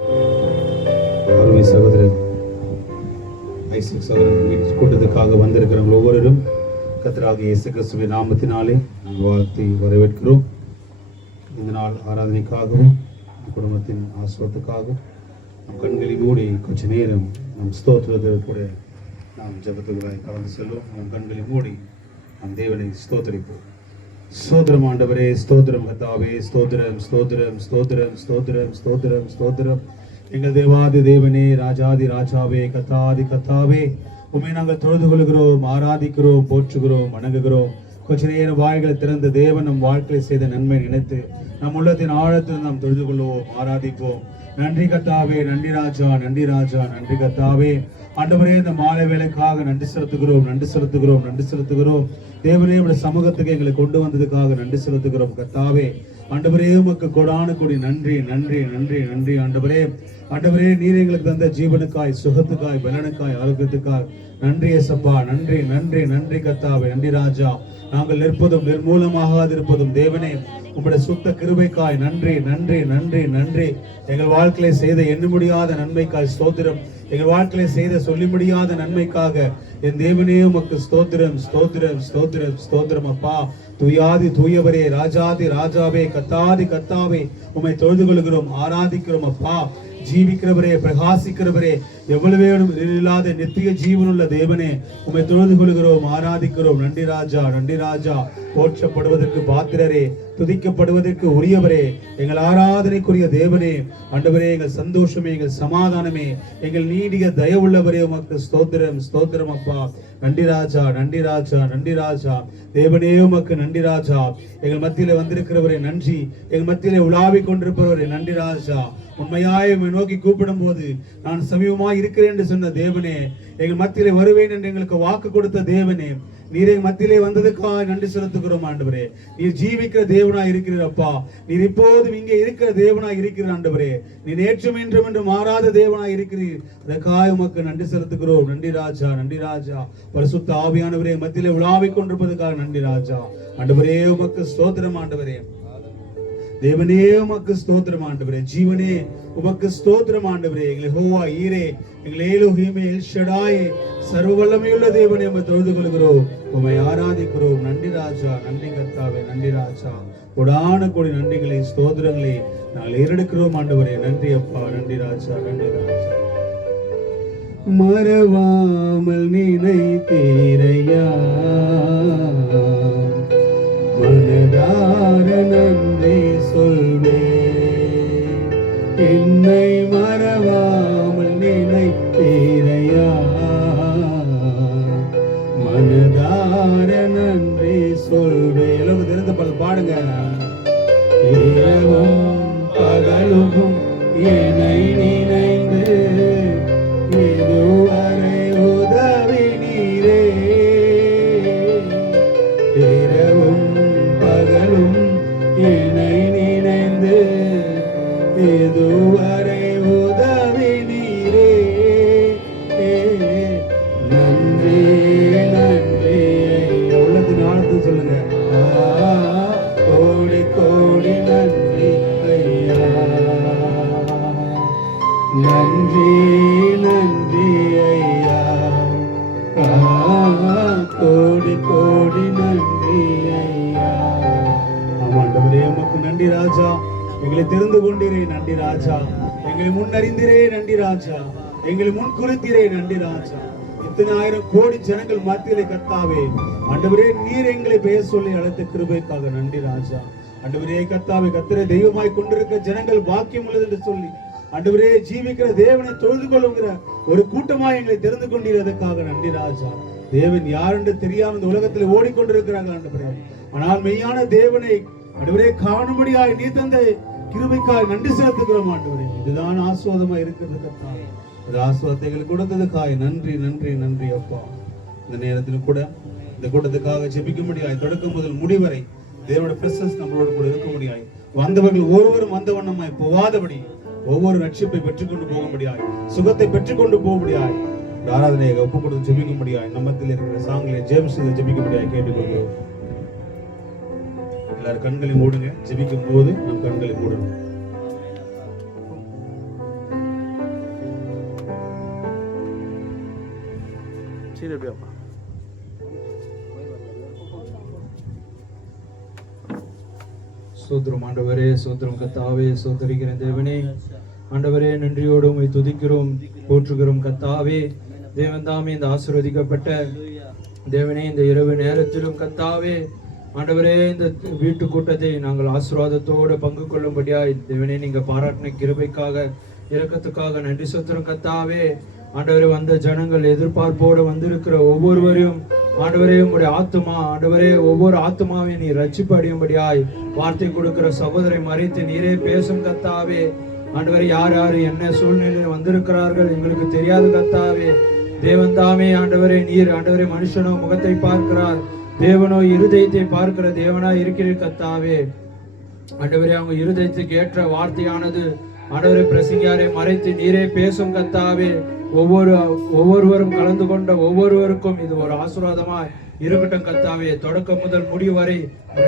அருமை சகோதரர் ஐசக் சகோதரர் கூட்டத்துக்காக வந்திருக்கிறவங்க ஒவ்வொருவரும் கர்த்தராகிய இயேசு கிறிஸ்துவின் நாமத்தினாலே வாழ்த்தி வரவேற்கிறோம். இந்த நாள் ஆராதனைக்காகவும் குடும்பத்தின் ஆசிர்வாதத்துக்காகவும் நம் கண்களை மூடி கொஞ்ச நேரம் நம் ஸ்தோத்திரத்தில் கூட நாம் ஜெபத்துக்குள்ளாய் கலந்து செல்வோம். நம் கண்களை மூடி நம் தேவனை ஸ்தோத்திரிப்போம். ஸ்தோத்திரம் ஆண்டவரே, ஸ்தோத்திரம் கர்த்தாவே, ஸ்தோத்திரம் ஸ்தோத்திரம் ஸ்தோத்திரம் ஸ்தோத்திரம் ஸ்தோத்திரம் ஸ்தோத்திரம். எங்கள் தேவாதி தேவனே, ராஜாதி ராஜாவே, கத்தாதி கத்தாவே, உண்மை நாங்கள் தொழுது கொள்கிறோம், ஆராதிக்கிறோம், போற்றுகிறோம், வணங்குகிறோம். கொஞ்ச நேரம் வாய்களை திறந்த தேவன் நம் வாழ்க்கையை செய்த நன்மை நினைத்து நம் உள்ளத்தின் ஆழத்தில் நாம் தொழுது கொள்வோம், ஆராதிப்போம். நன்றி கத்தாவே, நன்றி ராஜா, நன்றி ராஜா, நன்றி கத்தாவே. ஆண்டவரே, இந்த மாலை வேலைக்காக நன்றி செலுத்துகிறோம், நன்றி செலுத்துகிறோம், நன்றி செலுத்துகிறோம். தேவனே, உடைய சமூகத்துக்கு எங்களை கொண்டு வந்ததுக்காக நன்றி செலுத்துகிறோம் கர்த்தாவே. ஆண்டவரே, உமக்கு கொடான கொடி நன்றி நன்றி நன்றி நன்றி. ஆண்டவரே, ஆண்டவரே, நீர் எங்களுக்கு தந்த ஜீவனுக்காய், சுகத்துக்காய், பலனுக்காய், ஆரோக்கியத்துக்காய் நன்றி ஏசப்பா, நன்றி நன்றி நன்றி கர்த்தாவே, நன்றி ராஜா. நாங்கள் நிற்பதும் நிர்மூலமாகாதிருப்பதும் தேவனே உங்களுடைய சுத்த கிருபைக்காய் நன்றி நன்றி நன்றி நன்றி. எங்கள் வாழ்க்கையை செய்த எண்ண முடியாத நன்மைக்காய் ஸ்தோத்திரம். எங்கள் வாழ்க்கையை செய்த சொல்லி முடியாத நன்மைக்காக என் தேவனே உமக்கு ஸ்தோத்திரம் ஸ்தோத்திரம் ஸ்தோத்திரம் ஸ்தோத்திரம். அப்பா, தூயாதி தூயவரே, ராஜாதி ராஜாவே, கத்தாதி கத்தாவே, உம்மை தொழுது கொள்கிறோம், ஆராதிக்கிறோம். அப்பா, ஜீவிக்கிறவரே, பிரகாசிக்கிறவரே, எவ்வளவு இல்லாத நித்திய ஜீவனுள்ள தேவனே, உம்மை தொழுது கொள்கிறோம், ஆராதிக்கிறோம். நன்றி ராஜா, நன்றி ராஜா. போற்றப்படுவதற்கு பாத்திரரே, துதிக்கப்படுவதற்கு உரியவரே, எங்கள் ஆராதனைக்குரிய தேவனே, ஆண்டவரே, எங்கள் சந்தோஷமே, எங்கள் சமாதானமே, எங்கள் நீடிய தயவுள்ளவரே, உமக்கு ஸ்தோத்திரம் ஸ்தோத்திரம். அப்பா, நன்றி ராஜா, நன்றி ராஜா, நன்றி ராஜா. தேவனே, உமக்கு நன்றி ராஜா. எங்கள் மத்தியில வந்திருக்கிறவரே நன்றி. எங்கள் மத்தியில உலாவிக் கொண்டிருப்பவரே நன்றி ராஜா. உண்மையாய் நோக்கி கூப்பிடும் போது நான் சமீபமாய் இருக்கிறேன் என்று சொன்ன தேவனே, எங்கள் மத்தியிலே வருவேன் என்று எங்களுக்கு வாக்கு கொடுத்த தேவனே, நீர் எங்கள் மத்தியிலே வந்ததுக்காக நன்றி செலுத்துகிறோம். ஆண்டவரே, நீர் ஜீவிக்கிற தேவனாய் இருக்கிறீர். அப்பா, நீர் இப்போதும் இங்கே இருக்கிற தேவனாய் இருக்கிறீர். ஆண்டவரே, நீ நேற்றும் என்றும் என்று மாறாத தேவனாய் இருக்கிறீர். அதற்காக உமக்கு நன்றி செலுத்துகிறோம். நன்றி ராஜா, நன்றி ராஜா. பரிசுத்த ஆவியானவரே மத்தியிலே உலாவிக் கொண்டிருப்பதற்காக நன்றி ராஜா. ஆண்டவரே, உமக்கு ஸ்தோத்திரம். ஆண்டவரே, தேவனே, உமக்கு ஸ்தோத்திரம். ஆண்டவரே, ஜீவனே, உமக்கு ஸ்தோத்திரம். ஆண்டவரே, எங்களை யெகோவா ஈரே, எங்களை எலோஹிமே, எல் ஷடாயே, சர்வ வல்லமையுள்ள தேவனே, உம்மை தொழுது கொள்கிறோம், உம்மை ஆராதிக்கிறோம். நன்றி ராஜா, நன்றி கர்த்தாவே, நன்றி ராஜா. கொடான கொடி நன்றிகளை ஸ்தோத்திரங்களை நாங்கள் ஏறெடுக்கிறோம். ஆண்டவரே, நன்றி அப்பா, நன்றி ராஜா, நன்றி ராஜா. மறவாமல் நினைத்தீரையா, மனதார நன்றி சொல்வே, என்னை மறவாமல் நினைத்தீரையா, மனதார நன்றி சொல்வே. எல்லாம் தெரிந்த பாடுங்க. இரவும் பகலும் என்னை நினைந்து இதுவரை உதவினீரே, இரவும் பகலும் என்னை நினைந்து இதுவரை உதவினீரே, நன்றி நன்றி. உள்ளத்தின் ஆழத்தில் சொல்லுங்க. கோடி கோடி நன்றி ஐயா, நன்றி நன்றி ஐயா, கோடி கோடி நன்றி ஐயா. ஆமாண்டவரே, உமக்கு நன்றி ராஜா. எங்களை தெரிந்து கொண்டீரே நன்றி ராஜா. எங்களை முன்னறிந்தீரே நன்றி ராஜா. எங்களை முன் குறித்தீரே நன்றி ராஜா. இத்தனை ஆயிரம் கோடி ஜனங்கள் மத்தியிலே கர்த்தாவே, ஆண்டவரே, நீர் எங்களை பெயர் சொல்லி அழைத்த கிருபைக்காக நன்றி ராஜா. ஆண்டவரே கர்த்தாவே, கர்த்தரை தெய்வமாய் கொண்டிருக்கிற ஜனங்கள் பாக்கியம் உள்ளது என்று சொல்லி, ஆண்டவரே, ஜீவிக்கிற தேவனை தொழுது கொள்ளுங்கிற ஒரு கூட்டமாய் எங்களை தெரிந்து கொண்டீரதற்காக நன்றி ராஜா. தேவன் யார் என்று தெரியாம இந்த உலகத்தில் ஓடிக்கொண்டிருக்கிறாங்க ஆண்டவரே. ஆனால் மெய்யான தேவனை ஆண்டவரே காணும்படியாய் நீ தந்த கிருபைக்காக நன்றி செலுத்துகிறோம் ஆண்டவரே. இதுதான் ஆஸ்வாதமா இருக்கிறது கர்த்தாவே. இந்த ஆஸ்வாதத்தை கொடுத்ததுக்காக நன்றி நன்றி நன்றி அப்பா. இந்த நேரத்தில் கூட இந்த கூட்டத்துக்காக ஜெபிக்க முடியாய் தொடக்கம் முதல் முடிவரை தேவனுடைய பிரசன்ஸ் நம்மளோடு கூட இருக்க முடியாய், வந்தவர்கள் ஒருவரும் வந்த வண்ணமாய் போவாதபடி ஒவ்வொரு ரட்சிப்பை பெற்றுக்கொண்டு போக முடியாய், சுகத்தை பெற்றுக்கொண்டு போக முடியாய், ஆராதனையை ஒப்பு கொடுத்து ஜெபிக்க முடியாய், நம்மத்தில் இருக்கிற சாங்களை ஜேம்ஸ் ஜெபிக்க முடியாய் கேட்டுக்கொள்கிறோம். எல்லாரும் கண்களை மூடுங்க. ஜெபிக்கும் போது நம் கண்களை மூடணும். சோத்திரம் ஆண்டவரே, சோத்திரம் கத்தாவே, சோதரிக்கிற தேவனே ஆண்டவரே, நன்றியோடு உம்மை துதிக்கிறோம், போற்றுகிறோம் கத்தாவே. தேவன் தாமே இந்த ஆசீர்வதிக்கப்பட்ட தேவனே, இந்த இரவு நேரத்திலும் கத்தாவே ஆண்டவரே, இந்த வீட்டு கூட்டத்தை நாங்கள் ஆசீர்வாதத்தோடு பங்கு கொள்ளும்படியாய் தேவனே நீங்க பாராட்டின கிருபைக்காக, இரக்கத்துக்காக நன்றி செலுத்துறோம் கத்தாவே. ஆண்டவரே, வந்த ஜனங்கள் எதிர்பார்ப்போடு வந்திருக்கிற ஒவ்வொருவரையும் ஆண்டவரே உங்களுடைய ஆத்துமா ஆண்டவரே ஒவ்வொரு ஆத்துமாவையும் நீ ரட்சிப்பு அடையும்படியாய் வார்த்தை கொடுக்கிற சகோதரை மறைத்து நீரே பேசும் கத்தாவே. ஆண்டவரே, யார் யார் என்ன சூழ்நிலையில் வந்திருக்கிறார்கள் எங்களுக்கு தெரியாது கத்தாவே. தேவன் தாமே ஆண்டவரே, நீர் ஆண்டவரே மனுஷனோ முகத்தை பார்க்கிறார், தேவனோ இருதயத்தை பார்க்கிற தேவனா இருக்கிறீர் கத்தாவே. ஆண்டவரே, அவங்க இருதயத்துக்கு ஏற்ற வார்த்தையானது ஆண்டவரே பிரசங்கியாரை மறைத்து நீரே பேசும் கத்தாவே. ஒவ்வொருவரும் கலந்து கொண்ட ஒவ்வொருவருக்கும் இது ஒரு ஆசீர்வாதமாய் இருக்கட்டும் கத்தாவே. தொடக்கம் முதல் முடிவு வரை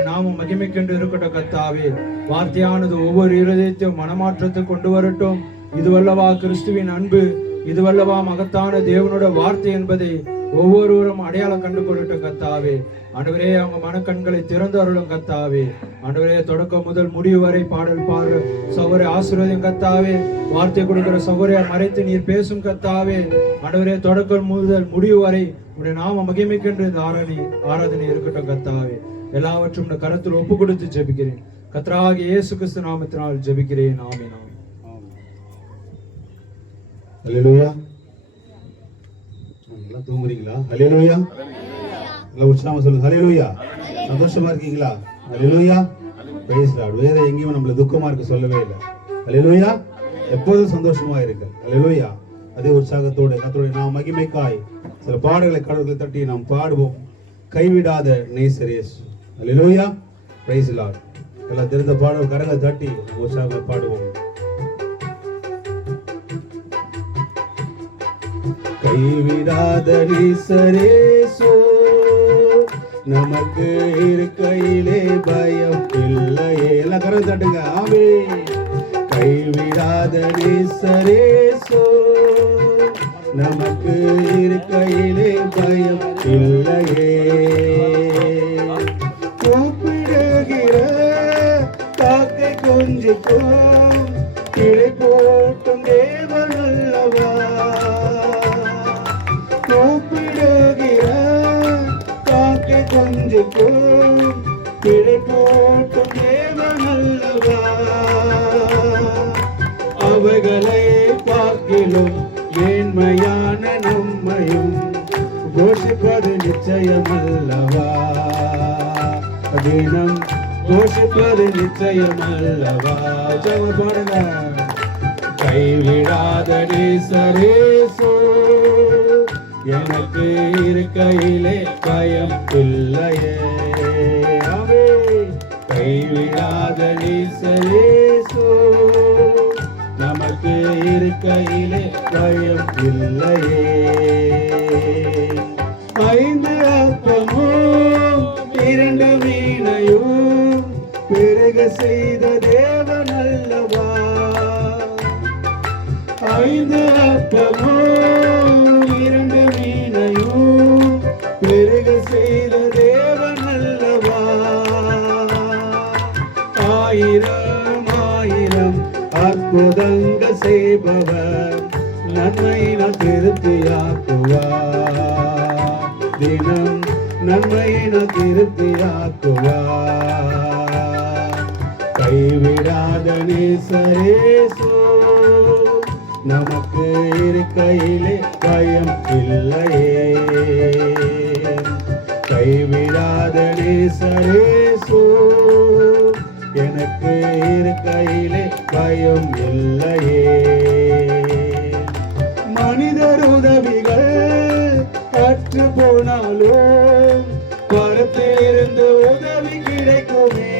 நாமும் மகிமைக்கென்று இருக்கட்டும் கத்தாவே. வார்த்தையானது ஒவ்வொரு இருதயத்தையும் மனமாற்றத்தை கொண்டு வரட்டும். இதுவல்லவா கிறிஸ்துவின் அன்பு, இதுவல்லவா மகத்தான தேவனோட வார்த்தை என்பதை ஒவ்வொருவரும் அடையாளம் கண்டு கொள்ளட்டும் கத்தாவே. ஆண்டவரே, அவங்க மனக்கண்களை திறந்து அருளும் கத்தாவே. ஆண்டவரே, தொடக்கம் முதல் முடிவு வரை பாடல் பாரு சகோதரி ஆசீர்வாதம் கத்தாவே. வார்த்தை கொடுக்கிற சகோதரியை மறைத்து நீர் பேசும் கத்தாவே. ஆண்டவரே, தொடக்கம் முதல் முடிவு வரை உடைய நாம மகிமைக்கென்று இந்த ஆராதனை இருக்கட்டும் கத்தாவே. எல்லாவற்றும் இந்த கரத்தில் ஒப்பு கொடுத்து ஜெபிக்கிறேன் கர்த்தராகிய இயேசு கிறிஸ்து நாமத்தினால் ஜெபிக்கிறேன். ஆமென். ஹல்லேலூயா. எல்லாம் தூங்குறீங்களா? ஹல்லேலூயா. எல்லாம் உற்சாகமா சொல்லுங்க ஹல்லேலூயா. சந்தோஷமா இருக்கீங்களா? ஹல்லேலூயா. Praise Lord. வேற எங்கேயும் நம்மள துக்கமா இருக்க சொல்லவே இல்லை. ஹல்லேலூயா. எப்போதும் சந்தோஷமா இருக்கு. ஹல்லேலூயா. அதே உற்சாகத்தோடு கர்த்தருடைய நாம மகிமைக்காய் சில பாடல்களை கடவுளை தட்டி நாம் பாடுவோம். கைவிடாத நேசர் இயேசு. ஹல்லேலூயா. Praise Lord. எல்லாம் தெரிந்த பாடல் கரங்களை தட்டி நம்ம உற்சாகமா பாடுவோம். கைவிடாத நேசரேசு, நமக்கு இருக்கையிலே பயம் இல்லையே. எல்லாம் கரம் தட்டுங்க. ஆமென். கைவிடாத நேசரேசு, நமக்கு இருக்கையிலே பயம் இல்லையே. கூப்பிடுகிற காக்கை கொஞ்சிக்கும், கிளை போட்டும் தேவன் அல்லவா. கூப்பிடுகிற காக்கை கொஞ்சிக்கும், கிளை போட்டும் தேவன் அல்லவா. அவைகளை பார்க்கிலும் மேன்மையான நம்மையும் கோஷிப்பது நிச்சயம் அல்லவா. தினம் கோஷிப்பது நிச்சயம் அல்லவா. பாருங்க. கைவிடாத நேசரேசு, எனக்கு இருக்கையிலே பயம் இல்லையே. கைவிடாத நேசரேசு, நமக்கு இருக்கையிலே பயம் இல்லையே. 5 அப்பமும் 2 மீனையும் பெருக செய்த தேவன் அல்லவா. 5 அப்பமும் 2 மீனையும் பெருக செய்த தேவன் அல்லவா. 1000 அற்புதங்கள் செய்பவர், நன்மை நான் திருப்தியாக்குவார். தினம் நன்மை நான் திருப்தியாக்குவார். கைவிடாத நேசரேசு, நமக்கு இருக்கையிலே பயம் இல்லையே. கைவிடாத நேசரேசு, எனக்கு இருக்கையிலே பயம் இல்லையே. மனிதர் உதவிகள் கற்று போனாலும் கருத்திலிருந்து உதவி கிடைக்குமே.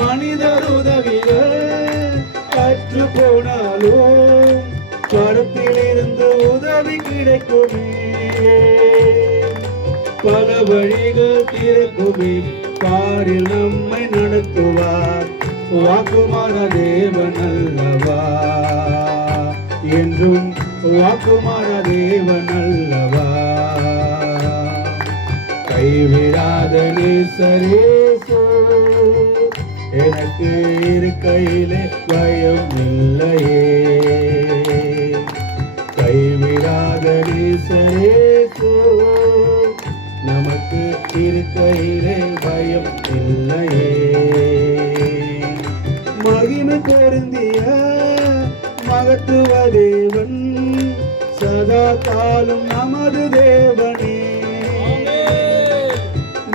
மனிதர் உதவிகள் கற்று போனாலும் கருத்திலிருந்து உதவி கிடைக்குமே. பல வழிகள் திறக்குமே, பாரில் நம்மை நடத்துவார். வாக்குமான தேவன் அல்லவா, என்றும் வாக்குமாற தேவன் அல்லவா, கைவிடாத நேசரேசு, எனக்கு இருக்கையிலே பயம் இல்லையே. கைவிடாத நேசரேசு, நமக்கு இருக்கையிலே பயம் இல்லையே. மகிமை பொருந்திய மகத்துவ தேவன், சதா காலம் நமது தேவனே.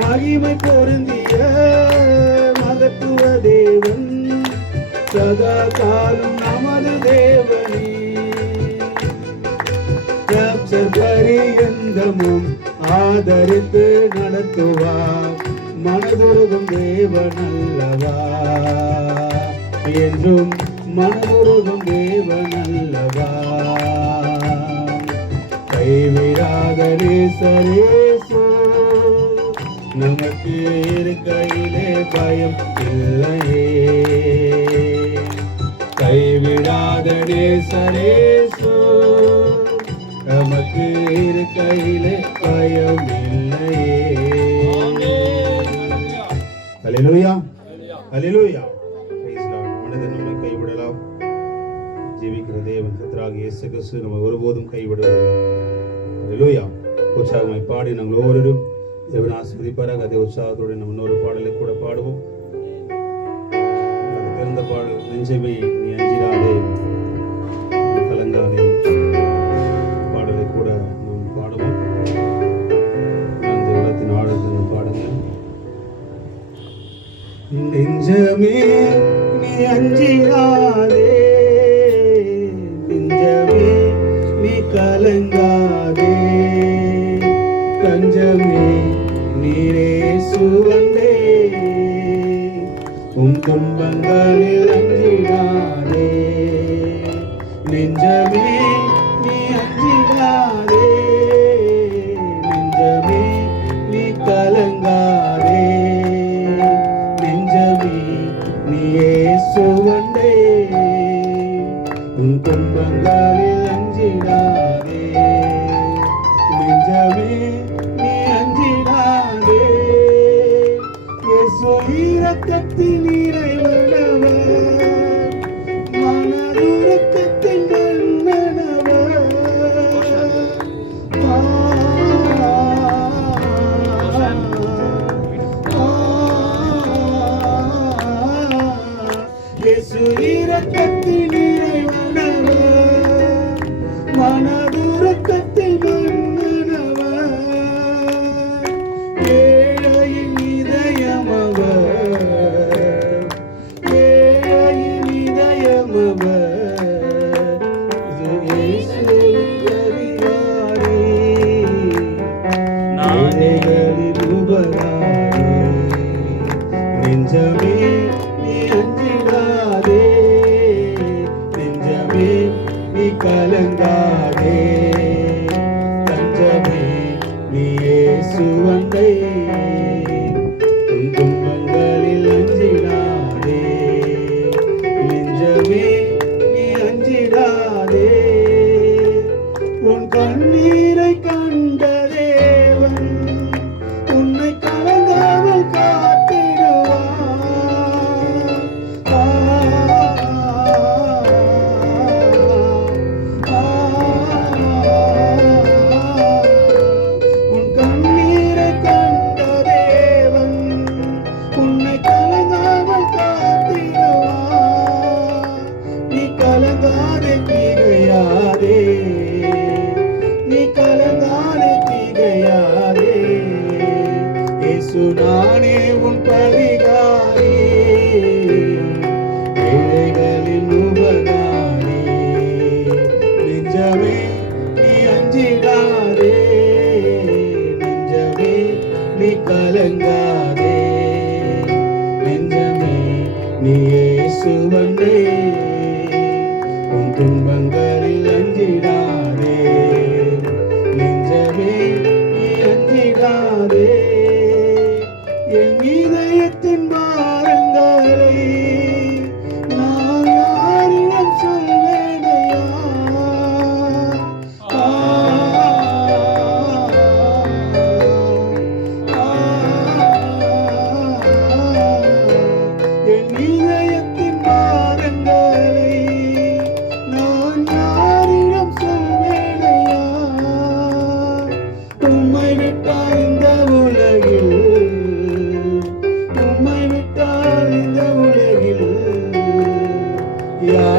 மகிமை பொருந்திய மகத்துவ தேவன், சதா காலம் நமது தேவனே. பரியந்தமும் ஆதரித்து நடத்துவார் மனதுருகும் தேவன் அல்லவா, என்றும் மனதுருகும் தேவன் அல்லவா. கைவிடாத நேசரேசு, நமக்கு இருக்கையிலே பயம் இல்லையே. கைவிடாத நேசரேசு, நமக்கு இருக்கையிலே பயம் இல்லையே. ஹல்லேலூயா, ஹல்லேலூயா. மனிதன் நம்மை கைவிடலாம், ஜீவிக்கிற தேவன் கர்த்தராகிய இயேசு கிறிஸ்து நம்மை ஒருபோதும் கைவிடுவதில்லை. ஹல்லேலூயா. உற்சாகமாய் பாடி நாங்கள் ஒவ்வொருவரும் தேவன் ஆசீர்வதிப்பாராக. அதே உற்சாகத்தோடு நம்ம இன்னொரு பாடலை கூட பாடுவோம். திறந்த பாடல், நெஞ்சமே நீ அஞ்சிடாதே கலங்காதே பாடலை கூட நாம் பாடுவோம். அந்த உள்ளத்தின் ஆழத்தில் பாடுங்க. நெஞ்சமே நீ அஞ்சிடாதே, நெஞ்சமே நீ கலங்காதே, கஞ்சமே நீரே சுவந்தே, உன் துன்பங்களில் அஞ்சிடாதே. நெஞ்சமே நீ அஞ்சிடாதே, நெஞ்சமே நீ கலங்காதே, நெஞ்சமே நீயே சுவந்தே, உன் துன்பங்களில் அஞ்சிடாதே. நெஞ்சமே நீ அஞ்சிடாதே, இயேசு இரக்கத்தின் நிறைவுள்ளவர், மனதுருக்கத்தின் மன்னனவர். இயேசு இரக்கத்தின் நிறைவுள்ளவர், மனதுருக்கத்தின் மன்னனவர். ஏழையின் இதயமவர், ஏழையின் இதயமவர், இயேசுவின் அதிகாரி, நாளைகளின் உபகாரி. நெஞ்சமே நீ அஞ்சிடாதே, நெஞ்சமே நீ கலங்காதே, தஞ்சமே நீ இயேசு வந்தே, உன் துன்பங்களில் அஞ்சிடாதே. நெஞ்சமே நீ அஞ்சிடாதே, உன் கண்ணீரை கண்ட தேவன் உன்னை கலங்காமல் காத்திடுவார். உன் கண்ணீரை கண்ட தேவன் உன்னை கலங்காமல் காத்திடுவார். நீ கலங்காதே திகையாதே, நீ கலங்காதே திகையாதே, இயேசு நானே உன் பரிகாரி, ஏழைகளின் உபகாரி. நெஞ்சமே நீ அஞ்சிடாதே, நெஞ்சமே நீ கலங்காதே, நெஞ்சமே நீ இயேசு வந்தே, உன் துன்பங்களில் அஞ்சிடாதே. நெஞ்சமே நீ அஞ்சிடாதே, என் இதயத்தின் பாரங்களை நான் யாரிடம் சொல்வேனையா.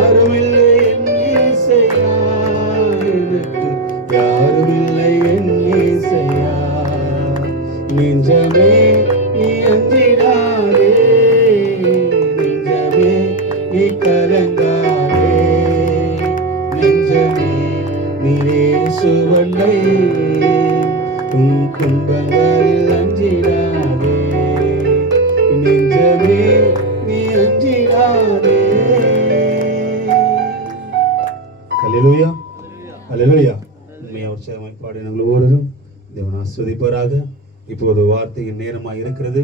யாருமில்லை என் இயேசையா, எனக்கு யாருமில்லை என் இயேசையா. நெஞ்சமே நீ அஞ்சிடாதே, நெஞ்சமே நீ கலங்காதே, நெஞ்சமே நீ இயேசுவண்டை, உன் துன்பங்களில் அஞ்சிடாதே, நெஞ்சமே நீ அஞ்சிடாதே. அல்லேலூயா, அல்லேலூயா. உண்மையா உற்சாகமாய் பாடி நாங்கள் ஒவ்வொருவரும் தேவன் ஆசீர்வதிப்பாராக. இப்போது வார்த்தையின் நேரமாய் இருக்கிறது.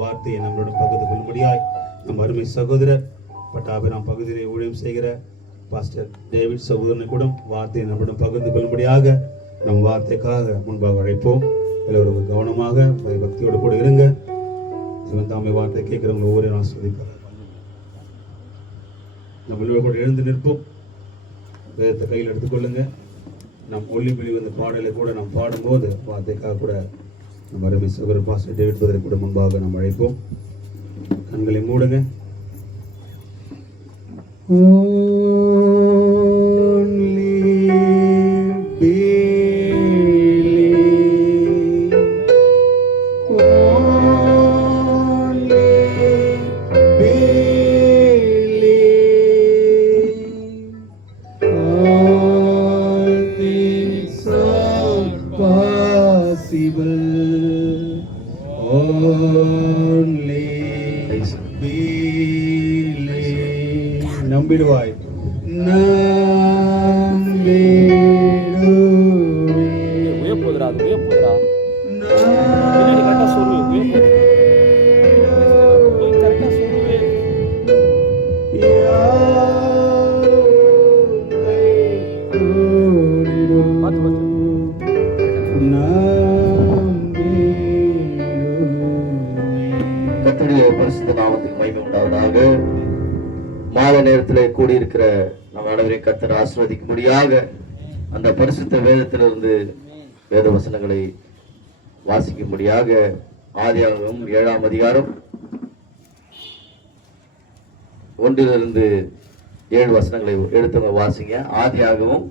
வார்த்தையை நம்மளுடன் பகிர்ந்து கொள்ளும்படியாய் நம் அருமை சகோதரர் பட்டாபிராம் பகுதியிலே ஊழியம் செய்கிற பாஸ்டர் டேவிட் சகோதரனை கூட வார்த்தையை நம்மளுடன் பகிர்ந்து கொள்ளும்படியாக நம் வார்த்தைக்காக முன்பாக அழைப்போம். எல்லோரும் கவனமாக பக்தியோடு கூட இருங்க. இவன் தாமை வார்த்தை கேட்கிறவங்க ஒவ்வொரு ஆஸ்வதிப்பார். நம்ம கூட எழுந்து நிற்போம். வேதத்தை கையில் எடுத்துக்கொள்ளுங்க. நம் ஒளிமொழி வந்த பாடலை கூட நாம் பாடும்போது வார்த்தைக்காக கூட நம்ம அருமை சகோதரர் பாஸ்டர் டேவிட் பதரை கூட முன்பாக நாம் அழைப்போம். கண்களை மூடுங்க. நம்பிடுவாய், கர்த்தருடைய பரிசுத்த நாமத்துக்கு மகிமை உண்டாவதாக. மாலை நேரத்தில் கூடியிருக்கிற நம்ம அனைவரையும் கர்த்தர் ஆசீர்வதிக்கும்படியாக அந்த பரிசுத்த வேதத்திலிருந்து வேத வசனங்களை வாசிக்கும்படியாக ஆதியாகமம் 7ஆம் அதிகாரம் 1 to 7 வசனங்களை எடுத்தவங்க வாசிங்க. ஆதியாகமம்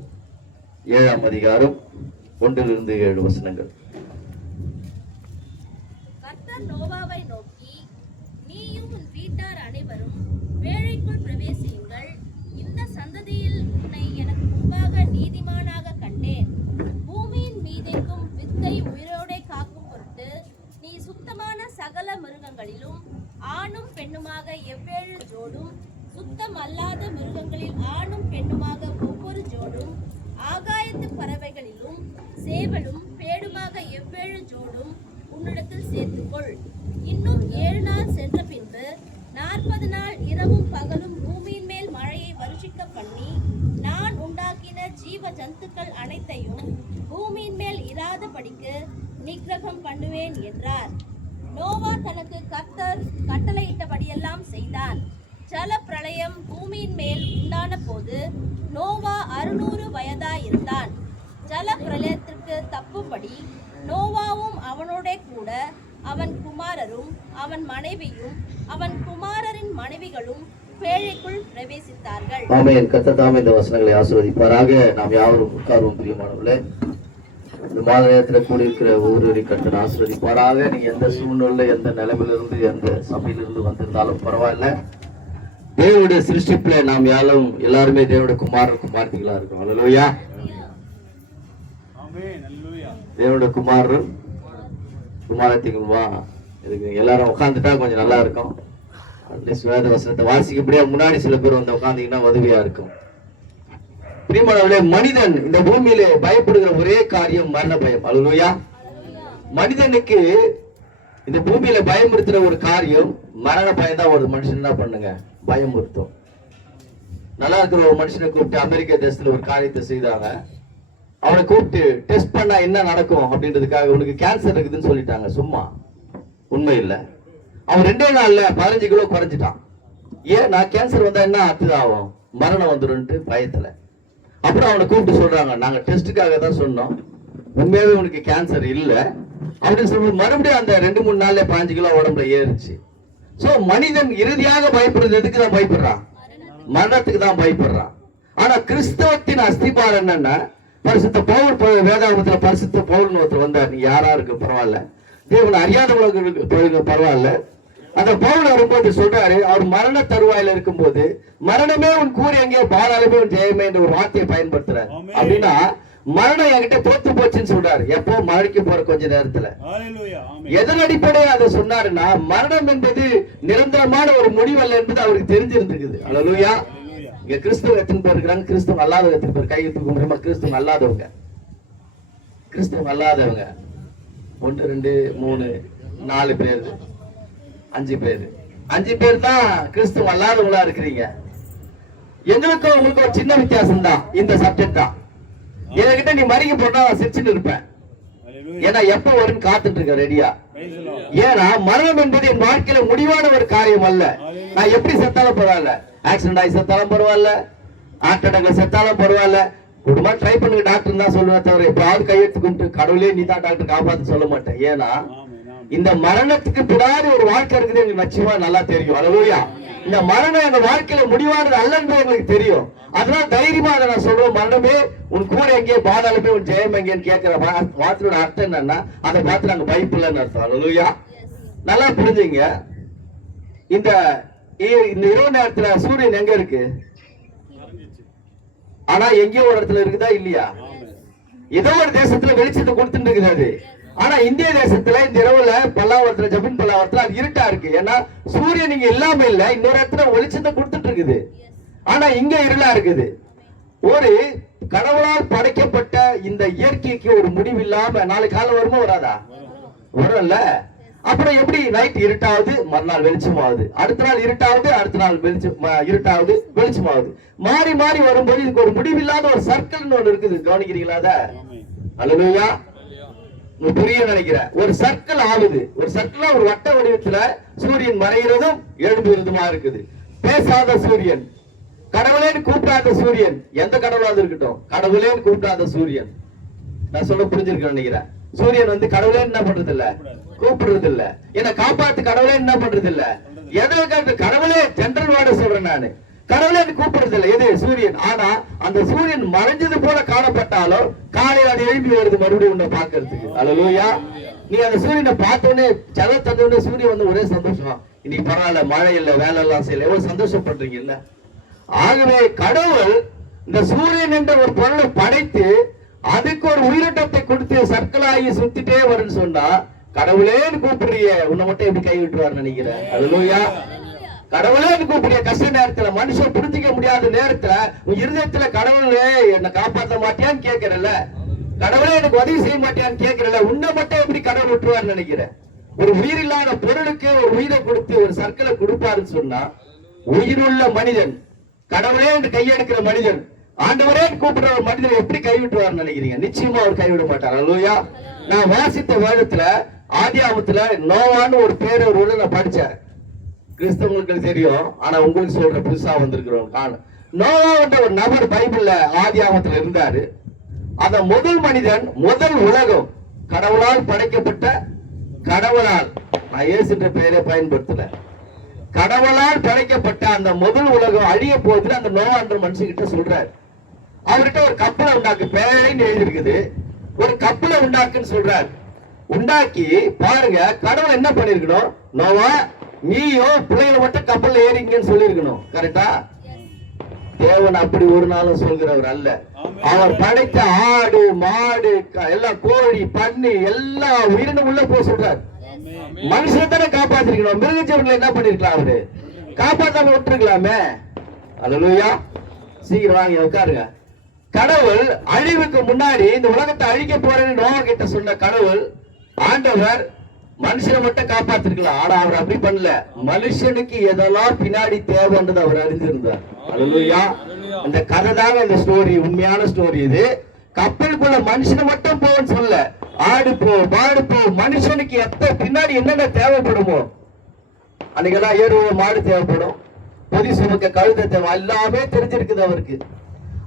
7ஆம் அதிகாரம் 1 to 7 வசனங்கள். கர்த்தர் நோவாவை நோக்கி, நீயும் உன் வீட்டார் அனைவரும் வேலைக்குள் பிரவேசியுங்கள். இந்த சந்ததியில் உன்னை எனக்கு முன்பாக நீதிமானாக கண்டேன். பூமியின் மீதெங்கும் வித்தை உயிரோடே காக்கும் பொருட்டு நீ சுத்தமான சகல மிருகங்களிலும் ஆணும் பெண்ணுமாக 7 ஜோடும், சுத்தம் அல்லாத மிருகங்களில் ஆணும் பெண்ணுமாக ஒவ்வொரு ஜோடும், ஆகாயத்து பறவைகளிலும் சேவலும் பேடுமாக 7 ஜோடும் உன்னிடத்தில் சேர்த்துக்கொள். இன்னும் 7 நாள் சென்ற பின்பு 40 நாள் இரவும் பகலும் பூமியின் மேல் மழையை வருஷிக்க பண்ணி நான் உண்டாக்கின ஜீவ ஜந்துக்கள் அனைத்தையும் பூமியின் மேல் இராதபடிக்கு நிக்கிரகம் பண்ணுவேன் என்றார். நோவா தனக்கு கர்த்தர் கட்டளையிட்டபடியெல்லாம் செய்தான். ஜல பிரளயம் பூமியின் மேல் உண்டான போது நோவா 600 வயதாயிருந்தான். ஜல பிரளயத்திற்கு தப்பும்படி நோவாவும் அவனோட கூட அவன் குமாரரும் அவன் மனைவியும் அவன் குமாரரின் மனைவிகளும் பேழைக்குள் பிரவேசித்தார்கள். ஆமென். கர்த்தர் தாமே இந்த வசனங்களை ஆசீர்வதிப்பாராக. நாம் யாவரும் உட்கார்வோம். பிரியமானவர்களே, இந்த மாத நேரத்தில் கூடியிருக்கிற ஒவ்வொருவரையும் கர்த்தர் ஆசீர்வதிப்பாராக. நீங்க எந்த சூழ்நிலை, எந்த நிலைமையிலிருந்து, எந்த சபையிலிருந்து வந்திருந்தாலும் பரவாயில்ல. தேவனுடைய சிருஷ்டிப்புல நாம் எல்லாருமே தேவனுடைய குமாரத்திகளா இருக்கோம். அல்லேலூயா. தேவனுடைய குமாரத்திகள்வா. இதுக்கு எல்லாரும் உட்காந்துட்டா கொஞ்சம் நல்லா இருக்கும். அட்லீஸ்ட் வேத வசனத்தை வாசிக்கப்படியா முன்னாடி சில பேர் வந்து உட்காந்தீங்கன்னா உதவியா இருக்கும். பிரியமானவர்களே, மனிதன் இந்த பூமியில பயப்படுகிற ஒரே காரியம் மரண பயம். அல்லேலூயா. மனிதனுக்கு இந்த பூமியில பயமுறுத்துற ஒரு காரியம் மரண பயம் தான். ஒரு மனுஷன் என்ன பண்ணுங்க, பயமுறுத்தும். நல்லா இருக்கிற ஒரு மனுஷனை கூப்பிட்டு அமெரிக்க தேசத்துல ஒரு காரியத்தை செய்தாங்க. அவனை கூப்பிட்டு டெஸ்ட் பண்ணா என்ன நடக்கும் அப்படின்றதுக்காக உனக்கு கேன்சர் இருக்குதுன்னு சொல்லிட்டாங்க. சும்மா, உண்மை இல்லை. அவன் 2 நாள்ல 15 கிலோ குறைஞ்சிட்டான். ஏன்? நான் கேன்சர் வந்தா என்ன ஆகும், மரணம் வந்துருன்ட்டு பயத்துல. அப்புறம் அவனை கூப்பிட்டு சொல்றாங்க, நாங்க டெஸ்ட்டுக்காக தான் சொன்னோம், உண்மையாவே உனக்கு கேன்சர் இல்லை அப்படின்னு சொல்லி மறுபடியும் அந்த 2-3 நாள்ல 15 கிலோ உடம்புல ஏறிச்சு. சோ மனிதன் இறுதியாக பயப்படுறது எதுக்கு தான் பயப்படுறான்? மரணத்துக்கு தான் பயப்படுறான். ஆனா கிறிஸ்தவத்தின் அஸ்திபாரம் என்னன்னா, பரிசுத்த பவுல் வேதாகமத்துல பரிசுத்த பவுல்னு ஒருத்தர் வந்தார். நீ யாரா இருக்கு பரவாயில்ல, தேவனை அறியாதவங்களுக்கு பரவாயில்ல. அந்த பவுல் வரும்போது சொல்றாரு, அவர் மரண தருவாயில இருக்கும்போது, மரணமே உன் கூறி எங்கே பாலாலுமே உன் ஜெயமே என்ற ஒரு வார்த்தையை பயன்படுத்துறாரு. அப்படின்னா மரணம் என்கிட்ட தோத்து போச்சுன்னு சொல்றாரு. எப்போ? மழைக்கு போற கொஞ்ச நேரத்துல. எதன் அடிப்படையை அதை சொன்னாருன்னா, மரணம் என்பது நிரந்தரமான ஒரு முடிவல்ல என்பது அவருக்கு தெரிஞ்சிருந்துருக்குது. அல்லேலூயா. இங்க கிறிஸ்துவ எத்தனை பேர் இருக்கிறாங்க? கிறிஸ்துவ அல்லாதவங்க எத்தனை பேர்? கை தூக்க முடியுமா? கிறிஸ்துவ அல்லாதவங்க, கிறிஸ்துவ அல்லாதவங்க 1 2 3 4 பேர், 5 பேர், 5 பேர் தான் கிறிஸ்துவ அல்லாதவங்களா இருக்கிறீங்க. எங்களுக்கும் உங்களுக்கு ஒரு சின்ன வித்தியாசம் தான். இந்த சப்ஜெக்ட் தான். என்கிட்ட நீ மறிக்க போட்டா சிரிச்சுட்டு இருப்பேன். ஏன்னா எப்ப வரும்னு காத்துட்டு இருக்க ரெடியா. ஏன்னா மரணம் என்பது என் வாழ்க்கையில முடிவான ஒரு காரியம் அல்ல. நான் எப்படி செத்தாலும் பரவாயில்ல, ஆக்சிடென்ட் ஆகி செத்தாலும் பரவாயில்ல, ஹார்ட் அட்டாக்ல செத்தாலும் பரவாயில்ல, குடும்பமா ட்ரை பண்ணுங்க டாக்டர் தான் சொல்லுவேன் தவிர எப்பாவது கையெழுத்துக்கிட்டு கடவுளே நீ தான் டாக்டர் காப்பாத்து சொல்ல மாட்டேன். ஏன்னா இந்த மரணத்துக்கு பின்னாடி ஒரு வாழ்க்கை இருக்குது எங்களுக்கு நிச்சயமா நல்லா தெரியும். அல்லேலூயா. இந்த மரணம் எங்க வாழ்க்கையில முடிவானது அல்ல என்பது எங்களுக்கு தெரியும். அதனால தைரியமா அதை நான் சொல்றேன், மரணமே உன் கூட எங்கே பாதாளமே உன் ஜெயம் எங்கேன்னு கேட்கிற வார்த்தையோட அர்த்தம் என்னன்னா, அதை பார்த்து நாங்க பயப்படலன்னு அர்த்தம். அல்லேலூயா. நல்லா புரிஞ்சுங்க. இந்த இரவு நேரத்துல சூரியன் எங்க இருக்கு? ஆனா எங்கேயோ ஒரு இடத்துல இருக்குதா இல்லையா? ஏதோ ஒரு தேசத்துல வெளிச்சத்தை கொடுத்துட்டு இருக்கிறது. ஆனா இந்திய தேசத்துல இந்த இரவுல பல்லாவரத்துல ஜபின் பல்லாவரத்துல அது இருட்டா இருக்கு. ஏன்னா சூரியன் இங்க இல்லாம இல்ல, இன்னொரு இடத்துல வெளிச்சத்தை கொடுத்துட்டு இருக்குது. ஆனா இங்க இருளா இருக்குது. ஒரு கடவுளால் படைக்கப்பட்ட இந்த இயற்கைக்கு ஒரு முடிவு இல்லாம நாளைக்கு காலம் வருமா வராதா? வரும்ல. அப்புறம் எப்படி நைட் இருட்டாவது மறுநாள் வெளிச்சமாவது, அடுத்த நாள் இருட்டாவது அடுத்த நாள் இருட்டாவது வெளிச்சமாவது, மாறி மாறி வரும்போது இதுக்கு ஒரு முடிவில்லாத ஒரு சர்க்கிள் ஒன்று இருக்குது. கவனிக்கிறீங்களா? அத அல்லேலூயா. புரிய நினைக்கிறேன். ஒரு சர்க்கிள் ஆகுது. ஒரு சர்க்கிளா ஒரு வட்ட வடிவத்துல சூரியன் மறைகிறதும் எழும்புகிறதுமா இருக்குது. பேசாத சூரியன், கடவுளேன்னு கூப்பிடாத சூரியன், எந்த கடவுளாவது இருக்கட்டும், கடவுளேன்னு கூப்பிடாத சூரியன். நான் சொல்ல புரிஞ்சிருக்கேன் நினைக்கிறேன். சூரியன் வந்து கடவுளே என்ன பண்றது இல்ல, கூப்பிடுறது இல்ல. என்ன காப்பாத்து கடவுளே என்ன பண்றது இல்ல. எதை கடவுளே ஜெனரல் வார்டு சொல்றேன் நானு, கடவுளே கூப்பிடுறது இல்ல. எது? சூரியன். ஆனா அந்த சூரியன் மறைஞ்சது போல காணப்பட்டாலும் காலையில் அது எழுப்பி வருது மறுபடியும் உன்னை பாக்குறதுக்கு. அல்லேலூயா. நீ அந்த சூரியனை பார்த்தோன்னே ஜல தந்தோடனே சூரியன் வந்து ஒரே சந்தோஷம், இன்னைக்கு பரவாயில்ல, மழை இல்ல, வேலை எல்லாம் செய்யல, எவ்வளவு சந்தோஷப்படுறீங்க இல்ல? ஆகவே கடவுள் இந்த சூரியன் என்ற ஒரு பொருளை படைத்து அதுக்கு ஒரு உயிரோட்டத்தை கொடுத்து சர்க்கிளாகி சுத்திட்டே வரும்னு சொன்னா, கடவுளேன்னு கூப்பிடுறிய உன்னை மட்டும் எப்படி கை விட்டுருவாரு நினைக்கிறேன்? அல்லேலூயா. கடவுளேன்னு கூப்பிடுற கஷ்ட நேரத்துல, மனுஷன் புரிஞ்சிக்க முடியாத நேரத்துல உன் இருதயத்துல கடவுளே என்னை காப்பாற்ற மாட்டியான்னு கேட்கிறல்ல, கடவுளே எனக்கு உதவி செய்ய மாட்டியான்னு கேட்கிறல்ல, உன்னை மட்டும் எப்படி கடவுள் விட்டுருவாருன்னு நினைக்கிறேன்? ஒரு உயிரில்லாத பொருளுக்கு ஒரு உயிரை கொடுத்து ஒரு சர்க்கிளை கொடுப்பாருன்னு சொன்னா, உயிருள்ள மனிதன், கடவுளே என்று கையெடுக்கிற மனிதன், ஆண்டவரே கூப்பிடுற ஒரு மனிதனை எப்படி கைவிட்டுவார் நினைக்கிறீங்க? நிச்சயமா அவர் கைவிட மாட்டார். அல்லேலூயா. நான் வாசித்த வேதத்துல ஆதியாகமத்துல நோவான்னு ஒரு பேர் ஒரு நான் படிச்சேன். கிறிஸ்தவங்களுக்கு தெரியும், ஆனா உங்களுக்கு சொல்ற புதுசா வந்திருக்கிறோம். நோவா என்ற ஒரு நபர் பைபிள்ல ஆதியாகமத்துல இருந்தாரு. அந்த முதல் மனிதன், முதல் உலகம் கடவுளால் படைக்கப்பட்ட, கடவுளால், நான் இயேசுன்ற பெயரை பயன்படுத்தல, கடவுளால் படைக்கப்பட்ட அந்த முதல் உலகம் அழிய போகுதுன்னு அந்த நோவா என்ற மனுஷங்கிட்ட சொல்றாரு. அவர்கிட்ட ஒரு கப்பலை உண்டாக்கு, பேரைன்னு எழுதிருக்குது, ஒரு கப்பலை உண்டாக்குன்னு சொல்றாரு. உண்டாக்கி பாருங்க, கடவுள் என்ன பண்ணிருக்கணும்? நோவா நீயும் பிள்ளைகளை மட்டும் கப்பல்ல ஏறிங்கன்னு சொல்லிருக்கணும். கரெக்டா? தேவன் அப்படி ஒரு நாளும் சொல்கிறவர் அல்ல. அவர் படைத்த ஆடு மாடு எல்லாம், கோழி பன்னி எல்லா உயிரினும் உள்ள போக சொல்றாரு. மனுஷன் தானே காப்பாத்திருக்கணும், மிருக ஜீவன்களை என்ன பண்ணிருக்கலாம்? அவரு காப்பாத்தாம விட்டுருக்கலாமே. அல்லேலூயா. சீக்கிரம் வாங்க உட்காருங்க. கடவுள் அழிவுக்கு முன்னாடி இந்த உலகத்தை அழிக்க போறேன்னு நோவா கிட்ட சொன்ன கடவுள் ஆண்டவர் மனுஷனை மட்டும் காப்பாத்திருக்கலாம். ஆனா அவர் அப்படி பண்ணல. மனுஷனுக்கு எதெல்லாம் பின்னாடி தேவைன்றது அவர் அறிந்திருந்தார். அல்லேலூயா. இந்த கதை தாங்க இந்த ஸ்டோரி, உண்மையான ஸ்டோரி இது. கப்பலுக்குள்ள மனுஷனை மட்டும் போன்னு சொல்ல, ஆடு போ மாடு போ, மனுஷனுக்கு பின்னாடி என்னென்ன தேவைப்படுமோ, அன்னைக்கெல்லாம் ஏறுவ மாடு தேவைப்படும், பொதி சுமக்க கழுத தேவை, எல்லாமே தெரிஞ்சிருக்குது அவருக்கு.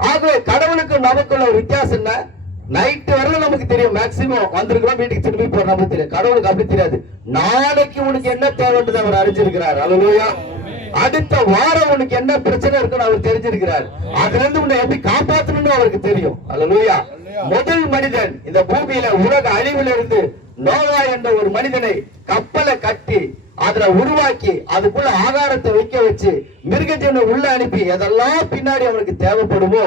ஆகவே கடவுளுக்கு நமக்குள்ள ஒரு வித்தியாசம் என்ன? நைட்டு வரல நமக்கு தெரியும், மேக்சிமம் வந்திருக்கிறோம் வீட்டுக்கு திரும்பி போற நமக்கு தெரியும். கடவுளுக்கு அப்படி தெரியாது. நாளைக்கு உனக்கு என்ன தேவைன்றது அவர் அறிஞ்சிருக்கிறார். அல்லேலூயா. அடுத்த வாரம் உனக்கு என்ன பிரச்சனை இருக்குன்னு அவர் தெரிஞ்சிருக்கிறார். அதுல இருந்து உன்னை எப்படி காப்பாற்றணும்னு அவருக்கு தெரியும். அல்லேலூயா. முதல் மனிதன் இந்த பூமியில உலக அழிவில் இருந்து நோவா என்ற ஒரு மனிதனை கப்பலை கட்டி அதுல உருவாக்கி அதுக்குள்ள ஆகாரத்தை வைக்க வச்சு மிருகஜீவனை உள்ள அனுப்பி எதெல்லாம் பின்னாடி அவனுக்கு தேவைப்படுமோ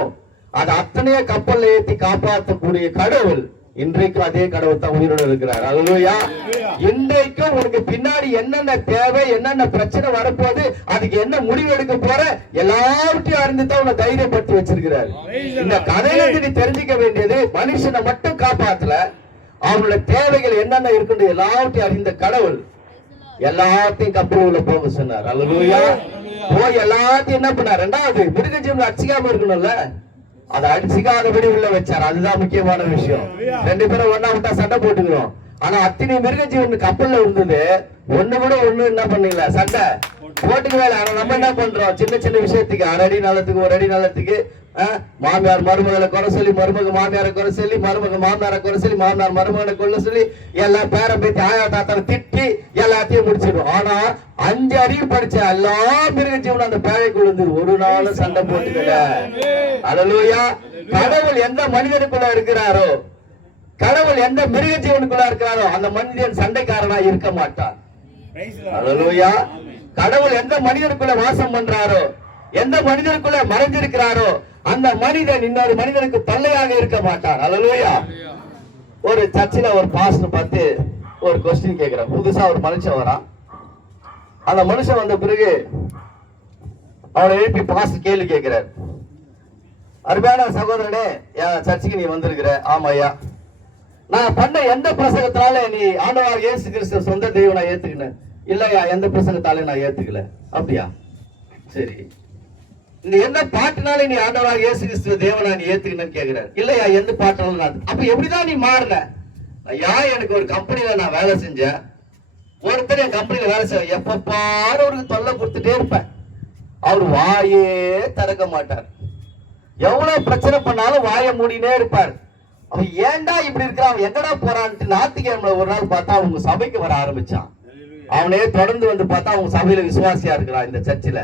அது அத்தனையே கப்பல்ல ஏற்றி காப்பாற்றக்கூடிய கடவுள் இன்றைக்கும் அதே கடவுள் தான் உயிரோடு இருக்கிறார். அல்லேலூயா. இன்றைக்கும் உனக்கு பின்னாடி என்னென்ன தேவை, என்னென்ன பிரச்சனை வரப்போகுது, அதுக்கு என்ன முடிவு எடுக்க போற, எல்லாவற்றையும் அறிந்து தான் உன்னை தைரியப்படுத்தி வச்சிருக்கிறார். இந்த கதையில நீ தெரிஞ்சுக்க வேண்டியது, மனுஷனை மட்டும் காப்பாத்தல, அவனுடைய தேவைகள் என்னென்ன இருக்குன்னு எல்லாவற்றையும் அறிந்த கடவுள் எல்லாத்தையும் கப்பல் உள்ள போக சொன்னார். அல்லேலூயா. போய் எல்லாத்தையும் என்ன பண்ணார்? ரெண்டாவது மிருகஜீவன் அடிச்சுக்காம இருக்கணும்ல, அதை அடிச்சுக்காதபடி உள்ள வச்சார். அதுதான் முக்கியமான விஷயம். ரெண்டு பேரும் ஒன்னா விட்டா சண்டை போட்டுக்கிறோம். ஆனா அத்தனை மிருகஜீவன் கப்பல்ல இருந்தது, ஒண்ணு கூட ஒண்ணு என்ன பண்ணல, சண்டை போட்டுக்கவே இல்லை. ஆனா நம்ம என்ன பண்றோம்? சின்ன சின்ன விஷயத்துக்கு அரை அடி நலத்துக்கு ஒரு அடி நலத்துக்கு மாமியார் மருமகளை குறை சொல்லி, மருமக மாமியாரை குறை சொல்லி, மருமக மாமியாரை குறை சொல்லி, மாமியார் மருமகனை கொல்ல சொல்லி, எல்லா பேரை பேத்தி ஆயா தாத்தாவை திட்டி எல்லாத்தையும் முடிச்சிடும். ஆனா 5 அறிவு படிச்ச எல்லா மிருகஜீவனும் அந்த பேழைக்குள்ள இருந்து ஒரு நாளும் சண்டை போட்டுக்கல. அல்லேலூயா. கடவுள் எந்த மனிதனுக்குள்ள இருக்கிறாரோ, கடவுள் எந்த மிருகஜீவனுக்குள்ள இருக்கிறாரோ அந்த மனிதன் சண்டைக்காரனா இருக்க மாட்டான். அல்லேலூயா. கடவுள் எந்த மனிதனுக்குள்ள வாசம் பண்றாரோ, எந்த மனிதனுக்குள்ள மறைஞ்சிருக்கிறாரோ அந்த மனிதன் இன்னொரு மனிதனுக்கு தொல்லையாக இருக்க மாட்டார். அல்லேலூயா. ஒரு சர்ச்சில் ஒரு பாஸ்டர் பார்த்து ஒரு கொஸ்டின் கேட்கிறார். புதுசா ஒரு மனுஷன் வரான். அந்த மனுஷன் வந்த பிறகு அவனை எழுப்பி பாஸ்டர் கேள்வி கேட்கிறார். அருமையான சகோதரனே, என் சர்ச்சுக்கு நீ வந்திருக்கிற? ஆமாய்யா. நான் பண்ண எந்த பிரசங்கத்தினால நீ ஆண்டவராகிய இயேசு கிறிஸ்து சொந்த தெய்வம் நான் ஏத்துக்கினேன்? இல்லையா, எந்த பிரசங்கத்தாலே நான் ஏத்துக்கல. அப்படியா, சரி. இந்த எந்த பாட்டுனால நீ ஆண்டவராகிய இயேசு கிறிஸ்து தேவனா நீ ஏத்துக்கினு கேக்குறாரு. இல்லையா, எந்த பாட்டுனாலும் நான். அப்ப எப்படிதான் நீ மாறின? ஐயா, எனக்கு ஒரு கம்பெனில நான் வேலை செஞ்சேன். ஒருத்தர் என் கம்பெனில வேலை செய்ய எப்ப பாரு அவருக்கு தொல்லை கொடுத்துட்டே இருப்பேன். அவர் வாயே திறக்க மாட்டார். எவ்வளவு பிரச்சனை பண்ணாலும் வாயை மூடினே இருப்பார். அவன் ஏன்டா இப்படி இருக்கிறான், அவன் எங்கடா போறான்ட்டு ஞாயிற்றுக்கிழமை ஒரு நாள் பார்த்தா அவங்க சபைக்கு வர ஆரம்பிச்சான். அவனே தொடர்ந்து வந்து பார்த்தா அவங்க சபையில விசுவாசியா இருக்கிறான். இந்த சர்ச்சில்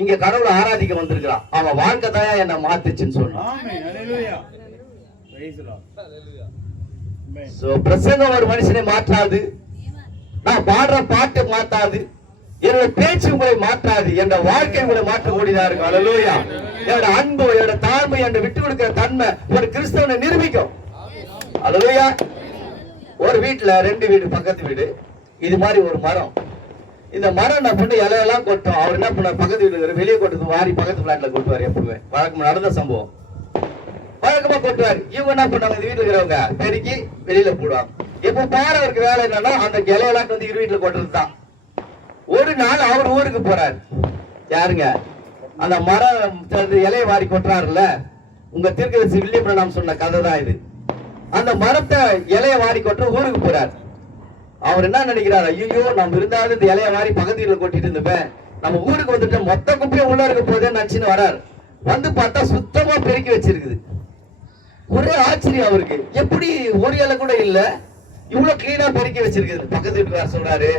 இங்க கடவுளை ஆராதிக்க வந்திருக்கிறான். அவன் வாழ்க்கை தான் என்ன மாத்துச்சுன்னு சொன்னான். பிரசங்கம் ஒரு மனுஷனை மாற்றாது, நான் பாடுற பாட்டு மாற்றாது, என்னோட பேச்சு உங்களை மாற்றாது, என் வாழ்க்கை உங்களை மாற்றக்கூடியதா இருக்கும். அல்லேலூயா. என்னோட அன்பு, என்னோட தாழ்மை, என்னோட விட்டு கொடுக்கிற தன்மை ஒரு கிறிஸ்தவனை நிரூபிக்கும். அல்லேலூயா. ஒரு வீட்டுல 2 வீடு பக்கத்து வீடு, இது மாதிரி ஒரு மரம். இந்த மரம் என்ன பண்ணி இலையெல்லாம் கொட்டும். அவர் என்ன பண்ணார்? பக்கத்து வீட்டுல வெளியே கொட்டு வாரி பக்கத்து பிளாட்ல கொட்டுவார். எப்பவுமே வழக்கமா நடந்த சம்பவம், வழக்கமா கொட்டுவார். இவங்க என்ன பண்ணாங்க? இந்த வீட்டுல இருக்கிறவங்க பெருக்கி வெளியில போடுவாங்க. எப்ப பாரு அவருக்கு வேலை என்னன்னா அந்த இலையெல்லாம் வந்து இரு வீட்டுல கொட்டுறது தான். ஒரு நாள் அவர் ஊருக்கு போறாரு. யாருங்க? அந்த மரம் இலையை வாரி கொட்டுறாருல்ல, உங்க தீர்க்கதரிசி வில்லியம் நாம் சொன்ன கதை தான் இது. அந்த மரத்தை இலையை வாரி கொட்டுற ஊருக்கு போறாரு. அவர் என்ன நினைக்கிறார்? ஐயோ, நம்ம இருந்தாலும் இந்த இலைய வாரி பக்கத்து வீட்டுல கொட்டிட்டு இருந்தேன், நம்ம ஊருக்கு வந்துட்டு மொத்த குப்பையும் உள்ள இருக்க போதேன்னு நினைச்சுன்னு வராரு. வந்து பார்த்தா சுத்தமா பெருக்கி வச்சிருக்குது. ஒரே ஆச்சரியம் அவருக்கு. எப்படி ஒரு இலை கூட இல்ல, இவ்வளவு கிளீனா பெருக்கி வச்சிருக்குது. பக்கத்து வீட்டுக்காரர் சொல்றாரு,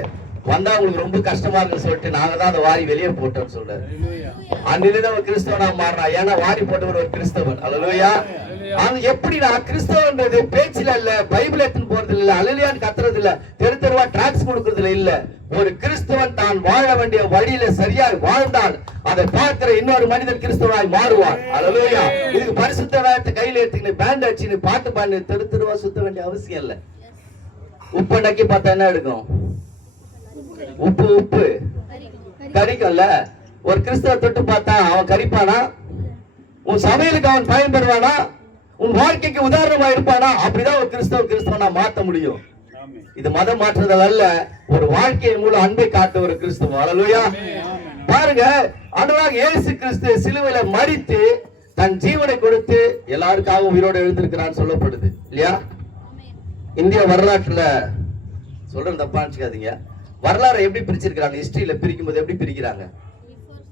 வந்தா உங்களுக்கு ரொம்ப கஷ்டமா இருக்குன்னு சொல்லிட்டு நாங்க தான் அதை வாரி வெளியே போட்டோம்னு சொல்றாரு. அன்னிலிருந்து அவர் கிறிஸ்தவனா மாறினா. ஏன்னா வாரி போட்டவர் ஒரு கிறிஸ்தவன். அல்லேலூயா. அது எப்படின்னா கிறிஸ்தவன்றது பேச்சில இல்ல, பைபிள் எடுத்துன்னு போறது இல்ல, அல்லேலூயான்னு கத்துறது இல்ல, தெரு தெருவா டிராக்ஸ் கொடுக்கறதுல இல்ல. ஒரு கிறிஸ்தவன் தான் வாழ வேண்டிய வழியில சரியாக வாழ்ந்தால் அதை பார்க்கிற இன்னொரு மனிதன் கிறிஸ்தவனாய் மாறுவான். அல்லேலூயா. இதுக்கு பரிசுத்த வேதத்தை கையில எடுத்துக்கின்னு பேண்ட் அடிச்சுன்னு பாட்டு பாடி தெரு தெருவா சுத்த வேண்டிய அவசியம் இல்ல. உப்பு நக்கி பார்த்தா என்ன எடுக்கும்? உப்பு கரிக்கும்ல. ஒரு கிறிஸ்தவ தொட்டு பார்த்தா அவன் கரிப்பானா? உன் சமையலுக்கு அவன் பயன்படுவானா? உன் வாழ்க்கைக்கு உதாரணமா இருப்பானா? அப்படிதான் ஒரு கிறிஸ்தவனா மாற்ற முடியும். இது மதம் மாற்றுதல் அல்ல, ஒரு வாழ்க்கையின் மூலம் அன்பை காட்ட ஒரு கிறிஸ்தவம். அல்லேலூயா. பாருங்க, ஆண்டவராகிய இயேசு கிறிஸ்து சிலுவையில மரித்து தன் ஜீவனை கொடுத்து எல்லாருக்காகவும் உயிரோடு எழுந்திருக்கிறான்னு சொல்லப்படுது இல்லையா? இந்திய வரலாற்றுல சொல்றேன், தப்பா நினைச்சுக்காதீங்க. வரலாறு எப்படி பிரிச்சிருக்கிறாங்க? ஹிஸ்டரியில பிரிக்கும் போது எப்படி பிரிக்கிறாங்க?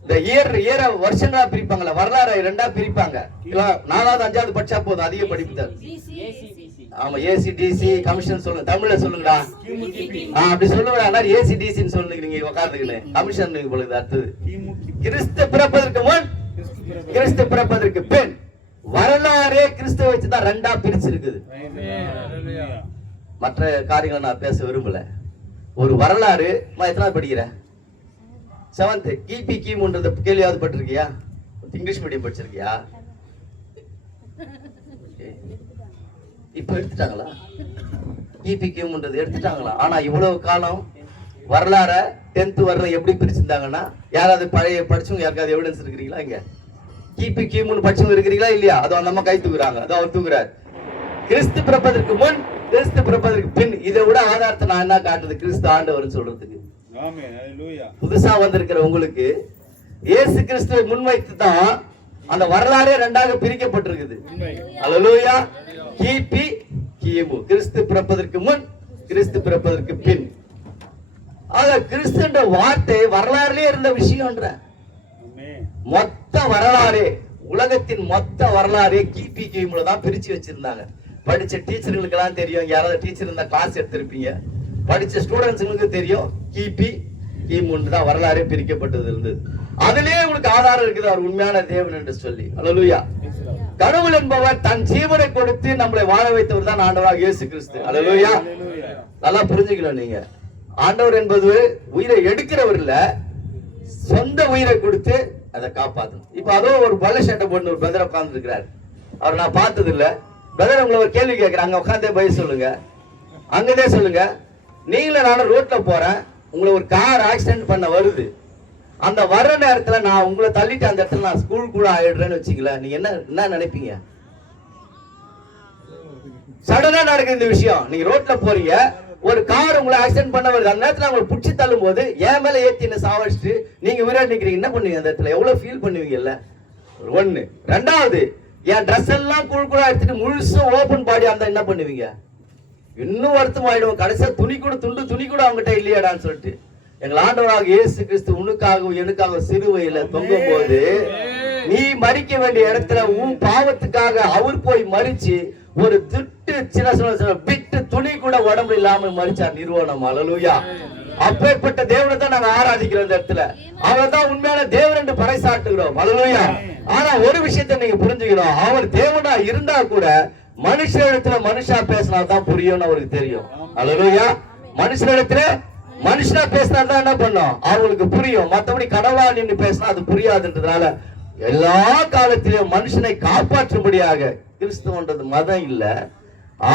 இந்த இயரை வருஷங்களா பிரிப்பாங்கல்ல, வரலாறு 2ஆ பிரிப்பாங்க. 4வது 5வது படிச்சா போதும், அதிக படிப்பு தேவை. ஆமா, ஏசிடிசி கமிஷன் சொல்லுங்க, தமிழ்ல சொல்லுங்கடா. அப்படி சொல்லுங்க, ஏசிடிசின்னு சொல்லுங்க, நீங்க உட்கார்ந்துக்கின்னு கமிஷன் பொழுது. அடுத்தது கிறிஸ்து பிறப்பதற்கு முன், கிறிஸ்து பிறப்பதற்கு பின். வரலாறே கிறிஸ்துவ வச்சுதான் 2ஆ பிரிச்சிருக்குது. மற்ற காரியங்களை நான் பேச விரும்பல. ஒரு வரலாறு, எத்தனாவது படிக்கிற? 7th. கிபி கிமுன்றது கேள்வியாவது பட்டிருக்கியா? English medium படிச்சிருக்கியா? இப்ப எடுத்துட்டாங்களா? கிபி கிமுன்றது எடுத்துட்டாங்களா? ஆனா இவ்வளவு காலம் வரலாற 10th வரல எப்படி பிரிச்சிருந்தாங்கன்னா, யாராவது பழைய படிச்சவங்க யாருக்காவது எவிடன்ஸ் இருக்கிறீங்களா? இங்க கிபி கிமுன்னு படிச்சவங்க இருக்கிறீங்களா இல்லையா? அதோ நம்ம கை தூக்குறாங்க, அதோ அவர் தூக்குறாரு. கிறிஸ்து பிறப்பதற்கு முன், கிறிஸ்து பிறப்பதற்கு பின். இதை விட ஆதாரத்தை நான் என்ன காட்டுது? கிறிஸ்து ஆண்டவர்னு சொல்றதுக்கு. புதுசா வந்திருக்கிற உங்களுக்கு இயேசு கிறிஸ்துவை முன்வைத்து தான் அந்த வரலாறே 2ஆக பிரிக்கப்பட்டிருக்குது. அல்லேலூயா. கிபி கிமு, கிறிஸ்து பிறப்பதற்கு முன், கிறிஸ்து பிறப்பதற்கு பின். ஆக கிறிஸ்துன்ற வார்த்தை வரலாறுலயே இருந்த விஷயம்ன்ற. மொத்த வரலாறே, உலகத்தின் மொத்த வரலாறே கிபி கிமுல தான் பிரிச்சு வச்சிருந்தாங்க. படிச்ச டீச்சர்களுக்கு எல்லாம் தெரியும், யாராவது டீச்சர் இருந்தா கிளாஸ் எடுத்திருப்பீங்க. படிச்ச ஸ்டூடெண்ட்ஸுங்களுக்கு தெரியும், கிபி கிமுன்னு தான் வரலாறே பிரிக்கப்பட்டது இருந்தது. அதுலயே உங்களுக்கு ஆதாரம் இருக்குது அவர் உண்மையான தேவன் என்று சொல்லி. அல்லேலூயா. கடவுள் என்பவர் தன் ஜீவனை கொடுத்து நம்மளை வாழ வைத்தவர் தான் ஆண்டவராக இயேசு கிறிஸ்து. அல்லேலூயா. நல்லா புரிஞ்சுக்கணும் நீங்க. ஆண்டவர் என்பது உயிரை எடுக்கிறவர் இல்ல, சொந்த உயிரை கொடுத்து அதை காப்பாற்றணும். இப்ப அதோ ஒரு பல்ல சட்டை போட்டு ஒரு பிரதர் உட்கார்ந்து இருக்கிறார். அவர் நான் பார்த்தது இல்ல. பிரதர் உங்களை ஒரு கேள்வி கேட்கிறேன், அங்க உட்காந்தே பதில் சொல்லுங்க, அங்கதே சொல்லுங்க. நீங்களும் நானும் ரோட்ல போறேன், உங்களை ஒரு கார் ஆக்சிடென்ட் பண்ண வருது. அந்த வர்ற நேரத்துல நான் உங்களை தள்ளிட்டு அந்த இடத்துல நான் ஸ்கூல் கூட ஆயிடுறேன்னு வச்சுங்களேன், நீங்க என்ன நினைப்பீங்க? சடனா நடக்குது இந்த விஷயம். நீங்க ரோட்ல போறீங்க, ஒரு கார் உங்களை ஆக்சிடென்ட் பண்ண வருது. அந்த நேரத்துல உங்களை பிடிச்சி தள்ளும் போது என் மேல ஏத்தி என்ன சாவடிச்சுட்டு நீங்க உயிரோடு நிக்கிறீங்க, என்ன பண்ணுவீங்க? அந்த இடத்துல எவ்வளவு ஃபீல் பண்ணுவீங்கல்ல? ஒண்ணு. ரெண்டாவது, என் ட்ரெஸ் எல்லாம் குழுக்குழா எடுத்துட்டு முழுசும் ஓபன் பாடி அந்த என்ன பண்ணுவீங்க? இன்னும் வருத்தம் ஆயிடுவோம். கடைசியா துணி கூட அவங்ககிட்ட இல்லையாடான்னு சொல்லிட்டு. எங்கள் ஆண்டவராக இயேசு கிறிஸ்து உனக்காகவும் எனக்காக சிலுவையில தொங்கும் போது நீ மறிக்க வேண்டிய இடத்துல உன் பாவத்துக்காக அவர் போய் மறிச்சு ஒரு திட்டு சின்ன பிட்டு துணி கூட உடம்பு இல்லாம மறிச்சார் நிறுவனம். அல்லேலூயா. அப்பேற்பட்ட தேவனை தான் நாங்க ஆராதிக்கிறோம் இந்த இடத்துல. அவர் தான் உண்மையான தேவன் என்று பறைசாட்டுகிறோம். அல்லேலூயா. ஆனா ஒரு விஷயத்தை நீங்க புரிஞ்சுக்கணும், அவர் தேவனா இருந்தா கூட மனுஷனிடத்துல மனுஷா பேசினா தான் புரியும்னு அவருக்கு தெரியும். அல்லேலூயா. மனுஷனிடத்துல மனுஷனா பேசினா தான் என்ன பண்ணும்? அவங்களுக்கு புரியும். மற்றபடி கடவுளா நின்று பேசினா அது புரியாதுன்றதுனால எல்லா காலத்திலும் மனுஷனை காப்பாற்றும்படியாக கிறிஸ்துவன்றது மதம் இல்ல,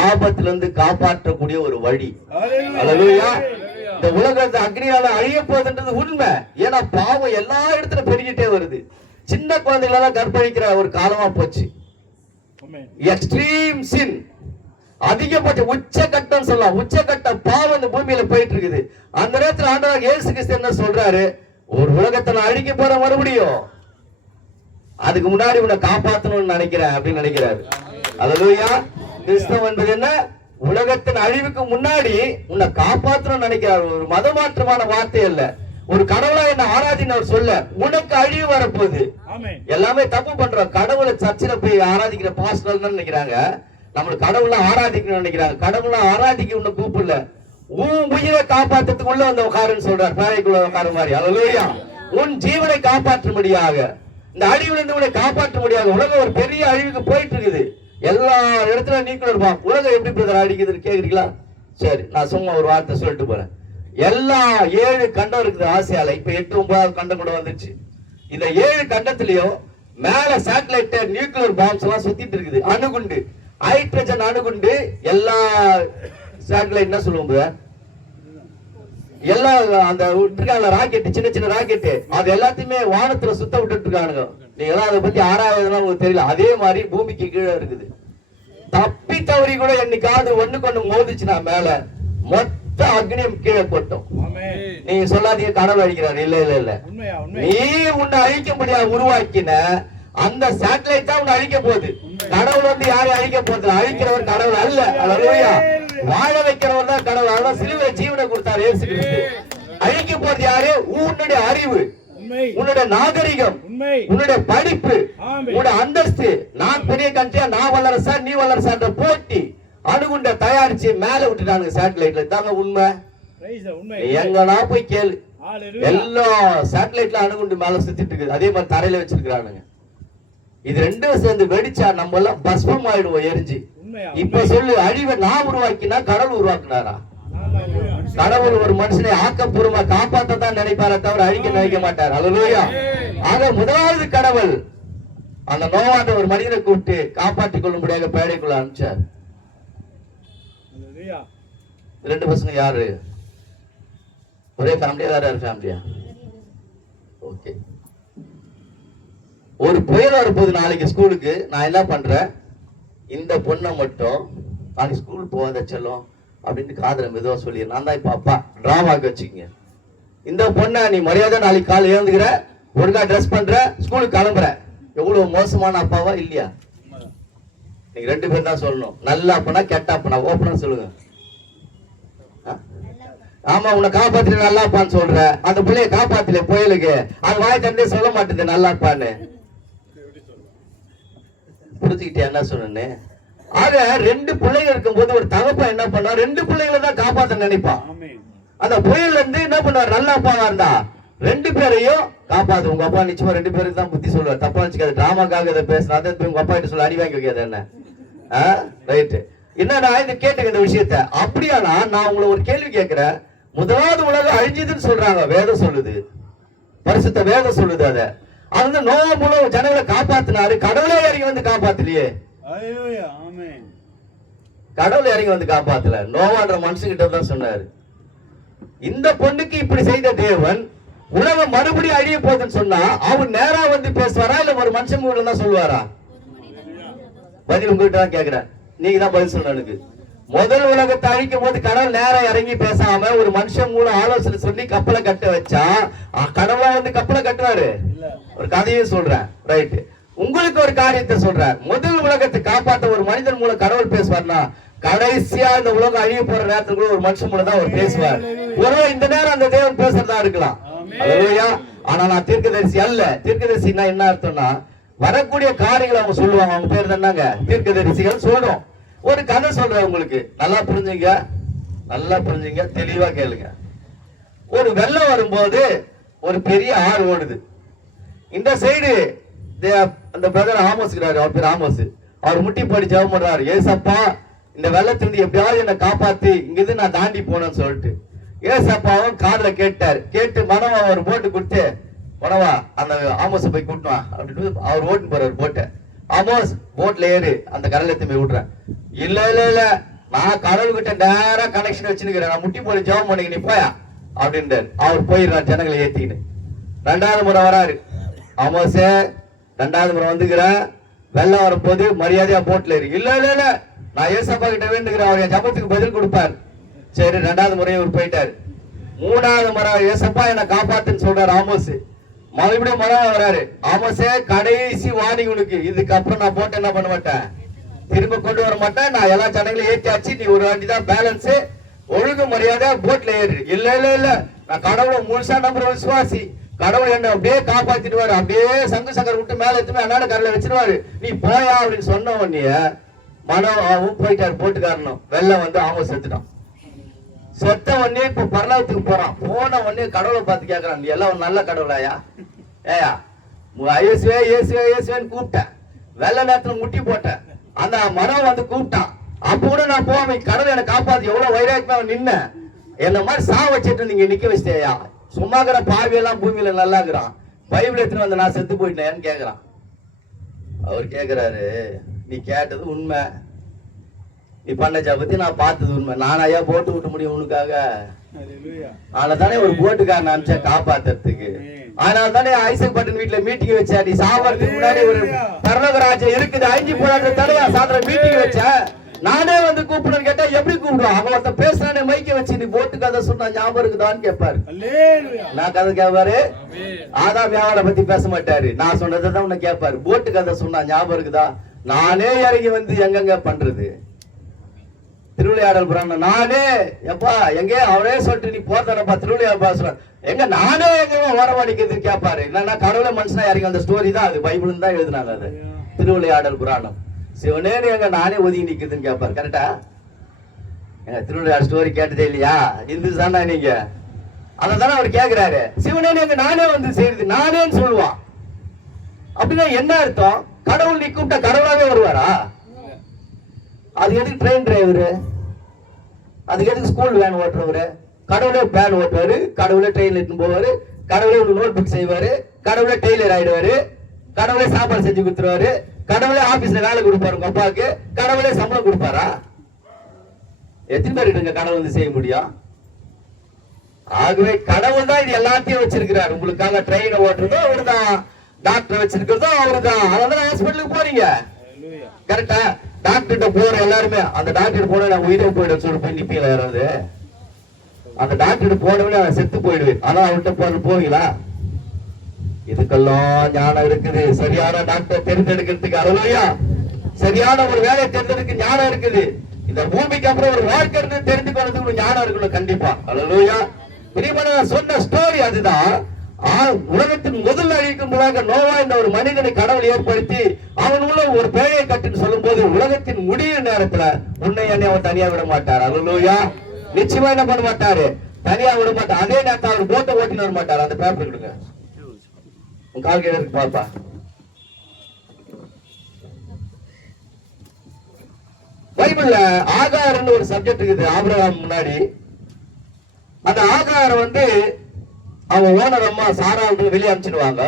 ஆபத்திலிருந்து காப்பாற்றக்கூடிய ஒரு வழி. அல்லேலூயா. இந்த உலகத்தை அக்னியால அழிய போகுதுன்றது உண்மை. ஏன்னா பாவம் எல்லா இடத்துல பெருகிட்டே வருது. சின்ன குழந்தைகளெல்லாம் கற்பழிக்கிற ஒரு காலமா போச்சு. எக்ஸ்ட்ரீம் சின், அதிகபட்ச உச்சகட்டம் சொல்லலாம், உச்சகட்ட பாவம் இந்த பூமியில போயிட்டு இருக்குது. அந்த நேரத்தில் ஆண்டவராக இயேசு கிறிஸ்து என்ன சொல்றாரு? ஒரு உலகத்தை நான் அழிக்க போற மறுபடியும், அதுக்கு முன்னாடி உன்னை காப்பாற்றணும்னு நினைக்கிறேன் அப்படின்னு நினைக்கிறாரு. அல்லேலூயா. கிறிஸ்தவம் என்பது என்ன? உலகத்தின் அழிவுக்கு முன்னாடி உன்னை காப்பாற்றணும்னு நினைக்கிறார். ஒரு மதமாற்றமான வார்த்தை அல்ல. ஒரு கடவுளா என்ன ஆராதின்னு அவர் சொல்ல, உனக்கு அழிவு வரப்போகுது. எல்லாமே தப்பு பண்றோம். கடவுளை சர்ச்சில் போய் ஆராதிக்கிற பாஸ்டர் நினைக்கிறாங்க நம்மளுக்கு கடவுளை ஆராதிக்கணும்னு நினைக்கிறாங்க. கடவுளை ஆராதிக்க உன்னை கூப்பிடல, உன் உயிரை காப்பாற்றுறதுக்கு உள்ள வந்து உட்காருன்னு சொல்றார். பேரைக்குள்ள உட்கார மாதிரி. அல்லேலூயா. உன் ஜீவனை காப்பாற்றும்படியாக, இந்த அழிவுல உன்னை காப்பாற்றும்படியாக. உலகம் ஒரு பெரிய அழிவுக்கு போயிட்டு இருக்குது. எல்லா இடத்துல நீங்களும் இருப்பான். உலகம் எப்படி பிரதர் அழிக்குதுன்னு கேக்குறீங்களா? சரி, நான் சும்மா ஒரு வார்த்தை சொல்லிட்டு போறேன். எல்லா 7 கண்டம் இருக்குது ஆசியால. இப்ப 8 9 கண்டம் கூட வந்துச்சு. இந்த 7 கண்டத்திலயும் மேல சேட்டலைட் நியூக்ளியர் பாம்ஸ் எல்லாம் சுத்திட்டு இருக்குது. அணுகுண்டு, ஹைட்ரஜன் அணுகுண்டு, எல்லா சேட்டலைட் என்ன சொல்லுவோம், எல்லா அந்த ராக்கெட், சின்ன சின்ன ராக்கெட், அது எல்லாத்தையுமே வானத்துல சுத்த விட்டுட்டு இருக்கானுங்க. நீங்க எல்லாம் அதை பத்தி ஆராய்வதெல்லாம் உங்களுக்கு தெரியல. அதே மாதிரி பூமிக்கு கீழே இருக்குது. தப்பி தவறி கூட என்னைக்காவது ஒண்ணுக்கு மோதிச்சுனா மேல மொத்த அக்னியம் கீழே போட்டோம். நீங்க சொல்லாதீங்க கடவுள் அழிக்கிறாரு. இல்ல இல்ல இல்ல, நீ உன்னை அழிக்க முடியாது உருவாக்கின அந்த சேட்டலைட் தான் உன்னை அழிக்க போகுது. கடவுள் வந்து யாரையும் அழிக்க போகுது? அழிக்கிறவர் கடவுள் அல்ல. அல்லேலூயா. வாழ வைக்கிறவர் தான் கடவுள். அதான் சிலுவை ஜீவனை கொடுத்தார் இயேசு கிறிஸ்து. அழிக்க போறது யாரு? உன்னுடைய அறிவு. உன்னுடைய நாகரிகம், உன்னுடைய படிப்பு, உன்னுடைய அந்தஸ்து, நான் பெரிய கண்ட்ரியா, நான் வல்லரசா, நீ வல்லரசான்ற போட்டி அணுகுண்ட தயாரிச்சு மேல விட்டுட்டானுங்க சேட்டலைட்ல. தாங்க உண்மை. எங்கன்னா போய் கேளு, எல்லா சேட்டலைட்ல அணுகுண்டு மேல சுத்திட்டு இருக்குது. அதே மாதிரி தரையில வச்சிருக்கானுங்க. இது ரெண்டும் சேர்ந்து வெடிச்சா நம்ம எல்லாம் பஸ்பம் ஆயிடுவோம் எரிஞ்சு. இப்ப சொல்லு, அழிவை நான் உருவாக்கினா கடவுள் உருவாக்குனாரா? கடவுள் ஒரு மனுஷனை ஆக்கப்பூர்வமா காப்பாத்தான் நினைப்பார தவிர அழிக்க நினைக்க மாட்டார். அல்லேலூயா. ஆக முதலாவது கடவுள் அந்த நோவாண்ட ஒரு மனிதனை கூப்பிட்டு காப்பாற்றிக் கொள்ளும்படியாக பேழைக்குள்ள அனுப்பிச்சார். ரெண்டு பசங்க யாரு? ஒரே ஃபேமிலியா? வேற யாரு ஃபேமிலியா? ஓகே. ஒரு புயல் வரப்போகுது நாளைக்கு ஸ்கூலுக்கு. நான் என்ன பண்றேன், இந்த பொண்ணை மட்டும் நாளைக்கு ஸ்கூல் போகாத செல்லும் அப்படின்னு காதல மெதுவா சொல்லி, நான் தான் இப்ப அப்பா டிராமாக்கு வச்சுக்கீங்க. இந்த பொண்ணை நீ மரியாதை நாளைக்கு காலை ஏந்துக்கிற, ஒழுங்கா ட்ரெஸ் பண்ற, ஸ்கூலுக்கு கிளம்புற. எவ்வளவு மோசமான அப்பாவா இல்லையா? நீங்க ரெண்டு பேரும் தான் சொல்லணும். நல்ல அப்பனா கெட்ட அப்பனா? ஓப்பனா சொல்லுங்க. ஆமா, உன்னை காப்பாத்திட்டு நல்லா அப்பான்னு சொல்ற, அந்த பிள்ளைய காப்பாத்தில புயலுக்கு, அது வாய் தந்தே சொல்ல மாட்டேது நல்லா அப்பான்னு. புரிஞ்சுக்கிட்டே என்ன சொன்னேன்னு? ஆக ரெண்டு பிள்ளைங்க இருக்கும் போது ஒரு தகப்பன் என்ன பண்ணா, ரெண்டு பிள்ளைங்களை தான் காப்பாத்த நினைப்பான். அந்த புயல்ல இருந்து என்ன பண்ணுவார், நல்ல அப்பாவா இருந்தா ரெண்டு பேரையும் காப்பாத்து. உங்க அப்பா நிச்சயமா ரெண்டு பேருக்கு தான் புத்தி சொல்லுவார். தப்பா வச்சுக்காது, டிராமாக்காக இதை பேசுறேன். அதை உங்க அப்பா கிட்ட சொல்ல அடி வாங்கி வைக்காது என்ன? ரைட்டு. என்னடா இது கேட்டுக்க இந்த விஷயத்த. அப்படியானா நான் உங்களை ஒரு கேள்வி கேட்கிறேன். முதலாவது உலகம் அழிஞ்சதுன்னு சொல்றாங்க, வேதம் சொல்லுது, பரிசுத்த வேதம் சொல்லுது. அதை அது வந்து நோவா மூலம் ஜனங்களை காப்பாத்தினாரு. கடவுளே இறங்கி வந்து காப்பாத்தலையே. கடவுள் இறங்கி வந்து காப்பாத்தல, நோவான்ற மனுஷங்கிட்ட தான் சொன்னாரு. இந்த பொண்ணுக்கு இப்படி செய்த தேவன் உலகம் மறுபடியும் அழிய போகுதுன்னு சொன்னா அவர் நேரா வந்து பேசுவாரா, இல்ல ஒரு மனுஷன் கூட தான் சொல்லுவாரா? பதில் உங்ககிட்ட தான் கேக்குறேன், நீங்க தான் பதில் சொல்லணும் எனக்கு. முதல் உலகத்தை அழிக்கும் போது கடவுள் நேரம் இறங்கி பேசாம ஒரு மனுஷன் மூலம் ஆலோசனை சொல்லி கப்பலை கட்ட வச்சா கடவுளா வந்து கப்பலை கட்டுவாரு? ஒரு கதையும் சொல்றேன். ரைட். உங்களுக்கு ஒரு காரியத்தை சொல்றேன். முதல் உலகத்தை காப்பாற்ற ஒரு மனிதன் மூலம் கடவுள் பேசுவார்னா, கடைசியா இந்த உலகம் அழிய போற நேரத்துக்குள்ள ஒரு மனுஷன் மூலம் தான் அவர் பேசுவார். ஒருவேளை இந்த நேரம் அந்த தேவன் பேசுறதா இருக்கலாம். ஆனா நான் தீர்க்கதரிசி அல்ல. தீர்க்கதரிசினா என்ன அர்த்தம்னா, வரக்கூடிய காரியங்களை அவங்க சொல்லுவாங்க. அவங்க பேர் என்னங்க? தீர்க்கதரிசிகள் சொல்றோம். ஒரு கதை சொல்றேன் உங்களுக்கு, நல்லா புரிஞ்சுங்க, நல்லா புரிஞ்சுங்க, தெளிவா கேளுங்க. ஒரு வெள்ளம் வரும்போது ஒரு பெரிய ஆறு ஓடுது. இந்த சைடு அந்த பிரதர் ஆமோஸ், அவர் பேர் ஆமோஸ். அவர் முட்டி பாடி ஜெபம் பண்றாரு, ஏசப்பா இந்த வெள்ளத்திலிருந்து எப்படியாவது என்ன காப்பாத்தி இங்கிருந்து நான் தாண்டி போனேன்னு சொல்லிட்டு. ஏசப்பாவும் காதுல கேட்டாரு. கேட்டு மனவா ஒரு போட்டு கொடுத்து, மனவா அந்த ஆமோஸை போய் கூட்டுவான் அப்படின்னு அவர் ஓட்டு போறாரு போட்டை. ஆமோஸ் போட்ல ஏறு, அந்த கடலை போய் விடுறேன். இல்ல இல்ல இல்ல, நான் கடவுள்கிட்ட நேரா கனெக்ஷன் வச்சுக்கிறேன், நான் முட்டி போய் ஜெபம் பண்ணிக்க, நீ போயா அப்படின்றாரு. அவர் போயிடுறாரு ஜனங்களை ஏத்திக்கின்னு. ரெண்டாவது முறை வராரு ஆமோஸே, ரெண்டாவது முறை வந்துக்கிறேன். வெள்ளம் வரும்போது மரியாதையா போட்ல ஏறி. இல்ல இல்ல இல்ல, நான் ஏசப்பா கிட்ட வேண்டுகிறேன், அவர் என் ஜபத்துக்கு பதில் கொடுப்பார். சரி, ரெண்டாவது முறையும் இவர் போயிட்டாரு. மூணாவது முறை ஏசப்பா என்ன காப்பாத்துன்னு சொல்றாரு ஆமோஸ். மறுபடியும் மரம் வராரு. ஆமோஸே, கடைசி வாணி உனக்கு, இதுக்கப்புறம் நான் போட்டு என்ன பண்ண மாட்டேன், திரும்ப கொண்டு வர மாட்டேன். நான் எல்லா ஜனங்களையும் ஏற்றியாச்சு, நீ ஒரு வாட்டி தான் பேலன்ஸ், ஒழுங்கு மரியாதை போட்ல ஏறு. இல்ல இல்ல இல்ல, நான் கடவுளை முழுசா நம்புற விசுவாசி, கடவுள் என்ன அப்படியே காப்பாத்திடுவாரு, அப்படியே சங்கு சக்கர விட்டு மேல எடுத்துமே அண்ணாட கரையில வச்சிருவாரு, நீ போயா அப்படின்னு சொன்ன உடனே மனம் போயிட்டாரு போட்டுக்காரனும். வெள்ளம் வந்து ஆமோஸ் செத்துட்டான். செத்த உடனே இப்ப பரலோகத்துக்கு போறான். போன உடனே கடவுளை பார்த்து கேட்கறான், நீ எல்லாம் ஒரு நல்ல கடவுளாயா? ஏயா இயேசுவே இயேசுவே இயேசுவேன்னு கூப்பிட்டேன், வெள்ள நேரத்துல முட்டி போட்டேன், அந்த மரம் வந்து கூப்பிட்டான். அப்ப கூட நான் போவேன், கடவுள் என்னை காப்பாத்தி எவ்வளவு வைராக்கியமா நின்ன, என்ன மாதிரி சா வச்சுட்டு நீங்க நிக்க வச்சிட்டேயா? சும்மாக்கிற பாவியெல்லாம் பூமியில நல்லா இருக்கிறான், பைபிள் எடுத்துன்னு வந்து நான் செத்து போயிட்டேன்னு கேக்குறான். அவர் கேக்குறாரு, நீ கேட்டது உண்மை, நீ பண்ண ஜபத்தி நான் பார்த்தது உண்மை, நான் ஐயா போட்டு விட்ட முடியும் உனக்காக? அதனாலதானே ஒரு போட்டுக்காரன் அனுப்பிச்சா காப்பாத்துறதுக்கு. அதனால தானே ஐசக் பட்டன் வீட்டுல மீட்டிங் வச்சா, நீ சாவறதுக்கு முன்னாடி ஒரு பரலோகராஜ்யம் இருக்குது, அழிஞ்சு போராட்ட தடவை சாயந்தரம் மீட்டிங் வச்ச, நானே வந்து கூப்பிடுன்னு கேட்டா எப்படி கூப்பிடுவான்? அவன் ஒருத்த பேசுறானே மைக்க வச்சு, நீ போட்டு கதை சொன்னா ஞாபகம் இருக்குதான்னு கேட்பாரு. நான் கதை கேட்பாரு, ஆதாம் வியாபார பத்தி பேச மாட்டாரு, நான் சொன்னதான் உன்னை கேட்பாரு. போட்டு கதை சொன்னா ஞாபகம் இருக்குதா? நானே இறங்கி வந்து எங்கெங்க பண்றது? திருவிளையாடல் புராணம் நானே எப்பா எங்கே அவரே சொல்லிட்டு நீ போறதானப்பா திருவிளையாடல் பாசுறான் எங்க நானே எங்க ஓரவாடிக்கிறது கேட்பாரு. என்னன்னா கடவுளை மனுஷனா இறங்கி அந்த ஸ்டோரி தான் அது, பைபிள் தான் எழுதினாங்க அது திருவிளையாடல் புராணம். சிவனேன்னு எங்க நானே ஒதுங்கி நிக்குதுன்னு கேட்பாரு. கரெக்டா? எங்க திருவிளையாடல் ஸ்டோரி கேட்டதே இல்லையா? இந்து தானே நீங்க? அதான் அவர் கேட்கிறாரு. சிவனேன்னு எங்க நானே வந்து செய்யுது நானேன்னு சொல்லுவான். அப்படின்னா என்ன அர்த்தம்? கடவுள் நீ கூப்பிட்ட கடவுளாவே வருவாரா? அது எதுக்கு ட்ரெயின் டிரைவரு? அதுக்கு எதுக்கு ஸ்கூல் வேன் ஓட்டுறவரு? கடவுளே வேன் ஓட்டுவாரு, கடவுளே ட்ரெயின்ல எடுத்துன்னு போவாரு, கடவுளே ஒரு நோட் புக் செய்வாரு, கடவுளே டெய்லர் ஆயிடுவாரு, கடவுளே சாப்பாடு செஞ்சு கொடுத்துருவாரு, கடவுளே ஆபீஸ்ல வேலை கொடுப்பாரு உங்க அப்பாவுக்கு, கடவுளே சம்பளம் கொடுப்பாரா? எத்தனை பேருக்கு கடவுள் வந்து செய்ய முடியும்? ஆகவே கடவுள் தான் இது எல்லாத்தையும் வச்சிருக்கிறார். உங்களுக்காக ட்ரெயினை ஓட்டுறதும் அவரு தான், டாக்டர் வச்சிருக்கிறதும் அவரு தான். அதனால ஹாஸ்பிட்டலுக்கு போறீங்க. கரெக்டா? டாக்டர்கிட்ட போற எல்லாருமே அந்த டாக்டர் போன நான் உயிரை போயிடும் சொல்லி போய் நிப்பீங்களா? யாராவது அந்த டாக்டர் போனவனே அவன் செத்து போயிடுவேன். ஆனா அவன்கிட்ட போவீங்களா? இதுக்கெல்லாம் ஞானம் இருக்குது. சரியான டாக்டர் தேர்ந்தெடுக்கிறதுக்கு அருளையா சரியான ஒரு வேலையை தேர்ந்தெடுக்க ஞானம் இருக்குது. இந்த பூமிக்கு அப்புறம் ஒரு வாழ்க்கை இருந்து தெரிந்து கொள்றதுக்கு ஒரு ஞானம் இருக்கணும் கண்டிப்பா. அருளையா பிரியமான சொன்ன ஸ்டோரி அதுதான். உலகத்தின் முதல் அழிக்கும் போதாக நோவா என்ற ஒரு மனிதனை கடவுள் ஏற்படுத்தி அவன் உள்ள ஒரு பேழையை கட்டுன்னு சொல்லும் போது உலகத்தின் முடிய நேரத்துல உன்னை என்னை அவன் தனியா விட மாட்டார். அல்லேலூயா. நிச்சயமா என்ன பண்ண மாட்டாரு? தனியா விட மாட்டார். அதே நேரத்தில் அவர் போட்டை ஓட்டின்னு வர மாட்டார். அந்த பேப்பர் கொடுங்க, உன் கால் கீழே இருக்கு பாப்பா. பைபிள்ல ஆகார்னு ஒரு சப்ஜெக்ட் இருக்குது. ஆபிரகாம் முன்னாடி அந்த ஆகாரம் வந்து அவன் ஓனர் அம்மா சாரா வெளியே அனுப்பிச்சிடுவாங்க.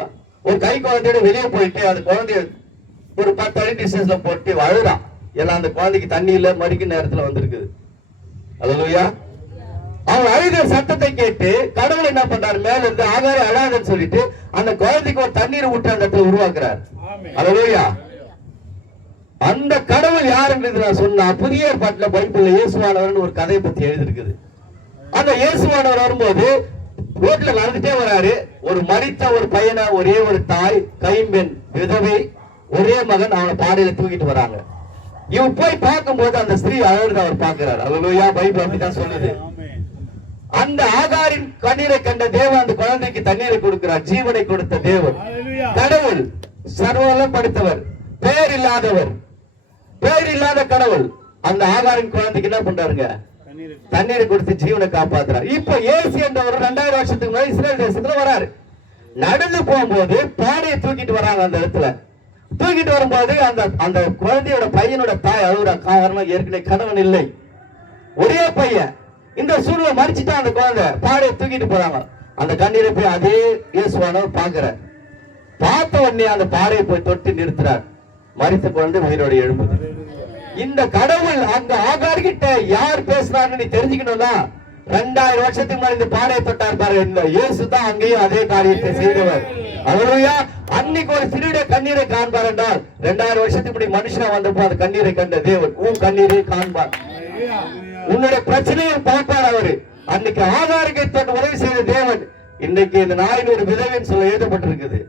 ஒரு கை குழந்தையோட வெளியே போயிட்டு அந்த குழந்தைய ஒரு 10 அடி டிஸ்டன்ஸ்ல போட்டு அழுறான். எல்லாம் அந்த குழந்தைக்கு தண்ணி இல்ல, மடிக்க நேரத்துல வந்திருக்குது. அல்லேலூயா. அவன் அழுகிற சத்தத்தை கேட்டு கடவுள் என்ன பண்றாரு? மேல இருந்து ஆகாரம் அழாதுன்னு சொல்லிட்டு அந்த குழந்தைக்கு ஒரு தண்ணீரை விட்டு அந்த இடத்துல உருவாக்குறார். அல்லேலூயா. அந்த கடவுள் யாருன்றது நான் சொன்னா புதிய ஏற்பாட்டுல பைபிள்ல இயேசுவானவர்னு ஒரு கதையை பத்தி எழுதிருக்குது. அந்த இயேசுவானவர் வரும்போது ரோட்ல நடந்துட்டே வராரு. ஒரு மரித்த ஒரு பையனை ஒரே ஒரு தாய், கைம்பெண், விதவை, ஒரே மகன் அவனை பாடையில தூக்கிட்டு வராங்க. இவன் போய் பார்க்கும்போது அந்த ஸ்திரீ அழுது அவர் பார்க்கிறார். அல்லேலூயா. பைபிள் அப்படிதான் சொல்லுது. அந்த ஆகாரின் கண்ணீரை கண்ட தேவன் அந்த குழந்தைக்கு தண்ணீரை கொடுக்கிறார். ஜீவனை கொடுத்த தேவன் கடவுள் சர்வவல்லம் படைத்தவர், பேர் இல்லாதவர், பேர் இல்லாத கடவுள் அந்த ஆகாரின் குழந்தைக்கு என்ன பண்றாருங்க? தண்ணீரை கொடுத்து ஜீவனை காப்பாத்துறாரு. இப்ப இயேசு என்றவர் 2000 வருஷத்துக்கு முன்னாடி இஸ்ரேல் தேசத்துல வராரு. நடந்து போகும்போது பானையை தூக்கிட்டு வராங்க. அந்த இடத்துல தூக்கிட்டு வரும்போது அந்த குழந்தையோட பையனோட தாய் அழுகுற. காரணம் ஏற்கனவே கணவன் இல்லை, ஒரே பையன். இந்த சூழ்நிலை மறிச்சுட்டா அந்த குழந்தை பானையை தூக்கிட்டு போறாங்க. அந்த கண்ணீரை போய் அதே இயேசுவானவர் பாக்குறார். பார்த்த உடனே அந்த பாறையை போய் தொட்டு நிறுத்துறார். மரித்த குழந்தை உயிரோடு எழும்புது. இந்த கடவுள் அங்க ஆகார்கிட்ட யார் பேசுறாருன்னு நீ தெரிஞ்சுக்கணும்னா 2000 வருஷத்துக்கு முன்னாடி இந்த பானையை தொட்டார் பாரு. இந்த இயேசு தான் அங்கேயும் அதே காரியத்தை செய்தவர். அல்லேலூயா. அன்னைக்கு ஒரு சிறுடைய கண்ணீரை காண்பார் என்றால் 2000 வருஷத்துக்கு முன்னாடி மனுஷனா வந்தப்போ அந்த கண்ணீரை கண்ட தேவன் உன் கண்ணீரை காண்பார். உன்னுடைய பிரச்சனையை பார்ப்பார் அவரு. அன்னைக்கு ஆகாருக்கு தொட்டு உதவி செய்த தேவன் இன்னைக்கு இந்த நாயின் ஒரு விதவைன்னு சொல்ல எழுதப்பட்டிருக்குது.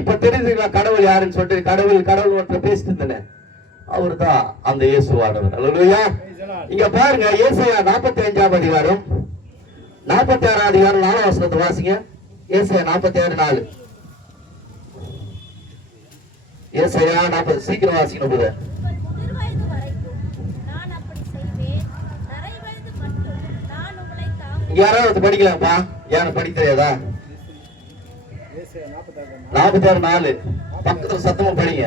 இப்ப தெரிஞ்சுங்களா கடவுள் யாருன்னு சொல்லிட்டு? கடவுள் ஒருத்தர் பேசிட்டு இருந்தேன், அவரு தான் அந்த இயேசுவானவர். அல்லேலூயா. இங்க பாருங்க, ஏசாயா 45ஆம் அதிகாரம் 46ஆம் அதிகாரம் 4ஆம் வசனத்தை வாசிங்க. ஏசாயா 46:4. ஏசாயா 40 சீக்கிரம் வாசிக்கணும் போது. யாராவது படிக்கலாம்ப்பா? யாரும் படிக்க தெரியாதா? 46:4 பக்கத்துல சத்தமா படிங்க.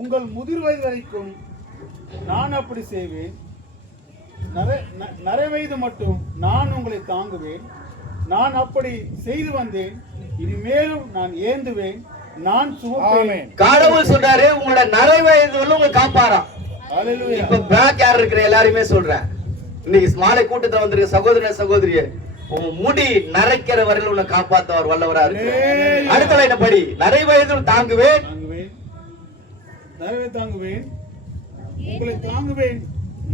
உங்கள் முதிர் வயது வரைக்கும் நான் அப்படி செய்வேன், நரை வயது மட்டும் நான் உங்களை தாங்குவேன். நான் அப்படி செய்து வந்தேன், இனிமேலும் நான் ஏந்துவேன், நான் சுமப்பேன். கடவுள் சொல்றாரு உங்களோட நரை வயது உங்களை காப்பாராம். இப்ப பேக் யார் இருக்கிற எல்லாருமே சொல்றேன். இன்னைக்கு மாலை கூட்டத்தை வந்திருக்க சகோதர சகோதரியே, உங்க முடி நரைக்கிற வரையில் உன்னை காப்பாத்தவர் வல்லவரா இருக்கு. அடுத்த லைன் படி. நரை வயதில் தாங்குவேன், தாங்குவேன், உங்களை தாங்குவேன்,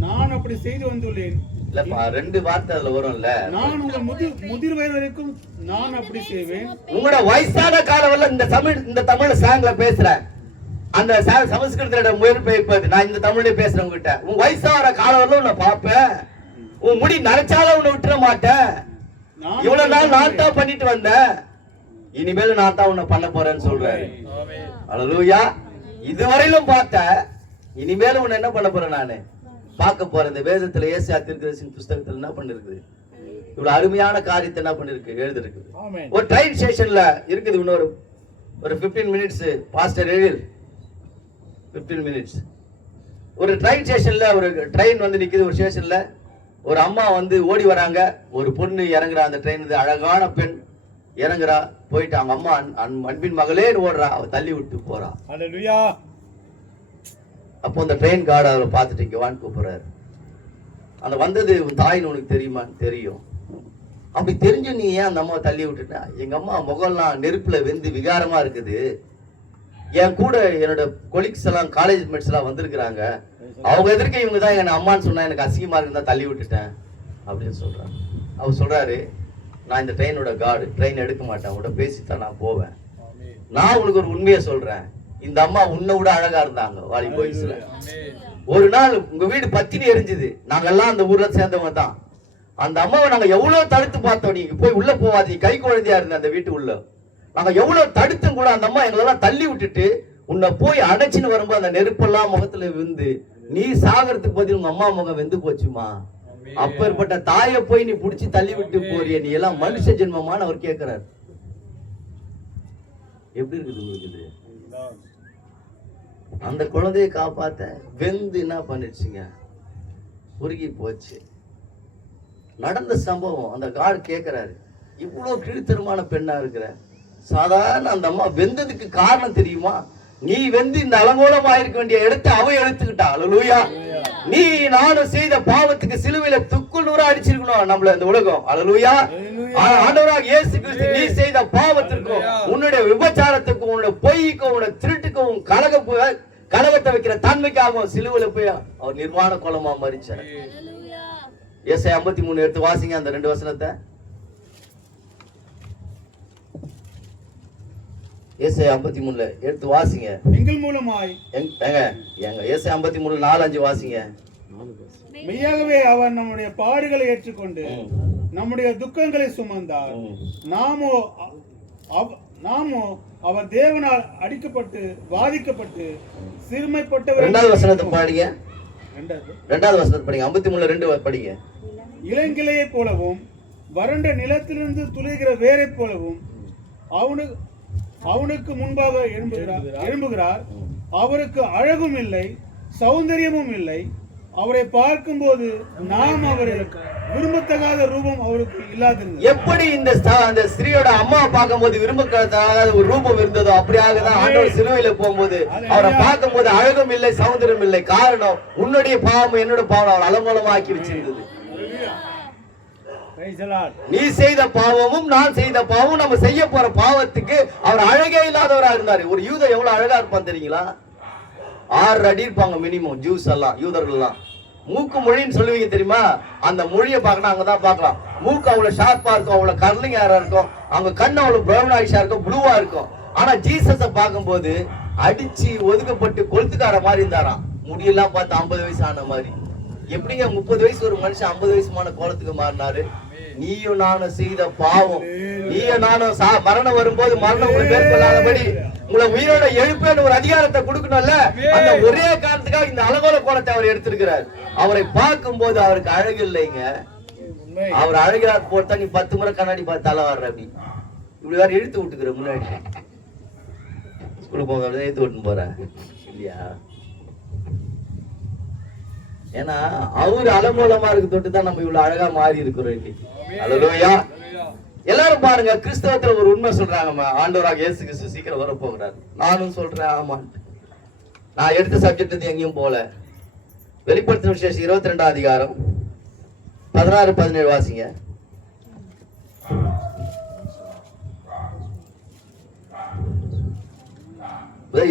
நான் அப்படி செய்து வந்துள்ளேன். இல்லப்பா, 2 வார்த்தை அதுல வரும்ல. நான் உங்கள் முதிர் வயது வரைக்கும் நான் அப்படி செய்வேன். உங்களோட வயசான காலம் இந்த தமிழ் சாங்ல பேசுறேன். அந்த சமஸ்கிருதத்தோட மொழிபெயர்ப்பது நான் இந்த தமிழ்ல பேசுறேன் உங்ககிட்ட. உன் வயசாகிற காலம் வரல உன்னை பார்ப்பேன், உன் முடி நரைச்சாலும் உன்னை விட்டுற மாட்டேன், இவ்வளவு நாள் நான் தான் பண்ணிட்டு வந்தேன், இனிமேல் நான் தான் உன்னை பண்ண போறேன்னு சொல்றாரு. அல்லேலூயா. இதுவரையிலும் பார்த்த, இனிமேல் உன்னை என்ன பண்ண போறேன் நானு பார்க்க போறேன். இந்த வேதத்துல ஏசாயா தீர்க்கதரிசியின் புஸ்தகத்துல என்ன பண்ணிருக்குது, இவ்வளவு அருமையான காரியத்தை என்ன பண்ணிருக்கு எழுதிருக்கு. ஒரு ட்ரெயின் ஸ்டேஷன்ல இருக்குது, இன்னொரு ஒரு 15 மினிட்ஸ் பாஸ்டர் எழில் 15 மினிட்ஸ். ஒரு ட்ரெயின் ஸ்டேஷன்ல ஒரு ட்ரெயின் வந்து நிக்குது, ஒரு ஸ்டேஷன்ல ஒரு அம்மா வந்து ஓடி வராங்க, ஒரு பொண்ணு இறங்குறா, அந்த ட்ரெயின் அழகான பெண் இறங்குறா, போயிட்டு அவங்க அம்மா அன்பின் மகளேன்னு ஓடுறா, அவ தள்ளி விட்டு போறா. அப்போ அந்த ட்ரெயின் கார்டு அவரை பார்த்துட்டு இங்க வான்னு கூப்பிடுறாரு. அந்த வந்தது உன் தாயின்னு உனக்கு தெரியுமான்னு தெரியும். அப்படி தெரிஞ்சு நீ ஏன் அந்த அம்மாவை தள்ளி விட்டுட்ட? எங்க அம்மா முகம்லாம் நெருப்புல வெந்து விகாரமா இருக்குது, என் கூட என்னோட கொலிக்ஸ் எல்லாம் காலேஜ் மேட்ஸ் எல்லாம் வந்திருக்கிறாங்க, அவங்க எதிர்க்க இவங்க தான் என்ன அம்மான்னு சொன்னா எனக்கு அசிங்கமா இருந்தா தள்ளி விட்டுட்டேன் அப்படின்னு சொல்றாங்க. அவர் சொல்றாரு, நான் இந்த ட்ரெயினோட கார்டு, ட்ரெயின் எடுக்க மாட்டேன், உங்கள்கிட்ட பேசித்தான் நான் போவேன். நான் உனக்கு ஒரு உண்மையை சொல்றேன், இந்த அம்மா உன்னை விட அழகா இருந்தாங்க வாலி வயசுல. ஒரு நாள் உங்க வீடு பத்தினி எரிஞ்சுது, நாங்கெல்லாம் அந்த ஊர்ல சேர்ந்தவங்க தான். அந்த அம்மாவை நாங்க எவ்வளவு தடுத்து பார்த்தோம், நீங்க போய் உள்ள போவாதீங்க, கை குழந்தையா இருந்த அந்த வீட்டு உள்ள நாங்க எவ்வளவு தடுத்தும் கூட அந்த அம்மா எங்களெல்லாம் தள்ளி விட்டுட்டு உன்னை போய் அடைச்சுன்னு வரும்போது அந்த நெருப்பெல்லாம் முகத்துல விந்து நீ சாகிறதுக்கு பதில் உங்க அம்மா முகம் வெந்து போச்சுமா. அப்பேற்பட்ட தாயை போய் நீ புடிச்சு தள்ளி விட்டு போறிய, நீ எல்லாம் மனுஷ ஜென்மமான்னு அவர் கேட்கிறார். எப்படி இருக்குது உங்களுக்கு? அந்த குழந்தையை காப்பாத்த வெந்து என்ன பண்ணிடுச்சுங்க, உருகி போச்சு. நடந்த சம்பவம் அந்த கார்டு கேட்கிறாரு, இவ்வளவு கீழ்த்தரமான பெண்ணா இருக்கிற, சாதாரண அந்த அம்மா வெந்ததுக்கு காரணம் தெரியுமா? நீ வெந்து இந்த அலங்கோலமா இருக்க வேண்டிய இடத்தை அவ எடுத்துக்கிட்டா. அல்லேலூயா. நீ நானும் செய்த பாவத்துக்கு சிலுவையில துக்குள் நூறா அடிச்சிருக்கணும் நம்மள இந்த உலகம். அல்லேலூயா. ஆண்டவராக இயேசு கிறிஸ்து நீ செய்த பாவத்திற்கும் உன்னுடைய விபச்சாரத்துக்கும் உன்னுடைய பொய்க்கும் உன்னுடைய திருட்டுக்கும் கலகத்தை வைக்கிற தன்மைக்காகவும் சிலுவையில போய் அவர் நிர்வாண கோலமா மரிச்சார். ஏசாயா 53 எடுத்து வாசிங்க அந்த 2 வசனத்தை. ஏசாயா 53 எடுத்து வாசிங்க. எங்கள் மூலமாய் ஏசாயா 53 4-5 வாசிங்க. மெய்யாகவே அவர் நம்முடைய பாடுகளை ஏற்றுக்கொண்டு நம்முடைய துக்கங்களை சுமந்தார், நாமோ அவர் தேவனால் அடிக்கப்பட்டு வாதிக்கப்பட்டு சிறுமைப்பட்டவர். 2வது வசனத்தை படிங்க. 2வது வசனத்தை படிங்க. 53:2 படிங்க. இளங்கிளையை போலவும் வறண்ட நிலத்திலிருந்து துளைகிற வேரை போலவும் அவனுக்கு முன்பாக எழும்புகிறார். அவருக்கு அழகும் இல்லை, சௌந்தரியமும் இல்லை. அவரை பார்க்கும்போது நாம் அவரை விரும்பத்தகாத ரூபம் அவருக்கு இல்லாதிருந்தது. எப்படி இந்த ஸ்திரீயோட அம்மா பார்க்கும்போது விரும்பத்தகாத ஒரு ரூபம் இருந்ததோ அப்படியாகதான் ஆண்டவர் சிலுவையில போகும்போது அவரை பார்க்கும்போது அழகும் இல்லை, சௌந்தரியம் இல்லை. காரணம் உன்னுடைய பாவம் என்னோட பாவம் அவள் அலங்கோலமாக்கி வச்சிருந்தது. நீ செய்த பாவமும் நான் செய்த பாவமும் நம்ம செய்ய போற பாவத்துக்கு அவர் அழகே இல்லாதவரா இருந்தாரு. ஒரு யூத எவ்வளவு அழகா இருப்பான் தெரியுங்களா? 6 அடி இருப்பாங்க மினிமம். ஜூஸ் எல்லாம் யூதர்கள் எல்லாம் மூக்கு மொழின்னு சொல்லுவீங்க தெரியுமா? அந்த மொழியை பார்க்கணும், அங்கதான் பார்க்கலாம். மூக்கு அவ்வளவு ஷார்ப்பா இருக்கும், அவ்வளவு கர்லிங் ஹேரா இருக்கும், அவங்க கண்ணு அவ்வளவு பிரவுன் ஆயிஷா இருக்கும், ப்ளூவா இருக்கும். ஆனா ஜீசஸ பார்க்கும்போது அடிச்சு ஒதுக்கப்பட்டு கொளுத்துக்கார மாதிரி இருந்தாராம். முடியெல்லாம் பார்த்து 50 வயசு ஆன மாதிரி. எப்படிங்க 30 வயசு ஒரு மனுஷன் 50 வயசுமான கோலத்துக்கு மாறினாரு? நீயும் நானும் செய்த பாவம், நீயும் நானும் மரணம் வரும்போது மரணம் உங்களை மேற்கொள்ளாதபடி உங்களை உயிரோட எழுப்பேன்னு ஒரு அதிகாரத்தை கொடுக்கணும்ல. அந்த ஒரே காரணத்துக்காக இந்த அலங்கோல கோலத்தை அவர் எடுத்திருக்கிறார். அவரை பார்க்கும் போது அவருக்கு அழகு இல்லைங்க. அவர் அழகார் போட்டா நீ 10 முறை கண்ணாடி பார்த்து தலை வர்ற அப்படி இப்படி வேற இழுத்து விட்டுக்கிற முன்னாடி ஸ்கூலுக்கு போங்க இழுத்து விட்டுன்னு போற இல்லையா? ஏன்னா அவரு அலங்கோலமா இருக்கு தொட்டு தான் நம்ம இவ்வளவு அழகா மாறி இருக்கிறோம் இன்னைக்கு. அல்லேலூயா. எல்லாரும் பாருங்க, கிறிஸ்தவத்துல ஒரு உண்மை சொல்றாங்க, ஆண்டவராக இயேசு கிறிஸ்து சீக்கிரம் வர போகிறார். நானும் சொல்றேன் ஆமா. நான் எடுத்த சப்ஜெக்ட் எங்கேயும் போல. வெளிப்படுத்தின விசேஷம் 22ஆம் அதிகாரம் 16-17 வாசிங்க.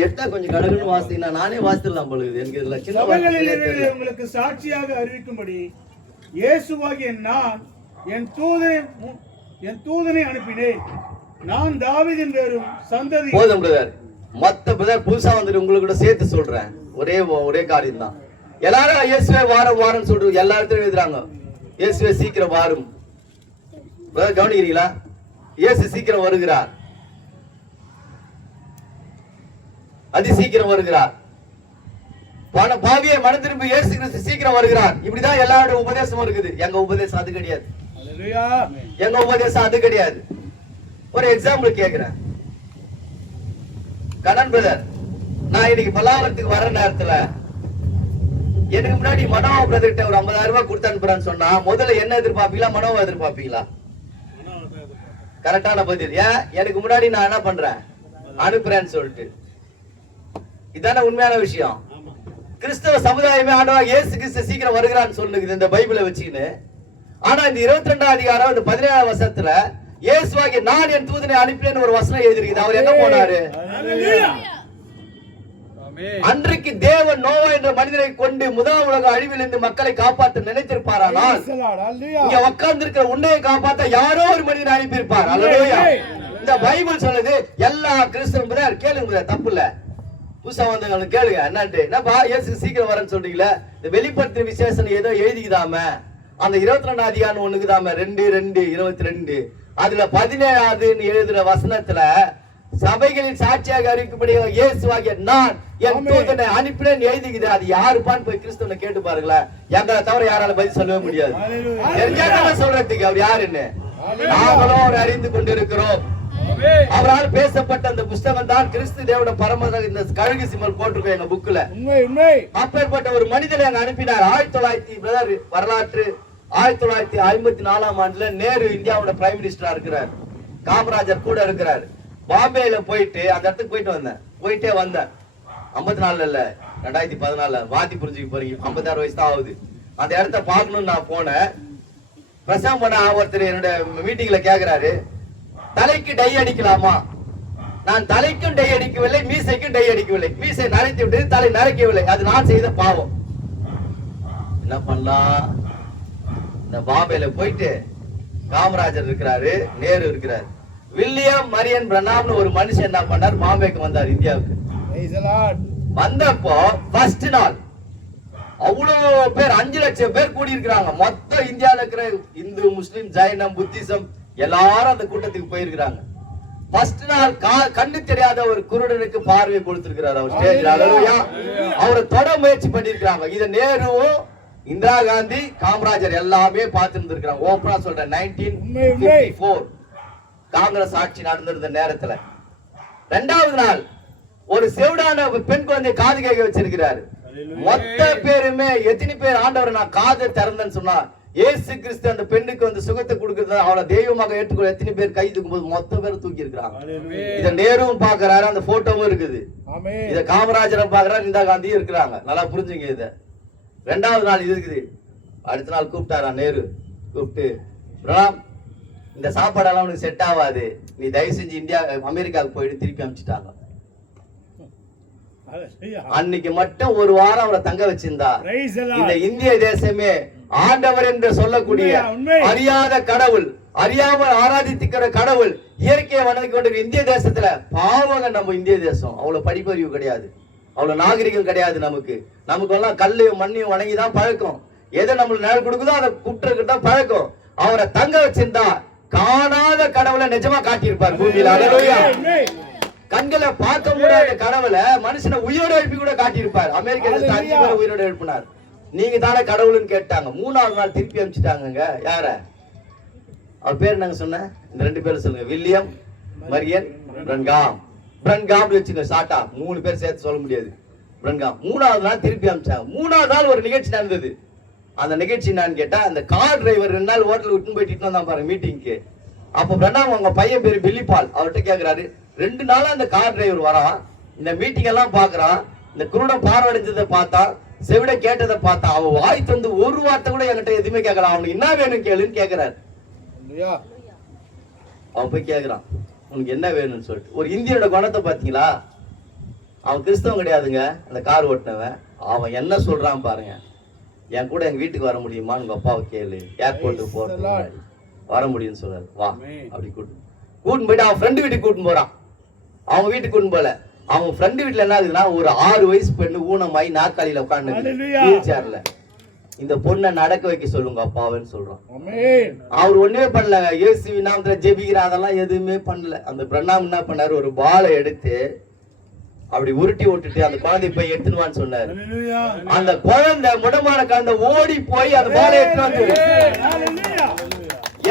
எட்டா கொஞ்சம் கடகன்னு வாசித்தீங்கன்னா நானே வாசித்துடலாம் பொழுது. எனக்கு இதுல சின்ன உங்களுக்கு சாட்சியாக அறிவிக்கும்படி இயேசுவாகிய நான் என் தூதனை அனுப்பினேன். நான் தாவீதின் வேரும் சந்ததி. போதும் பிரதர், மத்த பிரதர் புதுசா வந்துட்டு உங்களுக்கு கூட சேர்த்து சொல்றேன். ஒரே காரியம் தான். எல்லாரும் இயேசுவே வாரம் சொல்றோம். எல்லா இடத்துலயும் எழுதுறாங்க இயேசுவே சீக்கிரம் வாரும். பிரதர் கவனிக்கிறீங்களா? இயேசு சீக்கிரம் வருகிறார், அதி சீக்கிரம் வருகிறார். பாவியை மனம் திரும்பி இயேசு கிறிஸ்து சீக்கிரம் வருகிறார். இப்படிதான் எல்லாரோட உபதேசமும் இருக்குது. எங்க உபதேசம் அது கிடையாது. எங்க உபதேசம் அது கிடையாது. ஒரு எக்ஸாம்பிள் கேக்குறேன். கண்ணன் பிரதர், நான் இன்னைக்கு பல்லாவரத்துக்கு வர நேரத்துல எனக்கு முன்னாடி மனோவா பிரதர்கிட்ட ஒரு 50,000 ரூபாய் கொடுத்து அனுப்புறான்னு சொன்னா முதல்ல என்ன எதிர்பார்ப்பீங்களா, மனோவா எதிர்பார்ப்பீங்களா? கரெக்டான பதில். ஏன்? எனக்கு முன்னாடி நான் என்ன பண்றேன், அனுப்புறேன்னு சொல்லிட்டு. இதான உண்மையான விஷயம். கிறிஸ்தவ சமுதாயமே ஆண்டவராகிய இயேசு கிறிஸ்து சீக்கிரம் வருகிறான்னு சொல்லுது இந்த பைபிளை வச்சுக்கின்னு. ஆனா இந்த 22ஆம் அதிகாரம் இந்த 17ஆம் வசனத்துல இயேசுவாகிய நான் என் தூதனை அனுப்பினேன்னு ஒரு வசனம் எழுதிருக்குது. அவர் என்ன போனாரு? அன்றைக்கு தேவன் நோவா என்ற மனிதனை கொண்டு முதல் உலக அழிவிலிருந்து மக்களை காப்பாற்ற நினைத்திருப்பாரானால் இங்க உட்கார்ந்து இருக்கிற உன்னையை காப்பாற்ற யாரோ ஒரு மனிதனை அனுப்பியிருப்பார். அல்லேலூயா. இந்த பைபிள் சொல்லுது. எல்லா கிறிஸ்தவரும் கேளுங்க, தப்பு இல்ல. புதுசா வந்தவங்களுக்கு கேளுங்க என்னன்ட்டு. என்னப்பா இயேசு சீக்கிரம் வரேன்னு சொல்றீங்களா? இந்த வெளிப்படுத்தின விசேஷம் ஏதோ எழுதிக்குதாம அந்த 22ஆம் அதிகாரம் ஒண்ணுக்குதாம 2:22 அதுல 17வது எழுதுற வசனத்துல சபைகளின் சாட்சியாக அறிவிக்கப்படுகிற இயேசுவாகிய நான் என் தூதனை அனுப்பினேன் எழுதிக்குது. அது யாருப்பான்னு போய் கிறிஸ்தவனை கேட்டு பாருங்களேன். எங்களை தவிர யாரால பதில் சொல்லவே முடியாது. சொல்றதுக்கு அவர் யாருன்னு நாங்களும் அவர் அறிந்து கொண்டிருக்கிறோம். அவரால் பேசப்பட்ட அந்த புஸ்தகம் தான் கிறிஸ்து தேவன பரம இந்த கழுகு சிம்பல் போட்டிருக்கோம் எங்க புக்ல. அப்பேற்பட்ட ஒரு மனிதனை அங்க அனுப்பினார். 1900 வரலாற்று 1954ஆம் ஆண்டுல நேரு இந்தியாவோட பிரைம் மினிஸ்டரா இருக்கிறார். காமராஜர் கூட இருக்கிறார். பாம்பேல போயிட்டு அந்த இடத்துக்கு போயிட்டே வந்தேன். 54 இல்ல 2014 வாதி புரிஞ்சுக்க போறீங்க. 56 வயசு தான் ஆகுது. அந்த இடத்த பார்க்கணும்னு நான் போனேன். பிரசவம் பண்ண ஒருத்தர் என்னோட மீட்டிங்ல கேக்குறாரு, தலைக்கு டை அடிக்கலாமா? நான் தலைக்கும் டை அடிக்கவில்லை, மீசைக்கும் டை அடிக்கவில்லை. மீசை நரைத்து விட்டது, தலை நரைக்கவில்லை. அது நான் செய்த பாவம். என்ன பண்ணலாம்? இந்த பாம்பேல போயிட்டு காமராஜர் இருக்கிறாரு, நேரு இருக்கிறாரு. வில்லியம் மரியன் பிரணாம்னு ஒரு மனுஷன் என்ன பண்ணார், பாம்பேக்கு வந்தார் இந்தியாவுக்கு. வந்தப்போ ஃபர்ஸ்ட் நாள் அவ்வளவு பேர் 5 லட்சம் பேர் கூடி இருக்கிறாங்க. மொத்தம் இந்தியாவில் இருக்கிற இந்து, முஸ்லிம், ஜைனம், புத்திசம் எல்லாரும் அந்த கூட்டத்துக்கு போயிருக்கிறாங்க. ஃபர்ஸ்ட் நாள் கண்ணு தெரியாத ஒரு குருடனுக்கு பார்வை கொடுத்திருக்கிறார் அவர் ஸ்டேஜ்ல. அல்லேலூயா. அவரை தொட முயற்சி பண்ணிருக்காங்க. இத நேருவும் இந்திரா காந்தி, காமராஜர் எல்லாமே பார்த்துட்டு இருக்காங்க. ஓப்பனா சொல்றேன், 1954 காங்கிரஸ் ஆட்சி நடந்திருந்த நேரத்துல 2வது நாள் ஒரு செவிடான பெண் குழந்தை காது கேட்க வச்சிருக்கிறாரு. மொத்த பேருமே எத்தனை பேர் ஆண்டவர் நான் காதை திறந்தேன்னு சொன்னா இயேசு கிறிஸ்து அந்த பெண்ணுக்கு வந்து சுகத்தை கொடுக்கிறது அவளை தெய்வமாக ஏற்றுக்கொள்ள எத்தனை பேர் கை தூக்கும் போது மொத்த பேர் தூக்கி இருக்கிறாங்க. இத நேருவும் பாக்குறாரு, அந்த போட்டோவும் இருக்குது. இத காமராஜரும் பாக்குறாரு, இந்திரா காந்தியும் இருக்கிறாங்க. நல்லா புரிஞ்சுங்க. இத 2வது நாள் இது இருக்குது. அடுத்த நாள் கூப்பிட்டாரா நேரு. கூப்பிட்டு, பிரணாம், இந்த சாப்பாடெல்லாம் உனக்கு செட் ஆகாது, நீ தயவு செஞ்சு அமெரிக்காவுக்கு போயிட்டு திருப்பி அனுப்பிச்சிட்டாங்க. அன்னைக்கு மட்டும் ஒரு வாரம் அவரை தங்க வச்சிருந்தா இந்த இந்திய தேசமே ஆண்டவர் என்று சொல்லக்கூடிய அறியாத கடவுள், அறியாமல் ஆராதித்துக்கிற கடவுள், இயற்கையை வணங்கி கொண்டிருக்கிற இந்திய தேசத்துல பாவங்க. நம்ம இந்திய தேசம் அவ்வளவு படிப்பறிவு கிடையாது, அவ்வளவு நாகரிகம் கிடையாது. நமக்கு எல்லாம் கல்லையும் மண்ணையும் வணங்கிதான் பழக்கம். எதை நம்மளுக்கு நிழல் கொடுக்குதோ அதை குற்றக்கிட்ட பழக்கம். அவரை தங்க வச்சிருந்தா காணாத கடவுளை நிஜமா காட்டியிருப்பார் பூமியில. அல்லேலூயா. கண்களை பார்க்க முடியாத கடவுளை மனுஷனை உயிரோட எழுப்பி கூட காட்டியிருப்பார். அமெரிக்கா 5 பேரை உயிரோட எழுப்பினார். நீங்க தானே கடவுள்னு கேட்டாங்க. 3வது நாள் திருப்பி அனுப்பிச்சிட்டாங்க. யார? அவர் பேர் நாங்க சொன்ன இந்த 2 பேரும் சொல்லுங்க. வில்லியம் மரியன் பிரன்காம் வச்சுங்க. ஷார்ட்டா 3 பேர் சேர்த்து சொல்ல முடியாது. பிரன்காம். 3வது நாள் திருப்பி அனுப்பிச்சாங்க. 3வது நாள் ஒரு நிகழ்ச்சி நடந்தது. அந்த நிகழ்ச்சி நான் கேட்டா, அந்த கார் டிரைவர் 2 நாள் ஹோட்டல் விட்டு போயிட்டு வந்தான் பாருங்க மீட்டிங்க்கு. அப்ப பிரணாம் அவங்க பையன் பேரு பில்லிபால். அவர்கிட்ட கேக்குறாரு, 2 நாளா அந்த கார் டிரைவர் வரான், இந்த மீட்டிங் எல்லாம் பாக்குறான், இந்த குருடன் பார்வடைஞ்சதை பார்த்தா, செவிட கேட்டதை பார்த்தா, அவன் வாய் தந்து ஒரு வார்த்தை கூட என்கிட்ட எதுவுமே கேட்கலாம். அவனுக்கு என்ன வேணும் கேளுன்னு கேக்குறாரு. அவன் போய் கேக்குறான், உனக்கு என்ன வேணும்னு சொல்லிட்டு. ஒரு இந்தியனோட குணத்தை பாத்தீங்களா? அவன் கிறிஸ்தவன் கிடையாதுங்க. அந்த கார் ஓட்டினவன் அவன் என்ன சொல்றான் பாருங்க. என் கூட எங்க வீட்டுக்கு வர முடியுமான்னு உங்க அப்பாவை கேளு, ஏர்போர்ட்டுக்கு போறது வர முடியும்னு சொல்றாரு. வா அப்படி கூட்டு போயிட்டு அவன் ஃப்ரெண்டு வீட்டுக்கு கூட்டின்னு போறான். அவங்க வீட்டுக்கு கூட்டின்னு போல. அவங்க ஃப்ரெண்டு வீட்டுல என்ன ஆகுதுன்னா ஒரு 6 வயசு பெண்ணு ஊனமாயி நாற்காலியில உட்காந்து Hallelujah. வீல் சேர்ல. இந்த பொண்ணை நடக்க வைக்க சொல்லுங்க அப்பாவன்னு சொல்றான். ஆமென். அவர் ஒண்ணுமே பண்ணல. இயேசுவின் நாமத்துல ஜெபிக்கிற அதெல்லாம் எதுவுமே பண்ணல. அந்த பிரண்ணாம் என்ன பண்ணாரு, ஒரு பாலை எடுத்து அப்படி உருட்டி விட்டுட்டு அந்த குழந்தை போய் எடுத்துனுவான்னு சொன்னாரு. Hallelujah. அந்த குழந்தை முடமான குழந்தை ஓடி போய் அந்த பாலை எடுத்து வந்து. Hallelujah.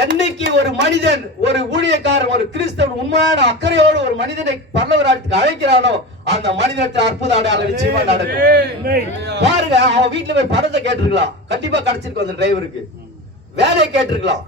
என்னைக்கு ஒரு மனிதன், ஒரு ஊழியக்காரன், ஒரு கிறிஸ்தவன் உண்மையான அக்கறையோடு ஒரு மனிதனை பரலோகத்துக்கு அழைக்கிறானோ அந்த மனிதனுக்கு அற்புத அடையாளம் நிச்சயமா நடக்கும். Amen. பாருங்க, அவன் வீட்டுல போய் பணத்தை கேட்டிருக்கலாம், கண்டிப்பா கிடைச்சிருக்கும். அந்த டிரைவருக்கு வேலையை கேட்டிருக்கலாம்.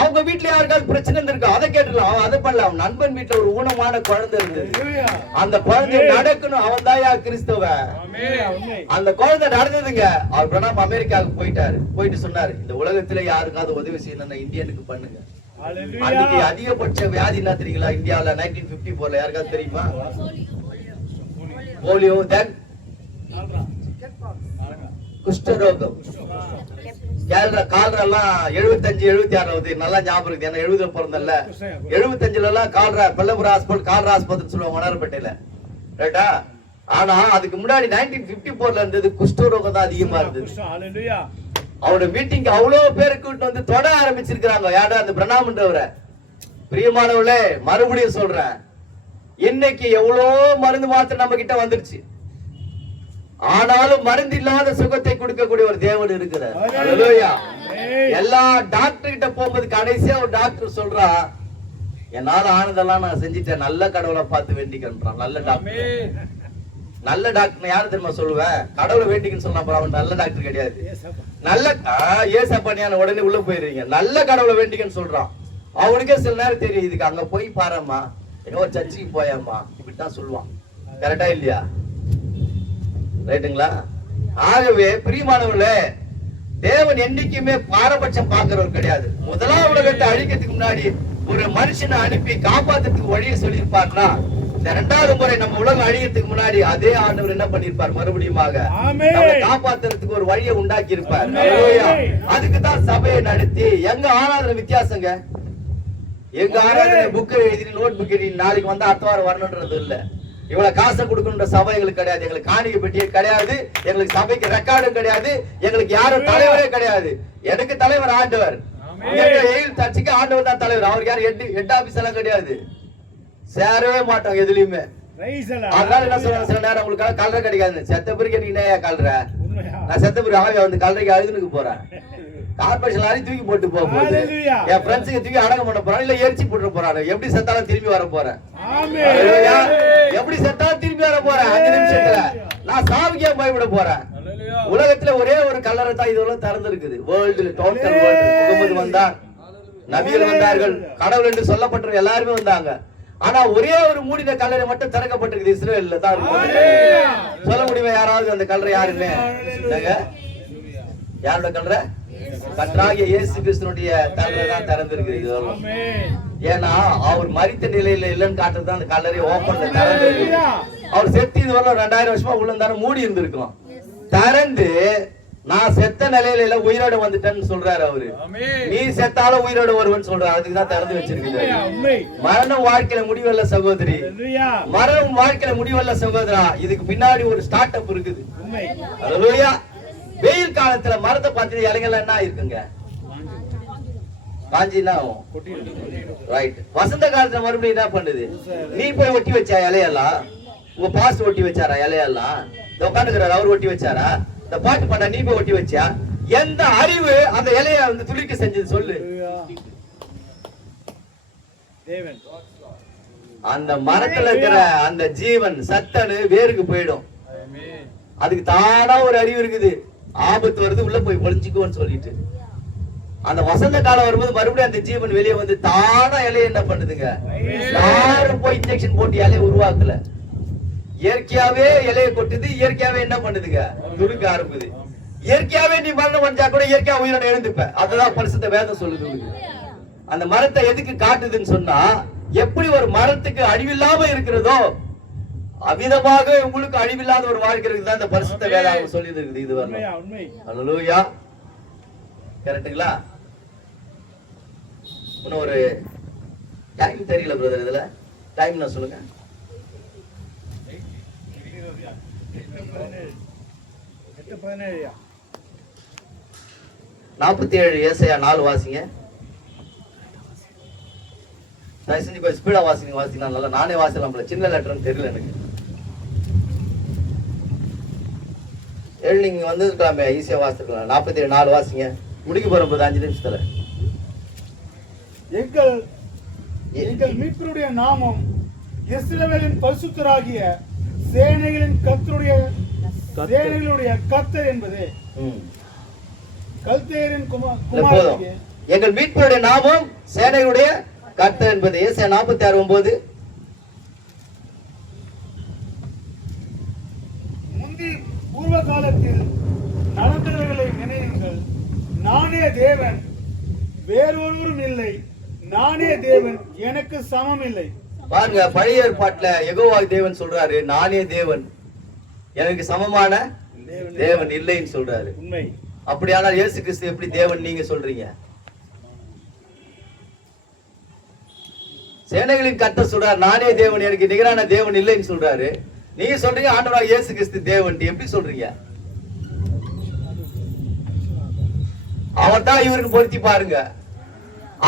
அவங்க வீட்டுல யாருக்காவது பிரச்சனை இருந்திருக்கு, அதை கேட்டிருக்கலாம். அவன் அதை பண்ணல. அவன் நண்பன் வீட்டுல ஒரு ஊனமான குழந்தை இருந்தது. Hallelujah. அந்த குழந்தை நடக்கணும். அவன் தாயா கிறிஸ்தவன். Amen. அந்த குழந்தை நடந்ததுங்க. அவர் பிரணாம் அமெரிக்காவுக்கு போயிட்டாரு. போயிட்டு சொன்னாரு, இந்த உலகத்துல யாருக்காவது உதவி செய்யணும் இந்தியனுக்கு பண்ணுங்க. Hallelujah. அன்னைக்கு அதிகபட்ச வியாதி என்ன தெரியுங்களா இந்தியாவில? 1954 யாருக்காவது தெரியுமா? போலியோ, தென் குஷ்டரோகம். கால்ரெல்லாம் 75 76 ஆகுது. நல்லா ஞாபகம் இருக்கு, ஏன்னா 70 பிறந்தல. 75 எல்லாம் கால்ரா பெல்லபுர ஹாஸ்பிட்டல், கால்ரா ஆஸ்பத்திரி சொல்லுவாங்க மணர்பேட்டையில, ரைட்டா? ஆனா அதுக்கு முன்னாடி 1954 இருந்தது குஷ்டரோகம் தான் அதிகமா இருந்தது. Hallelujah. அவரோட மீட்டிங் அவ்வளவு பேரு கூட்டு வந்து தொட ஆரம்பிச்சிருக்காங்க. யாரா அந்த பிரணாம்ன்றவரை. பிரியமானவர்களே, மறுபடியும் சொல்றேன், இன்னைக்கு எவ்வளோ மருந்து மாத்திரை நம்ம கிட்ட வந்துருச்சு. ஆனாலும் மருந்து இல்லாத சுகத்தை கொடுக்கக்கூடிய ஒரு தேவன் இருக்கிறார். ஹல்லேலூயா. எல்லா டாக்டர் கிட்ட போகும்போது கடைசியா ஒரு டாக்டர் சொல்றா, என்னால ஆனதெல்லாம் நான் செஞ்சுட்டேன், நல்ல கடவுளை பார்த்து வேண்டிக்கிறான். நல்ல டாக்டர். நல்ல டாக்டர் யாரு தெரியுமா சொல்லுவேன்? கடவுளை வேண்டிக்கன்னு சொன்னா அவன் நல்ல டாக்டர் கிடையாது. நல்ல ஏசப்பனியான உடனே உள்ள போயிருவீங்க. நல்ல கடவுளை வேண்டிக்கன்னு சொல்றான். அவனுக்கே சில நேரம் தெரியும், இதுக்கு அங்க போய் பாரும்மா, எங்க ஒரு சர்ச்சுக்கு போயாம்மா, இப்படித்தான் சொல்லுவான். கரெக்டா இல்லையா? ரைட்டுங்களா? ஆகவே பிரியமானவர்களே, தேவன் என்னைக்குமே பாரபட்சம் பார்க்கிறவர் கிடையாது. முதலாம் உலகத்தை அழிக்கிறதுக்கு முன்னாடி ஒரு மனுஷனை அனுப்பி காப்பாத்துறதுக்கு வழியை சொல்லியிருப்பார்னா, இந்த 2வது முறை நம்ம உலகம் அழிக்கிறதுக்கு முன்னாடி அதே ஆண்டவர் என்ன பண்ணிருப்பார்? மறுபடியும் காப்பாத்துறதுக்கு ஒரு வழியை உண்டாக்கி இருப்பார். அதுக்கு தான் சபையை நடத்தி. எங்க ஆராதனை வித்தியாசங்க. எங்க ஆராதனை புக் எழுதி, நோட் புக் எழுதி, நாளைக்கு வந்து அடுத்த வாரம் வரணும்ன்றது இல்ல. இவ்வளவு காசை கொடுக்கணும்ன்ற சபை எங்களுக்கு கிடையாது. எங்களுக்கு காணிக்கை பெட்டியே கிடையாது. எங்களுக்கு சபைக்கு ரெக்கார்டும் கிடையாது. எங்களுக்கு யாரும் தலைவரே கிடையாது. எனக்கு தலைவர் ஆண்டவர். சர்ச்சுக்கு ஆண்டவர் தான் தலைவர். அவருக்கு யாரும் ஹெட் ஆபீஸ் எல்லாம் கிடையாது. சேரவே மாட்டோம் எதுலயுமே. அதனால என்ன சொல்றாங்க, சில நேரம் உங்களுக்கு கல்ற கிடைக்காது. செத்த பிறகு நீ என்ன கல்ற? நான் செத்த பிறகு ஆவியா வந்து கல்றைக்கு அழுதுனுக்கு போறேன். கார்பரேஷன் லாரி தூக்கி போட்டு போகும்போது என் ஃப்ரெண்ட்ஸுக்கு தூக்கி அடக்கம் பண்ண போறான், இல்ல எரிச்சு போட்டு போறானு. எப்படி செத்தாலும் திரும்பி வர போறேன். எப்படி செத்தாலும் திரும்பி வர போறேன். 5 நிமிஷத்துல நான் சாவுக்கே போய்விட போறேன். உலகத்துல ஒரே ஒரு கல்லறை தான் இதுவரை திறந்திருக்குது. World, total world. முகமது வந்தார், நபிகள் வந்தார்கள், கடவுள் என்று சொல்லப்பட்ட எல்லாருமே வந்தாங்க. ஆனா ஒரே ஒரு மூடின கல்லறை மட்டும் திறக்கப்பட்டிருக்குது. இஸ்ரேல்ல தான். சொல்ல முடியுமா யாராவது அந்த கல்லறை? யாருமே. யாரோட கல்லறை? கர்த்தராகிய இயேசு கிறிஸ்துவினுடைய கல்லறை தான் திறந்திருக்குது. ஏன்னா அவர் மரித்த நிலையில இல்லைன்னு காட்டுறது அந்த கல்லறை ஓப்பன்ல திறந்திருக்கு. அவர் செத்து இது வரல 2000 வருஷமா உள்ள இருந்தாரு, மூடி இருந்திருக்கலாம். திறந்து நான் செத்த நிலையில இல்ல, உயிரோட வந்துட்டேன்னு சொல்றாரு அவரு. நீ செத்தாலும் உயிரோட வருவன்னு சொல்றாரு. அதுக்குதான் திறந்து வச்சிருக்குது. மரணம் வாழ்க்கையில முடிவல்ல சகோதரி, மரணம் வாழ்க்கையில முடிவல்ல சகோதரா. இதுக்கு பின்னாடி ஒரு ஸ்டார்ட் அப் இருக்குது. ஹல்லேலூயா. வெயில் காலத்துல மரத்தை பார்த்து இலைகள் என்ன இருக்குங்க? காஞ்சினா ரைட். வசந்த காலத்துல மறுபடியும் என்ன பண்ணுது? நீ போய் ஒட்டி வச்சா இலையெல்லாம்? உங்க பாஸ்ட் ஒட்டி வச்சாரா இலையெல்லாம்? உட்காந்துக்கிறாரு, அவர் ஒட்டி வச்சாரா? இந்த பாட்டு பண்ண நீ போய் ஒட்டி வச்சா? எந்த அறிவு அந்த இலைய வந்து துளிக்க செஞ்சது சொல்லு? அந்த மரத்துல இருக்கிற அந்த ஜீவன் சத்தனு வேருக்கு போயிடும். அதுக்கு தானா ஒரு அறிவு இருக்குது. ஆபத்து வருது, உள்ள போய் ஒளிஞ்சுக்குவோன்னு சொல்லிட்டு. அந்த வசந்த காலம் வரும்போது மறுபடியும் அந்த ஜீவன் வெளியே வந்து தானா இலைய என்ன பண்ணுதுங்க? யாரும் போய் இன்ஜெக்ஷன் போட்டு இலைய உருவாக்கல. இயற்கையாவே இலைய கொட்டுது. இயற்கையாவே என்ன பண்ணுதுங்க? துடுக்க ஆரம்பிக்குது. இயற்கையாவே நீ மரணம் அடைஞ்சா கூட இயற்கையா உயிரோட எழுந்துப்ப. அதுதான் பரிசுத்த வேதம் சொல்லுது. அந்த மரத்தை எதுக்கு காட்டுதுன்னு சொன்னா, எப்படி ஒரு மரத்துக்கு அழிவில்லாம இருக்கிறதோ அவிதமாக உங்களுக்கு அழிவில்லாத ஒரு வாழ்க்கை இருக்குதான் இந்த பரிசுத்த வேதம் சொல்லி இருக்குது. இது வரணும். ஹல்லேலூயா. கரெக்ட்டுங்களா? இன்னும் ஒரு டைம் தெரியல பிரதர். இதுல டைம் நான் சொல்லுங்க. 47 ஏசாயா 4 வாசிங்க. தயவு செஞ்சு கொஞ்சம் ஸ்பீடா வாசிக்கலாம். நல்லா நானே வாசிக்கலாம், சின்ன லெட்டர்னு தெரியல எனக்கு. நீங்க வந்திருக்கலாமே, ஈஸியா வாசிக்கலாம். 47 4 வாசிங்க. முடிக்க போறோம் 5 நிமிஷத்துல. எங்கள் மீட்பருடைய நாமம் இஸ்ரவேலின் பரிசுத்தராகிய சேனைகளின் சேனைகளுடைய கர்த்தர் என்பது கல்தேயரின் குமாரனாகிய எங்கள் மீட்பருடைய நாமம் சேனைகளுடைய கர்த்தர் என்பது. ஏசாயா 46:9. முந்தி பூர்வ காலத்தில் நடந்தவர்களை நினையுங்கள். நானே தேவன், வேறொருவரும் இல்லை. நானே தேவன், எனக்கு சமம் இல்லை. பாருங்க, பழைய ஏற்பாட்டுல யெகோவா தேவன் சொல்றாரு, நானே தேவன், எனக்கு சமமான தேவன் இல்லைன்னு சொல்றாரு. உண்மை. அப்படியானால் இயேசு கிறிஸ்து எப்படி தேவன் நீங்க சொல்றீங்க? சேனைகளின் கர்த்தர் சொல்றாரு, நானே தேவன், எனக்கு நிகரான தேவன் இல்லைன்னு சொல்றாரு. நீங்க சொல்றீங்க ஆண்டவராக இயேசு கிறிஸ்து தேவன். எப்படி சொல்றீங்க? அவர் தான் இவருக்கு பொருத்தி பாருங்க.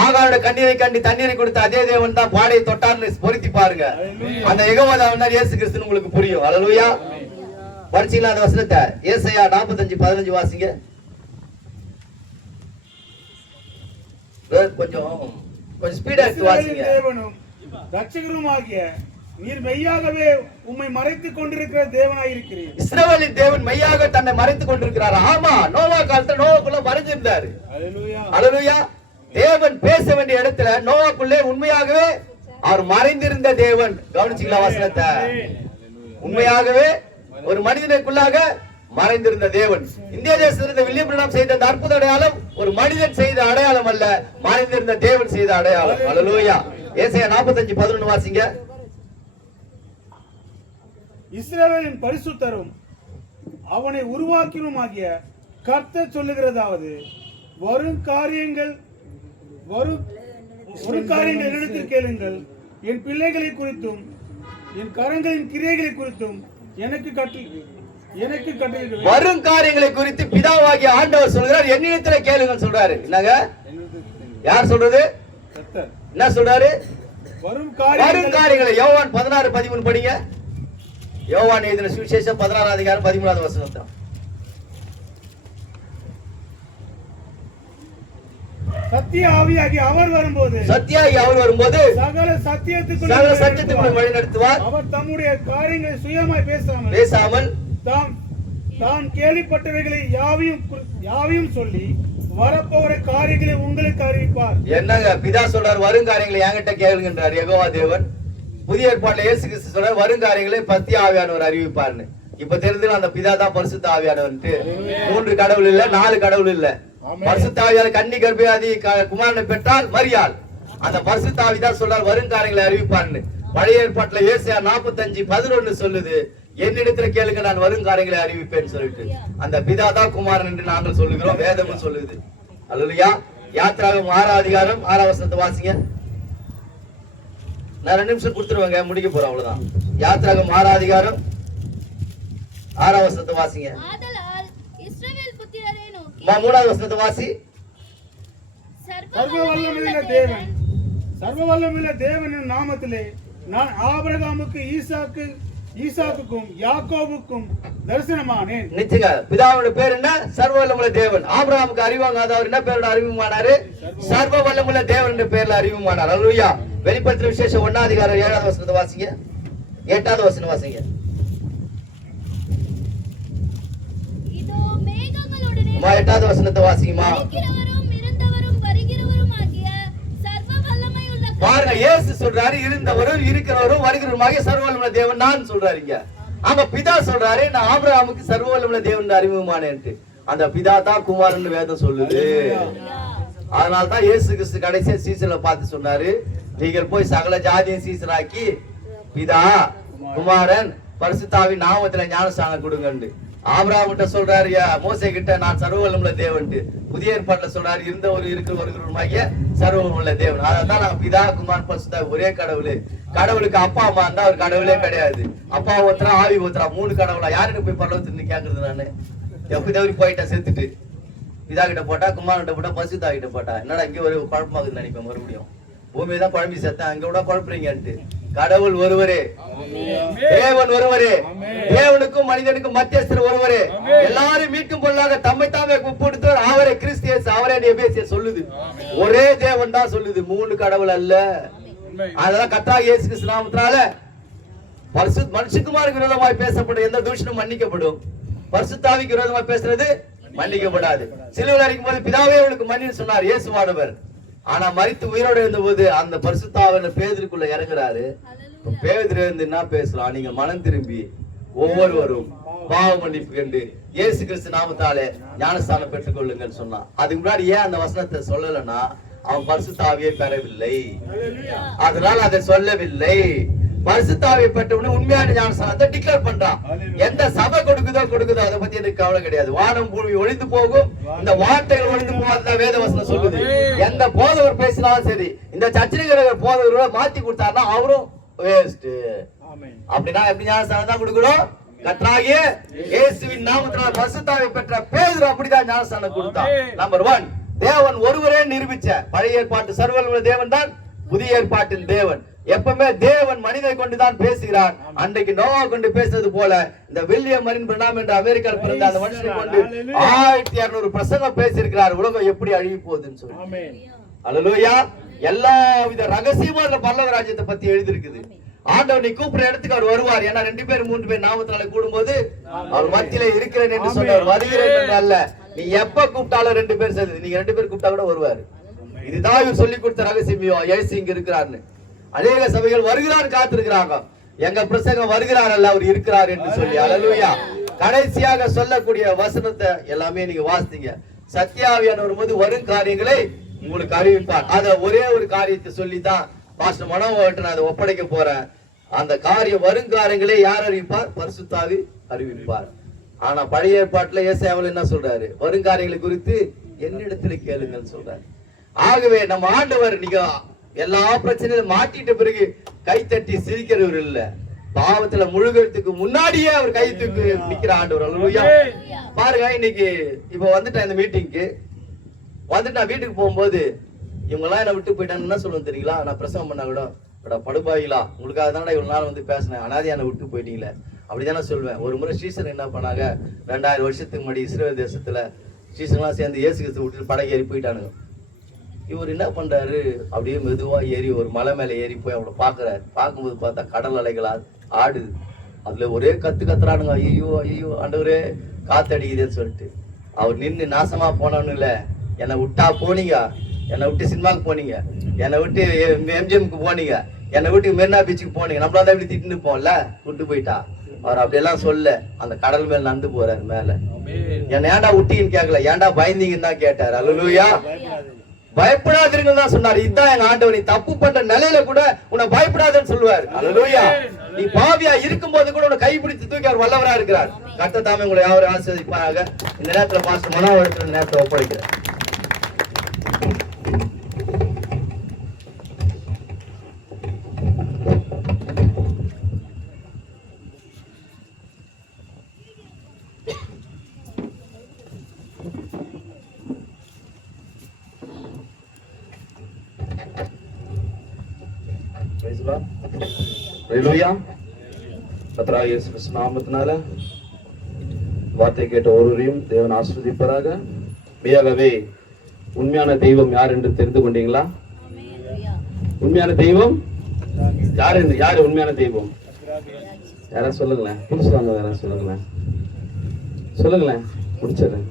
ஆகாரோட கண்ணீரை கண்டி தண்ணீரை கொடுத்த அதே தேவன் தான் பாடையை தொட்டார்னு பொருத்தி பாருங்க. அந்த யெகோவா தான் இயேசு கிறிஸ்துன்னு உங்களுக்கு புரியும். அல்லேலூயா. படிச்சீங்களா அந்த வசனத்தை? ஏசாயா 45:15 வாசிங்க. கொஞ்சம் ஸ்பீடா எடுத்து வாசிங்க. தேவனும் ரட்சகருமாகிய நீர் மெய்யாகவே உம்மை மறைத்துக் கொண்டிருக்கிற தேவனாயிருக்கிறீர். இஸ்ரவேலின் தேவன் மெய்யாக தன்னை மறைத்துக் கொண்டிருக்கிறார். ஆமா, நோவா காலத்துல நோவாக்குள்ள மறைஞ்சிருந்தாரு. அல்லேலூயா. அல்லேலூயா. தேவன் பேச வேண்டிய இடத்துல நோவாக்குள்ளே உண்மையாகவே அவர் மறைந்திருந்த தேவன். கவனிச்சீங்களா வசனத்தை? உண்மையாகவே ஒரு மனிதனுக்குள்ளாக மறைந்திருந்த தேவன். இந்திய தேசத்திலிருந்து வில்லியம் பிரணாம் செய்த அந்த அற்புத அடையாளம் ஒரு மனிதன் செய்த அடையாளம் அல்ல, மறைந்திருந்த தேவன் செய்த அடையாளம். அல்லேலூயா. ஏசாயா 45:11 வாசிங்க. இஸ்ரவேலின் பரிசுத்தரும் அவனை உருவாக்கினுமாகிய கர்த்தர் சொல்லுகிறதாவது, வரும் காரியங்கள் என்னிடத்தில் கேளுங்கள். என் பிள்ளைகளை குறித்தும் என் கரங்களின் கிரியைகளை குறித்தும் எனக்கு கட்டளை. வரும் காரியங்களை குறித்து பிதாவாகிய ஆண்டவர் சொல்கிறார், என்னிடத்தில் கேளுங்கள் சொல்றாரு. என்னங்க? யார் சொல்றது? கர்த்தர். என்ன சொல்றாரு? வரும் காரியங்களை. யோவான் 16:13 படிங்க. யோவான் எழுதின சுவிசேஷம் 16 அதிகாரம் 13 வசனம் தான். சத்திய ஆவியாகி அவர் வரும்போது சகல சத்தியத்துக்குள் வழி நடத்துவார். அவர் தம்முடைய காரியங்களை சுயமாய் பேசாமல் தான் கேள்விப்பட்டவைகளை யாவையும் சொல்லி வரப்போற காரியங்களை உங்களுக்கு அறிவிப்பார். என்னங்க பிதா சொல்றார், வரும் காரியங்களை என்கிட்ட கேளுங்கன்றார் யெகோவா தேவன். புதிய ஏற்பாட்டுல இயேசு கிறிஸ்து சொல்றார், வரும் காரியங்களை பத்திய ஆவியானவர் அறிவிப்பார்னு. இப்ப தெரிஞ்சு அந்த பிதா தான் பரிசுத்த ஆவியானவர். 3 கடவுள் இல்ல, 4 கடவுள் இல்ல. பரிசுத்த ஆவியானவர் கன்னி கர்ப்பவதி குமாரனை பெற்றால் மரியாள். அந்த பரிசுத்த ஆவி தான் சொல்றார், வரும் காரியங்களை அறிவிப்பார்னு. பழைய ஏற்பாட்டுல ஏசாயா 45:11 சொல்லுது, என்னிடத்துல கேளுங்க, நான் வரும் காரியங்களை அறிவிப்பேன்னு சொல்லிட்டு. அந்த பிதா தான் குமாரன் என்று நாங்கள் சொல்லுகிறோம், வேதமும் சொல்லுது. அல்லேலூயா. யாத்திராகமம் 6 அதிகாரம் 6 வசனத்தை வாசிங்க. நான் 2 நிமிஷம் கொடுத்துருவேங்க, முடிக்க போறோம், அவ்வளவுதான். யாத்திராகமம் 6 அதிகாரம் 6 வசனத்தை வாசிங்க. 3வது வசனத்தை வாசி. சர்வ வல்லமையுள்ள தேவனின் நாமத்திலே நான் ஆபிரகாமுக்கு ஈசாக்குக்கும் யாக்கோபுக்கும் தரிசனமானேன். நிச்சயமா பிதாவுடைய பேர் என்ன? சர்வ வல்லமுள்ள தேவன். ஆபிரகாமுக்கு அறிவாங்காதவர் என்ன பேரோட அறிவுமானாரு? சர்வ வல்லமுள்ள தேவன் என்ற பேர்ல அறிவுமானார். அல்லேலூயா. வெளிப்படுத்தின விசேஷம் 1 அதிகாரம் 7வது வசனத்தை வாசிங்க. 8வது வசனம் வாசிங்க. இதோ மேகங்களுடனே 8வது வசனத்தை வாசிங்கம்மா. பாருங்க, இயேசு சொல்றாரு, இருந்தவரும் இருக்கிறவரும் வருகிறவருமாகிய சர்வ வல்லமுள்ள தேவன் நான் சொல்றாரு. இங்க அங்க பிதா சொல்றாரு, நான் ஆபிரகாமுக்கு சர்வ வல்லமுள்ள தேவன் அறிமுகமானேன்ட்டு. அந்த பிதா தான் குமாரன் வேதம் சொல்லுது. அதனால தான் இயேசு கிறிஸ்து கடைசியா சீசனை பார்த்து சொன்னாரு, நீங்கள் போய் சகல ஜாதியும் சீசனாக்கி பிதா குமாரன் பரிசுத்த ஆவியின் நாமத்துல ஞானஸ்நானம் கொடுங்கன்னு. ஆபிரகாம் கிட்ட சொல்றாரு, மோசே கிட்ட நான் சர்வவல்லமுள்ள தேவன்ட்டு. புதிய ஏற்பாட்டுல சொல்றாரு, இருந்தவர் வருகிறவருமாகிய சர்வவல்லமுள்ள தேவன். அதான் நான் பிதா குமார் பரிசுத்த ஒரே கடவுள். கடவுளுக்கு அப்பா அம்மா இருந்தா அவர் கடவுளே கிடையாது. அப்பா ஒருத்தரா ஆவி ஒருத்தரா, 3 கடவுளா. யாருக்கு போய் பரலோகத்துக்கு கேக்குறது? நானு எப்படி தவறி போயிட்டேன் செத்துட்டு. பிதா கிட்ட போட்டா, குமார் கிட்ட போட்டா, பரிசுத்தா கிட்ட போட்டா, என்னடா இங்க ஒரு குழப்பமாகுதுன்னு நினைப்பேன். மறுபடியும் பூமியை தான் குழம்பி செத்தேன், அங்க கூட குழப்பறீங்கன்ட்டு. கடவுள் ஒருவரே, தேவன் ஒருவரே, தேவனுக்கும் மனிதனுக்கும் மத்தியஸ்தர் ஒருவரே, எல்லாரும் மீட்கும் பொருளாக தம்மை தாமே ஒப்புடுத்தவர் அவரே கிறிஸ்து இயேசு. அவரே எபேசியர் சொல்லுது, ஒரே தேவன் தான் சொல்லுது, 3 கடவுள் அல்ல. அதெல்லாம் கர்த்தராகிய இயேசு கிறிஸ்து நாமத்தினால மனுஷகுமாருக்கு விரோதமாய் பேசப்படும் எந்த தூஷணம் மன்னிக்கப்படும். பரிசுத்தாவிக்கு விரோதமாய் பேசுறது மன்னிக்கப்படாது. சிலுவையில் அடிக்கும் போது பிதாவே அவளுக்கு மன்னின்னு சொன்னார் இயேசுவானவர். ஆனா மரித்து உயிரோடு இருந்த போது அந்த பரிசுத்தாவின் பேதுருக்குள்ள இறங்குறாரு. பேதுரு இருந்து என்ன பேசலாம்? நீங்க மனம் திரும்பி ஒவ்வொருவரும் பாவ மன்னிப்பு கண்டு இயேசு கிறிஸ்து நாமத்தாலே ஞானஸ்தானம் பெற்றுக் கொள்ளுங்கள் சொன்னா. அதுக்கு முன்னாடி ஏன் அந்த வசனத்தை சொல்லலன்னா, அவன் பரிசுத்தாவியை பெறவில்லை, அதனால அதை சொல்லவில்லை. பரிசுத்தாவியை பெற்றவனு உண்மையான ஞானஸ்தானத்தை டிக்ளேர் பண்றான். எந்த சபை கொடுக்குதோ அதை பத்தி எனக்கு கவலை கிடையாது. வானம் பூமி ஒழிந்து போகும், இந்த வார்த்தைகள் ஒழிந்து போகாத வேத வசனம் சொல்லுது. எந்த போதவர் பேசினாலும் சரி, இந்த சர்ச்சைகளை போதவரோட மாத்தி கொடுத்தாருன்னா அவரும் வேஸ்ட். அப்படின்னா எப்படி ஞானஸ்தானம் தான் கொடுக்கணும்? கர்த்தராகிய இயேசுவின் நாமத்தினால் பரிசுத்தாவியை பெற்ற பேதுரு அப்படிதான் ஞானஸ்தானம் கொடுத்தான். நம்பர் 1, தேவன் ஒருவரே நிரூபிச்ச பழைய ஏற்பாட்டு சர்வவல்லமுள்ள தேவன் தான் புதிய ஏற்பாட்டின் தேவன். எப்பவுமே தேவன் மனிதனை கொண்டுதான் பேசுகிறார். அன்றைக்கு நோவா கொண்டு பேசுறது போல இந்த வில்லியம் மரின் பிரணாம் என்ற அமெரிக்காவில் பிறந்த அந்த மனுஷனை கொண்டு 1200 பிரசங்கம் பேசியிருக்கிறார். உலகம் எப்படி அழிவு போகுதுன்னு சொல்லி. அல்லேலூயா. எல்லா வித ரகசியமான பரலோக ராஜ்யத்தை பத்தி எழுதிருக்குது. ஆண்டவர் நீ கூப்பிடுற இடத்துக்கு அவர் வருவார். ஏன்னா 2 பேர் 3 பேர் நாமத்தினால கூடும்போது அவர் மத்தியில இருக்கிறேன் என்று சொன்னார். வருகிறேன் என்று அல்ல, நீ எப்ப கூப்பிட்டாலும் 2 பேர் சேர்ந்து, நீங்க 2 பேர் கூப்பிட்டா கூட வருவாரு. இதுதான் இவர் சொல்லி கொடுத்த ரகசியம். இயேசு இங்க இருக்கிறார்னு அநேக சபைகள் வருகிறார் காத்திருக்கிறாங்க. எங்க பிரசங்கம் வருகிறார் அல்ல, அவர் இருக்கிறார் என்று சொல்லி. அல்லேலூயா. கடைசியாக சொல்லக்கூடிய வசனத்தை எல்லாமே நீங்க வாசித்தீங்க. சத்தியாவியான வரும்போது வரும் காரியங்களை உங்களுக்கு அறிவிப்பார். அத ஒரே ஒரு காரியத்தை சொல்லிதான் பாஸ்டர் மனோகரன் அதை ஒப்படைக்க போறேன். அந்த காரியம் வரும் காரியங்களை யார் அறிவிப்பார்? பரிசுத்தாவி அறிவிப்பார். ஆனா பழைய ஏற்பாட்டுல ஏசாயாவில் என்ன சொல்றாரு? வரும் காரியங்களை குறித்து என்னிடத்துல கேளுங்கன்னு சொல்றாரு. ஆகவே நம்ம ஆண்டவர் நீங்க எல்லா பிரச்சனையும் மாட்டிட்ட பிறகு கைத்தட்டி சிரிக்கிறவர் இல்ல, பாவத்துல முழுகிறதுக்கு முன்னாடியே அவர் கை தூக்கி நிக்கிற ஆண்டவர். அல்லேலூயா. பாருங்க, இன்னைக்கு இப்ப வந்துட்டேன் இந்த மீட்டிங்க்கு வந்துட்டு நான் வீட்டுக்கு போகும்போது இவங்க எல்லாம் என்ன விட்டு போயிட்டான்னு என்ன சொல்லுவேன் தெரியுங்களா? நான் பிரசவம் பண்ணா கூட படுபாயிலா உங்களுக்காக தானே இவ்வளவு நாள் வந்து பேசினேன், அனாதையா என்னை விட்டு போயிட்டீங்களே அப்படிதானே சொல்லுவேன். ஒரு முறை ஸ்ரீசன் என்ன பண்ணாங்க, 2000 வருஷத்துக்கு முன்னாடி இஸ்ரேல் தேசத்துல ஸ்ரீசன்லாம் சேர்ந்து இயேசு கிறிஸ்து விட்டு படகு ஏறி போயிட்டானுங்க. இவர் என்ன பண்றாரு, அப்படியே மெதுவா ஏறி ஒரு மலை மேல ஏறி போய் அவங்கள பாக்குறாரு. பார்க்கும்போது பார்த்தா கடல் அலைகளா ஆடுது. அதுல ஒரே கத்துறானுங்க, ஐயோ ஐயோ ஆண்டவரே காத்தடிக்குதுன்னு சொல்லிட்டு. அவர் நின்று நாசமா போனவனு இல்ல, என்னை விட்டா போனீங்க, என்னை விட்டு சினிமாவுக்கு போனீங்க, என்னை விட்டு எம்ஜிஎம்க்கு போனீங்க, என்னை விட்டு மெரினா பீச்சுக்கு போனீங்க, நம்மளா தான் இப்படி திட்டுன்னு போம்ல, விட்டு போயிட்டா. அவர் அப்படியெல்லாம் சொல்ல அந்த கடல் மேல நடந்து போறாரு மேல. என்ன ஏன்டா விட்டீங்கன்னு கேட்கல, ஏன்டா பயந்தீங்கன்னு தான் கேட்டாரு. அல்லேலூயா. பயப்படாதீர்கள் தான் சொன்னார். இதுதான் எங்க ஆண்டவர். நீ தப்பு பண்ற நிலையில கூட உன்னை பயப்படாதன்னு சொல்லுவார். அல்லேலூயா. நீ பாவியா இருக்கும் போது கூட உன்னை கைப்பிடித்து தூக்கி அவர் வல்லவரா இருக்கிறார். கர்த்தர் தாமே உங்களை யாவரும் ஆசீர்வதிப்பாராக. இந்த நேரத்துல பாஸ்டர் மனோகரன் இந்த நேரத்தை ஒப்படைக்கிறேன். கர்த்தராகிய இயேசு கிறிஸ்து நாமத்தினால வார்த்தை கேட்ட ஒருவரையும் தேவன் ஆசீர்வதிப்பாராக. மெய்யாகவே உண்மையான தெய்வம் யார் என்று தெரிந்து கொண்டீங்களா? உண்மையான தெய்வம் யார் என்று, யாரு உண்மையான தெய்வம்? யாரா சொல்லுங்களேன், புதுசுவாங்க, யாரா சொல்லுங்களேன், சொல்லுங்களேன், முடிச்சிடுறேன்.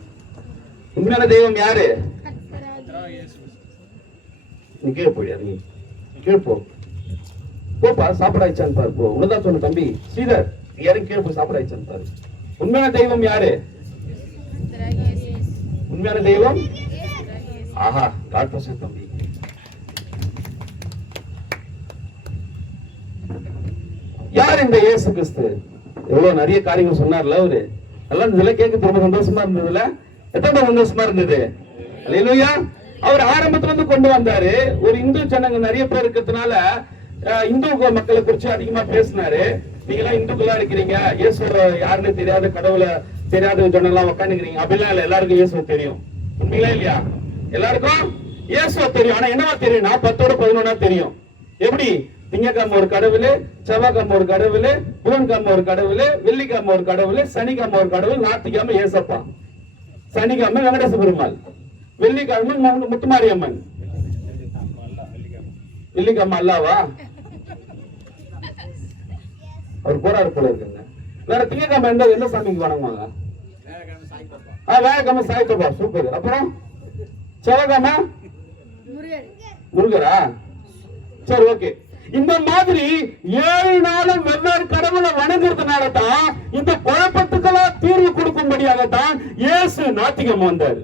உண்மையான தெய்வம் யாரு? நீ கீழே போயிடு, நீ கீழே போப்பா, சாப்பிட ஆயிடுச்சான்னு பாரு. போ, உன்னதான் சொன்ன தம்பி ஸ்ரீதர், யாரும் கீழே போய் சாப்பிட ஆயிடுச்சான்னு பாரு. உண்மையான தெய்வம் யாரு? உண்மையான தெய்வம் ஆஹா காட் பர்சன் தம்பி. யார் இந்த இயேசு கிறிஸ்து? எவ்வளவு நிறைய காரியங்கள் சொன்னார்ல அவரு. நல்லா இருந்ததுல, கேட்க ரொம்ப சந்தோஷமா இருந்ததுல, எத்தனை சந்தோஷமா இருந்தது. அல்லேலூயா. அவர் ஆரம்பத்துல இருந்து கொண்டு வந்தாரு. ஒரு இந்து ஜனங்க நிறைய பேர் இருக்கிறதுனால இந்து மக்களை குறிச்சு அதிகமா பேசினாரு. நீங்க எல்லாம் இந்துக்களா இருக்கிறீங்க, இயேசு யாருன்னு தெரியாத கடவுளை தெரியாத ஜனங்கள்லாம் உட்காந்துக்கிறீங்க. அப்படிலாம் இல்ல, எல்லாருக்கும் இயேசு தெரியும். உண்மைங்களா இல்லையா? எல்லாருக்கும் இயேசு தெரியும். ஆனா என்னவா தெரியும்னா 10ஓட 11 தெரியும். எப்படி? திங்கக்கிழமை ஒரு கடவுள், செவ்வாய்க்கிழமை ஒரு கடவுள், புதன்கிழமை ஒரு கடவுள், வெள்ளிக்கிழமை ஒரு கடவுள், சனிக்கிழமை ஒரு கடவுள், ஞாயிற்றுக்கிழமை ஏசப்பா, சனிக்கிழமை வெங்கடேச பெருமாள், வெள்ளிக்கிழமை முத்துமாரியம்மன், வெள்ளிக்கிழமை அல்லாவா அவர் போராடு போல இருக்குங்க. வேற திங்கக்கிழமை எந்த சாமிக்கு வணங்குவாங்க? வேலைக்கிழமை சாய்பாபா. சூப்பர். அப்புறம் செவ்வாய்க்கிழமை முருகரா? சரி, ஓகே. இந்த மாதிரி 7 நாளும் வெவ்வேறு கடவுளை வணங்குறதுனால தான் இந்த குழப்பத்துக்கெல்லாம் தீர்வு கொடுக்கும்படியாகத்தான் இயேசு ஞாயிற்றுக்கிழமை வந்தாரு.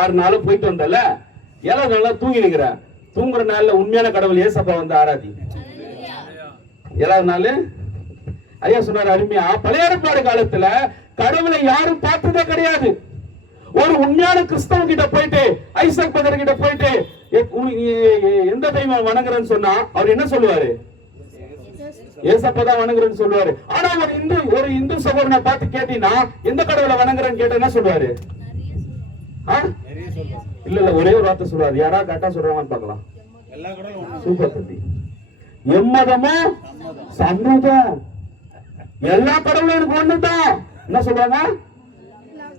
6 நாளும் போயிட்டு வந்தல, 7 நாளா தூங்கி நிக்கிற. தூங்குற நாள்ல உண்மையான கடவுள் ஏசப்பா வந்து ஆராதி. 7வது நாள் ஐயா சொன்னார் அருமையா, பழைய ஏற்பாடு காலத்துல கடவுளை யாரும் பார்த்ததே கிடையாது. ஒரு உண்மையான கிறிஸ்தவ கிட்ட போயிட்டு, ஐசக் பதர் கிட்ட போயிட்டு எந்த தெய்வம் வணங்குறேன்னு சொன்னா அவர் என்ன சொல்லுவாரு? ஏசப்பதான் வணங்குறேன்னு சொல்லுவாரு. ஆனா ஒரு இந்து சகோதரனை பார்த்து கேட்டீங்கன்னா எந்த கடவுளை வணங்குறேன்னு கேட்ட என்ன சொல்லுவாரு? இல்ல ஒரே ஒரு வார்த்தை சொல்லுவாரு. யாராவது கரெக்டா சொல்றாங்கன்னு பார்க்கலாம். சூப்பர் தம்பி. எம்மதமும் சம்மதம், எல்லா கடவுளும் எனக்கு ஒண்ணுதான். என்ன சொல்றாங்க?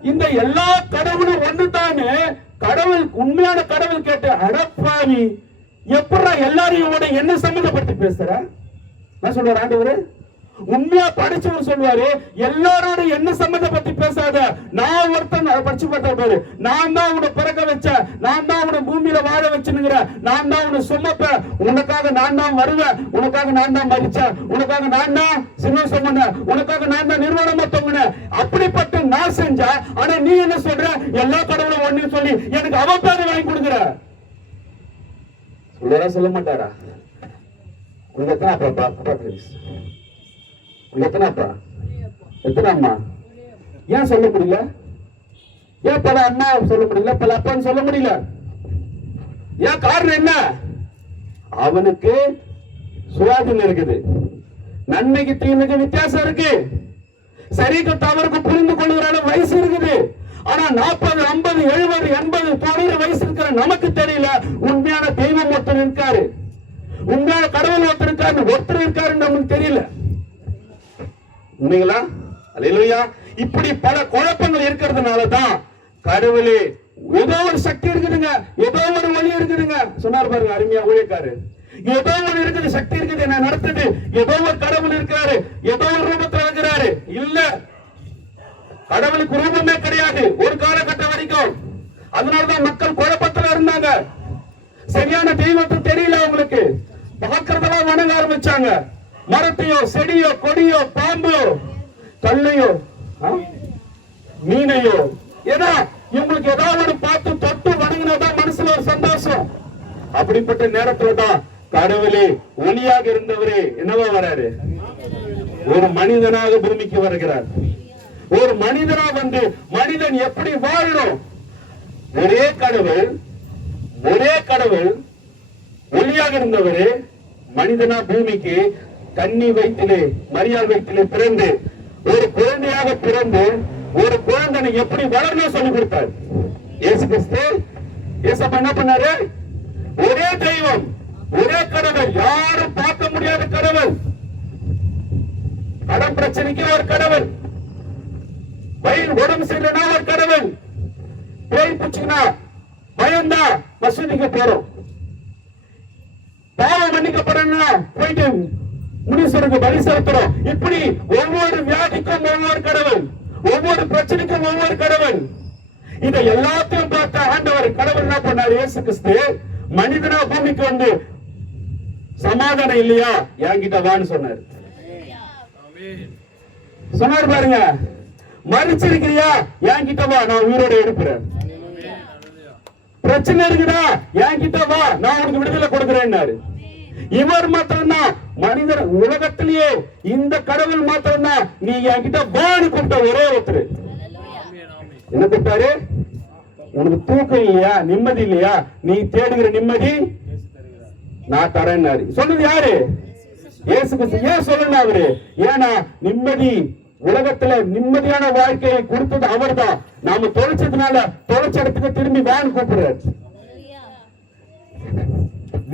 இந்த எல்லா கடவுளும் ஒண்ணுதான். கடவுள் உண்மையான கடவுள் கேட்டு அடப்பாவி எப்படா எல்லாரையும் என்ன சம்மந்தப்படுத்தி பேசுற? என்ன சொல்றாரு ஆண்டவரு? உண்மையா படிச்சவர் சொல்வாரு, எல்லாரோட என்ன சம்பந்தப்பத்தி பேசாத. நான் ஒருத்தன் படிச்சு பார்த்தாரு, நான் தான் உன்னை பிறக்க வச்ச, நான் தான் உன்னை பூமியில வாழ வச்சுனுங்கிற, நான் தான் உன்னை சுமப்ப, உனக்காக நான் தான் வருவேன், உனக்காக நான் தான் மரிச்சேன், உனக்காக நான் தான் சின்னம் சுமன, உனக்காக நான் தான் நிர்வாணமா தொங்குன. அப்படிப்பட்ட நான் செஞ்சா, ஆனா நீ என்ன சொல்ற? எல்லா கடவுளும் ஒண்ணு சொல்லி எனக்கு அவப்பாதை வாங்கி கொடுக்குற. சொல்லறா சொல்ல மாட்டாரா? உனக்கு எத்தனை அப்பா எத்தனை அப்பா எத்தனை அம்மா? ஏன் சொல்ல முடியல? ஏன் பல அண்ணா சொல்ல முடியல, பல அப்பான்னு சொல்ல முடியல? ஏன் காரணம் என்ன? அவனுக்கு சுயாதீனம் இருக்குது. நன்மைக்கு தீமைக்கு வித்தியாசம் இருக்கு. சரிக்கு தவறுக்கு புரிந்து கொள்ளுகிற வயசு இருக்குது. ஆனா 40, 50, 70, 80, 90 வயசு இருக்கிற நமக்கு தெரியல உண்மையான தெய்வம் ஒருத்தர் இருக்காரு, உண்மையான கடவுள் ஒருத்தர் இருக்காரு, ஒருத்தர் இருக்காருன்னு நமக்கு தெரியல. உண்மைங்களா? அல்லேலூயா. இப்படி பல குழப்பங்கள் இருக்கிறதுனால தான் கடவுளே ஏதோ ஒரு சக்தி இருக்குதுங்க, ஏதோ ஒரு வழி இருக்குதுங்க சொன்னார் பாருங்க அருமையா ஊழியக்காரு. ஏதோ ஒரு இருக்குது, சக்தி இருக்குது, என்ன நடத்துது, ஏதோ ஒரு கடவுள் இருக்கிறாரு, ஏதோ ஒரு ரூபத்தில் இருக்கிறாரு. இல்ல, கடவுளுக்கு ரூபமே கிடையாது ஒரு காலகட்டம் வரைக்கும். அதனாலதான் மக்கள் குழப்பத்துல இருந்தாங்க. சரியான தெய்வத்தை தெரியல அவங்களுக்கு. பார்க்கறதெல்லாம் வணங்க ஆரம்பிச்சாங்க. மரத்தையோ, செடியோ, கொடியோ, பாம்போ, கல்லையோ, மீனையோ, ஏதா இவங்களுக்கு ஏதாவது ஒரு பார்த்து தொட்டு வணங்கினாதான் மனசுல ஒரு சந்தோஷம். அப்படிப்பட்ட நேரத்துல தான் கடவுளே ஒளியாக இருந்தவரே என்னவா வராரு? ஒரு மனிதனாக பூமிக்கு வருகிறார். ஒரு மனிதனா வந்து மனிதன் எப்படி வாழணும்? ஒரே கடவுள் ஒளியாக இருந்தவரே மனிதனா பூமிக்கு கன்னி வயிற்றிலே, மரியாள் வயிற்றிலே பிறந்து ஒரு குழந்தையாக பிறந்து ஒரு குழந்தை எப்படி வளரணும் சொல்லி கொடுத்தார். இயேசு கிறிஸ்து இயேசப்பா என்ன பண்ணாரு? ஒரே தெய்வம், ஒரே கடவுள், யாரும் பார்க்க முடியாத கடவுள். கடன் பிரச்சனைக்கு ஒரு கடவுள், வயிறு உடம்பு சரியில்லைனா ஒரு கடவுள், பேய் பூச்சினா பயந்தா மசூதிக்கு போறோம், பாவம் மன்னிக்கப்படணும்னா போயிட்டு முனீஸ்வருக்கு பலி செலுத்துறோம். இப்படி ஒவ்வொரு வியாதிக்கும் ஒவ்வொரு கடவுள், ஒவ்வொரு பிரச்சனைக்கும் ஒவ்வொரு கடவுள். இதை எல்லாத்தையும் பார்த்த ஆண்டவர் கடவுள் என்ன பண்ணார்? இயேசு கிறிஸ்து மனிதனா பூமிக்கு வந்து சமாதானம் இல்லையா என்கிட்ட வான்னு சொன்னார். சொன்னார் பாருங்க, மறிச்சிருக்கிறியா என்கிட்ட வா, நான் உயிரோட எடுக்கிறேன். பிரச்சனை இருக்குதா என்கிட்ட வா, நான் உனக்கு விடுதலை கொடுக்கிறேன். இவர் மாத்திரம்தான் மனிதர் உலகத்திலேயே இந்த கடவுள் மாத்திரம்தான் நீ என்கிட்ட வான்னு கூப்பிட்ட ஒரே ஒருத்தர். என்ன கூப்பிட்டாரு? உனக்கு தூக்கம் இல்லையா, நிம்மதி இல்லையா, நீ தேடுகிற நிம்மதி நான் தரேன்னாரு. சொன்னது யாரு? இயேசு கிறிஸ்து. ஏன் சொல்லணும் அவரு? ஏன்னா நிம்மதி, உலகத்துல நிம்மதியான வாழ்க்கையை கொடுத்தது அவர்தான். நாம தொலைச்சதுனால தொலைச்ச இடத்துக்கு திரும்பி வான்னு கூப்பிடுறாரு.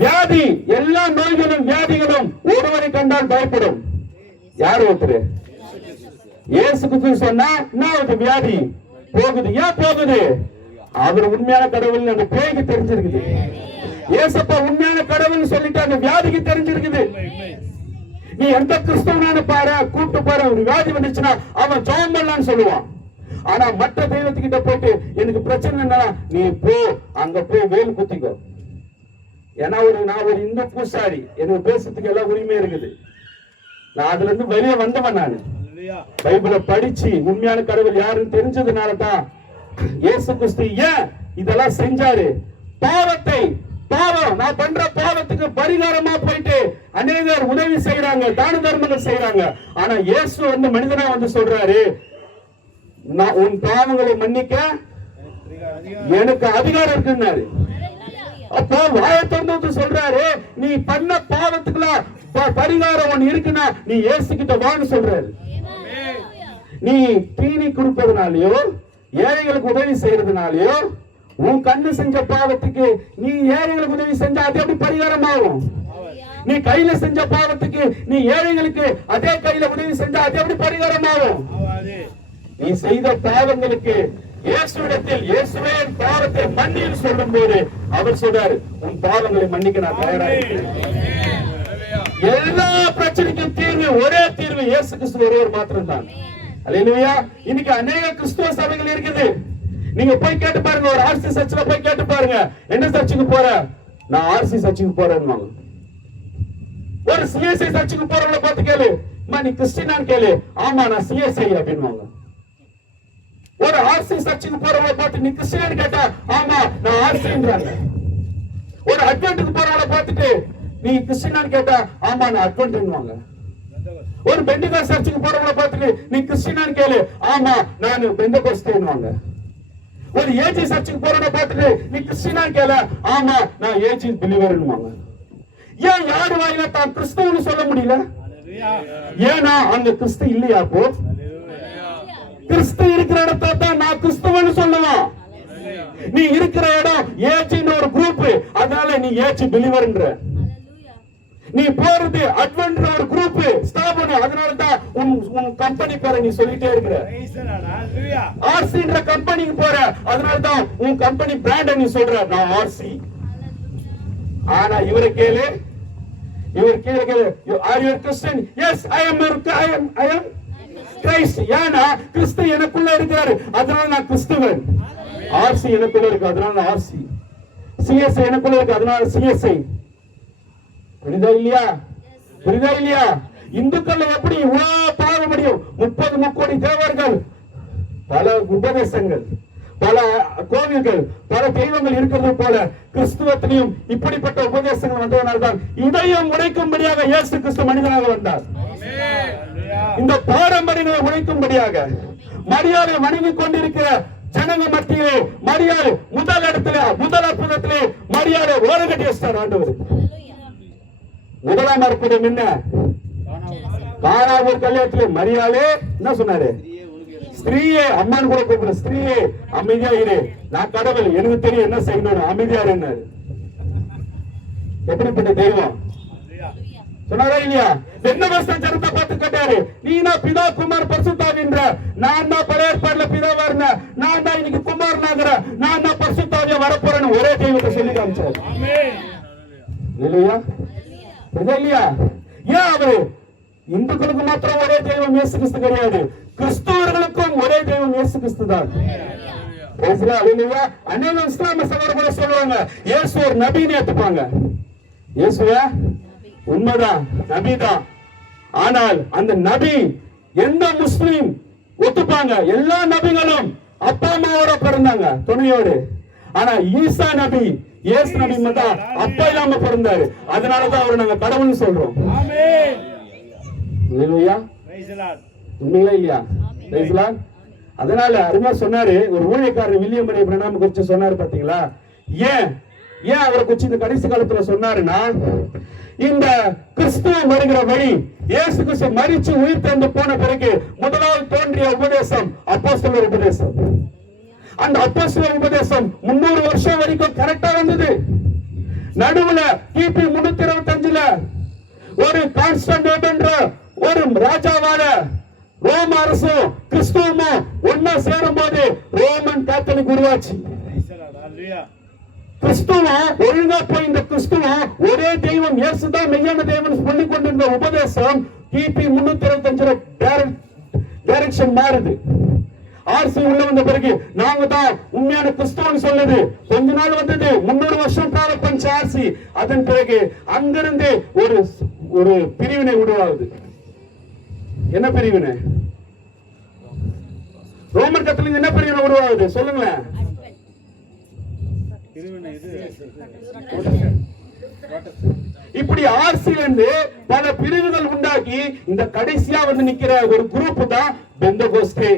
வியாதி, எல்லா நோய்களும் வியாதிகளும் ஒருவரை கண்டால் பயப்படும். யார் ஒருத்தர்? இயேசு கிறிஸ்து சொன்னா என்ன வியாதி போகுது. ஏன் போகுது? அவர் உண்மையான கடவுள் அந்த பேய்க்கு தெரிஞ்சிருக்குது. ஏசப்பா உண்மையான கடவுள் சொல்லிட்டு அந்த வியாதிக்கு தெரிஞ்சிருக்குது. நீ எந்த கிறிஸ்தவனான பாரு, கூப்பிட்டு பாரு, ஒரு வியாதி வந்துச்சுன்னா அவன் ஜெபம் பண்ணலான்னு சொல்லுவான். ஆனா மற்ற தெய்வத்துக்கிட்ட போயிட்டு எனக்கு பிரச்சனை என்ன, நீ போ அங்க போய் வேல் குத்திக்கோ. ஏன்னா நான் ஒரு இந்து பூசாரி, எனக்கு பேசுறதுக்கு எல்லாம் உரிமை இருக்குது. நான் அதுல இருந்து வெளியே வந்தவன். நான் பைபிளை படிச்சு உண்மையான கடவுள் யாருன்னு தெரிஞ்சதுனாலதான் இயேசு கிறிஸ்து ஏன் இதெல்லாம் செஞ்சாரு. பாவம் நான் பண்ற பாவத்துக்கு பரிகாரமா போயிட்டு அநேகர் உதவி செய்யறாங்க, தான தர்மங்கள் செய்யறாங்க. ஆனா இயேசு வந்து மனிதனா வந்து சொல்றாரு, நான் உன் பாவங்களை மன்னிக்க எனக்கு அதிகாரம் இருக்குன்னாரு. அப்போ வாயை திறந்து சொல்றாரு, நீ பண்ண பாவத்துக்குலாம் பரிகாரம் ஒண்ணு இருக்குன்னா நீ இயேசு கிட்ட வான்னு சொல்றாரு. நீ தீனி கொடுப்பதுனாலயோ ஏழைகளுக்கு உதவி செய்யறதுனாலயோ உன் கண்ணு செஞ்ச பாவத்துக்கு நீ ஏழைகளுக்கு உதவி செஞ்சா அது எப்படி பரிகாரம் ஆகும்? நீ கையில செஞ்ச பாவத்துக்கு நீ ஏழைகளுக்கு அதே கையில உதவி செஞ்சா அது எப்படி பரிகாரம் ஆகும்? நீ செய்த பாவங்களுக்கு இயேசுவிடத்தில் இயேசுவே என் பாவத்தை மன்னின்னு சொல்லும் போது அவர் சொல்றாரு, உன் பாவங்களை மன்னிக்க நான் தயாரா இருக்கிறேன். எல்லா பிரச்சனைக்கும் தீர்வு, ஒரே தீர்வு இயேசு கிறிஸ்து ஒருவர் மாத்திரம் தான். அல்லேலூயா. இன்னைக்கு அநேக கிறிஸ்துவ சபைகள் இருக்குது. நீங்க போய் கேட்டு பாருங்க, ஒரு ஆர்சி சர்ச்சில் போய் கேட்டு பாருங்க, என்ன சர்ச்சுக்கு போற? நான் ஆர்சி சர்ச்சுக்கு போறேன்னு. ஒரு சிஎஸ்ஐ சர்ச்சுக்கு போறவங்கள பார்த்து கேளு, நீ கிறிஸ்டினான்னு கேளு, ஆமா நான் சிஎஸ்ஐ அப்படின்னு. ஒரு ஆர்சி சர்ச்சுக்கு போறவங்கள பார்த்து நீ கிறிஸ்டினான்னு கேட்டா ஆமா நான் ஆர்சின்றாங்க. ஒரு அட்வென்ட்டுக்கு போறவங்கள பார்த்துட்டு நீ கிறிஸ்டினான்னு கேட்டா ஆமா நான் அட்வென்ட்னுவாங்க. ஒரு பெந்தகோஸ்தே சர்ச்சுக்கு போறவங்கள பார்த்துட்டு நீ கிறிஸ்டினான்னு கேளு, ஆமா நான் பெந்தகோஸ்தேன்னுவாங்க. ஒரு ஏஜி சர்ச்சுக்கு போறவங்கள பார்த்துட்டு நீ கிறிஸ்டினான்னு கேளு, ஆமா நான் ஏஜி பிலீவர்னுவாங்க. ஏன் யாரு வாயில தான் கிறிஸ்தவன்னு சொல்ல முடியல? ஏன்னா அங்க கிறிஸ்து இல்லையா? அப்போ கிறிஸ்து இருக்கிற இடத்த தான் நான் கிறிஸ்தவன்னு சொல்லுவான். நீ இருக்கிற இடம் ஏஜின்னு ஒரு குரூப், அதனால நீ ஏஜி பிலீவர்ன்ற. நீ போறது அட்வென்ட்ன்ற ஒரு குரூப் ஸ்தாபனம், அதனால தான் உன் கம்பெனி பேரை நீ சொல்லிட்டே இருக்கிற. ஆர்சின்ற கம்பெனிக்கு போற, அதனால தான் உன் கம்பெனி பிராண்ட நீ சொல்ற நான் ஆர்சி. ஆனா இவரை கேளு, இவர் கீழே கேளு, are you a Christian? Yes, I am Christ. ஏன்னா கிறிஸ்து எனக்குள்ள இருக்கிறாரு, அதனால நான் கிறிஸ்துவன். ஆர்சி எனக்குள்ள இருக்கு, அதனால நான் ஆர்சி. சிஎஸ்ஐ எனக்குள்ள இருக்கு, அதனால சிஎஸ்ஐ. புரியுதா இல்லையா? புரியுதா இல்லையா? இந்துக்கள் எப்படி இவ்வளவு பாவ முடியும்? 30 முக்கோடி தேவர்கள், பல உபதேசங்கள், பல கோவில்கள், பல தெய்வங்கள் இருக்கிறது போல கிறிஸ்துவத்திலையும் இப்படிப்பட்ட உபதேசங்கள் வந்ததனால்தான் இதயம் உடைக்கும்படியாக இயேசு கிறிஸ்து மனிதனாக வந்தார். இந்த பாரம்பரியங்களை உடைக்கும்படியாக மரியாதை வணங்கிக் கொண்டிருக்கிற ஜனங்க மத்தியிலே மரியாதை முதல் இடத்துல, முதல் அற்புதத்திலே மரியாதை ஓரங்கட்டி வச்சார் ஆண்டவர். முதலாம் அற்புதம் என்ன? கானாவூர் கல்யாணத்திலே மரியாதை என்ன சொன்னாரு? ஸ்திரீயே, அம்மான்னு கூட கூப்பிடுற ஸ்திரீயே அமைதியா இரு, நான் கடவுள், எனக்கு தெரியும் என்ன செய்யணும், அமைதியா இருந்தாரு. எப்படிப்பட்ட தெய்வம் சொன்னாரா இல்லையா? என்ன வருஷம் ஜனத்தை பார்த்து கேட்டாரு, நீனா பிதா குமார் பரிசுத்தாவின்ற, நான் தான் பழைய ஏற்பாடுல பிதாவா இருந்தேன், நான் தான் இன்னைக்கு குமாரனாகிற, நான் தான் பரிசுத்தாவியா வரப்போறேன்னு ஒரே தெய்வத்தை சொல்லி காமிச்சாரு. இல்லையா? இல்லையா? ஏன் அவரு இந்துக்களுக்கு மாத்திரம் ஒரே தெய்வம் இயேசு கிறிஸ்து கிடையாது, கிறிஸ்தவர்களுக்கும் ஒரே தெய்வம் இயேசு கிறிஸ்து தான். அநேக இஸ்லாமிய சகோதரர் கூட சொல்லுவாங்க இயேசு ஒரு நபின்னு ஏத்துப்பாங்க. இயேசுவ உண்மைதான், நபிதான். ஆனால் அந்த நபி எந்த முஸ்லிம் ஒத்துப்பாங்க? எல்லா நபிகளும் அப்பா அம்மாவோட பிறந்தாங்க, துணையோடு. ஆனா ஈசா நபி இயேசு நபி தான் அப்பா இல்லாம பிறந்தாரு. அதனாலதான் அவரை நாங்க கடவுள்னு சொல்றோம். ஆமென். இல்லையா? Praise the Lord. உண்மைங்களா இல்லையா? Praise the Lord. அதனால அருமையா சொன்னாரு, ஒரு ஊழியக்காரர் வில்லியம் மரி பிரணாம் குறிச்சு சொன்னாரு பாத்தீங்களா? ஏன் அவரை குறிச்சு இந்த கடைசி காலத்துல சொன்னாருன்னா, இந்த கிறிஸ்துவ வருகிற வழி, இயேசு கிறிஸ்து மரிச்சு உயிர் தெழுந்து போன பிறகு முதலாவது தோன்றிய உபதேசம் அப்போஸ்தலர் உபதேசம். அந்த அப்போஸ்தலர் உபதேசம் 300 வருஷம் வரைக்கும் கரெக்டா வந்தது. நடுவுல கிபி 325ல ஒரு கான்ஸ்டன்டைன் என்ற ஒரு ராஜாவால ரோம அரசும் கிறிஸ்துவமும் ஒன்னா சேரும் போது ரோமன் கேத்தலிக் உருவாச்சு. Praise the Lord. Hallelujah. கிறிஸ்துவம் ஒழுங்கா போய் இந்த கிறிஸ்துவம் ஒரே தெய்வம் இயேசுதான் மெய்யான தெய்வம் சொல்லி கொண்டிருந்த உபதேசம் கிபி 325ல டைரக்ஷன் மாறுது. ஆர்சி உள்ள வந்த பிறகு நாங்க தான் உண்மையான கிறிஸ்துவன் சொல்லுது. கொஞ்ச நாள் வந்தது, 300 வருஷம் டிராவல் பண்ண ஆர்சி. அதன் பிறகு அங்கிருந்து ஒரு பிரிவினை உருவாகுது. என்ன பிரிவினை? ரோமன் கத்தோலிக்க என்ன பிரிவினை உருவாகுது சொல்லுங்களேன். இப்படி ஆர்சில இருந்து பல பிரிவுகள் உண்டாக்கி இந்த கடைசியா வந்து நிக்கிற ஒரு குரூப் தான் பெந்தகோஸ்தே.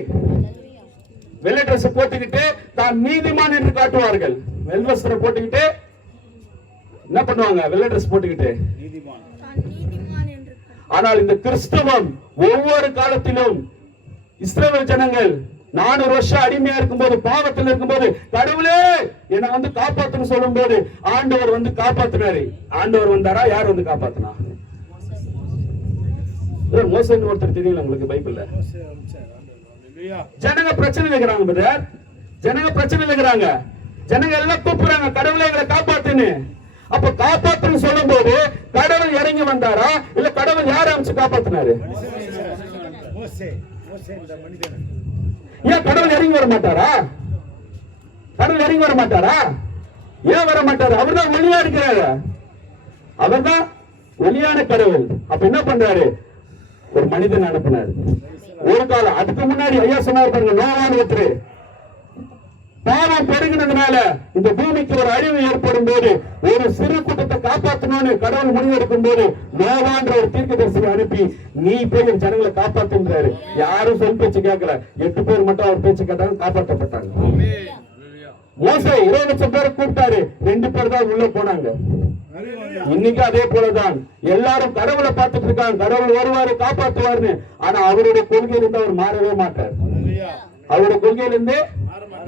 வெள்ளை ட்ரெஸ் போட்டுக்கிட்டு தான் நீதிமான் என்று காட்டுவார்கள். வெல்வஸ்திரம் போட்டுக்கிட்டு என்ன பண்ணுவாங்க? வெள்ளை ட்ரெஸ் போட்டுக்கிட்டு நீதிமான். ஆனால் இந்த கிறிஸ்தவம் ஒவ்வொரு காலத்திலும் இஸ்ரவேல் ஜனங்கள் 400 வருஷம் அடிமையா இருக்கும்போது, பாவத்தில் இருக்கும்போது, கடவுளே என்னை வந்து காப்பாத்துன்னு சொல்லும் போது ஆண்டவர் வந்து காப்பாத்தினாரு. ஆண்டவர் வந்தாரா? யார் வந்து காப்பாத்தினா? மோசேன்னு ஒருத்தர் தெரியல உங்களுக்கு பைபிள்ல? ஜனங்க பிரச்சனை வைக்கிறாங்க பிரதர், ஜனங்க பிரச்சனை வைக்கிறாங்க. ஜனங்க எல்லாம் கூப்பிடுறாங்க, கடவுளை எங்களை காப்பாத்துன்னு. அப்ப காப்பாத்துன்னு சொல்லும் போது கடவுள் இறங்கி வந்தாரா இல்ல கடவுள் யாரை அமைச்சு காப்பாத்தினாரு? ஏன் கடவுள் இறங்கி வர மாட்டாரா? கடவுள் இறங்கி வர மாட்டாரா? ஏன் வர மாட்டாரு? அவர்தான் ஒளியா இருக்கிறாரு, அவர்தான் ஒளியான கடவுள். அப்ப என்ன பண்றாரு? ஒரு மனிதன் அனுப்பினாரு. ஒரு காலம் அதுக்கு முன்னாடி ஐயா சொன்னார் பாருங்க, நோவான்னு ஒருத்தர் பாவம் பெருகினதுனால இந்த பூமிக்கு ஒரு அழிவு ஏற்படும் போது ஒரு சிறு கூட்டத்தை காப்பாற்றணும்னு கடவுள் முடிவெடுக்கும் போது நோவான்ற ஒரு தீர்க்கதரிசியை அனுப்பி நீ போய் என் ஜனங்களை காப்பாத்துன்றாரு. யாரும் சொல் பேச்சு கேட்கல, 8 பேர் மட்டும் அவர் பேச்சு கேட்டாங்க, காப்பாற்றப்பட்டாங்க. மோசே 20 லட்சம் பேரை கூப்பிட்டாரு, 2 பேர் தான் உள்ள போனாங்க. இன்னைக்கு அதே போலதான் எல்லாரும் கடவுளை பார்த்துட்டு இருக்காங்க, கடவுள் வருவாரு காப்பாற்றுவாருன்னு. ஆனா அவருடைய கொள்கையிலிருந்து அவர் மாறவே மாட்டார். அவருடைய கொள்கையிலிருந்து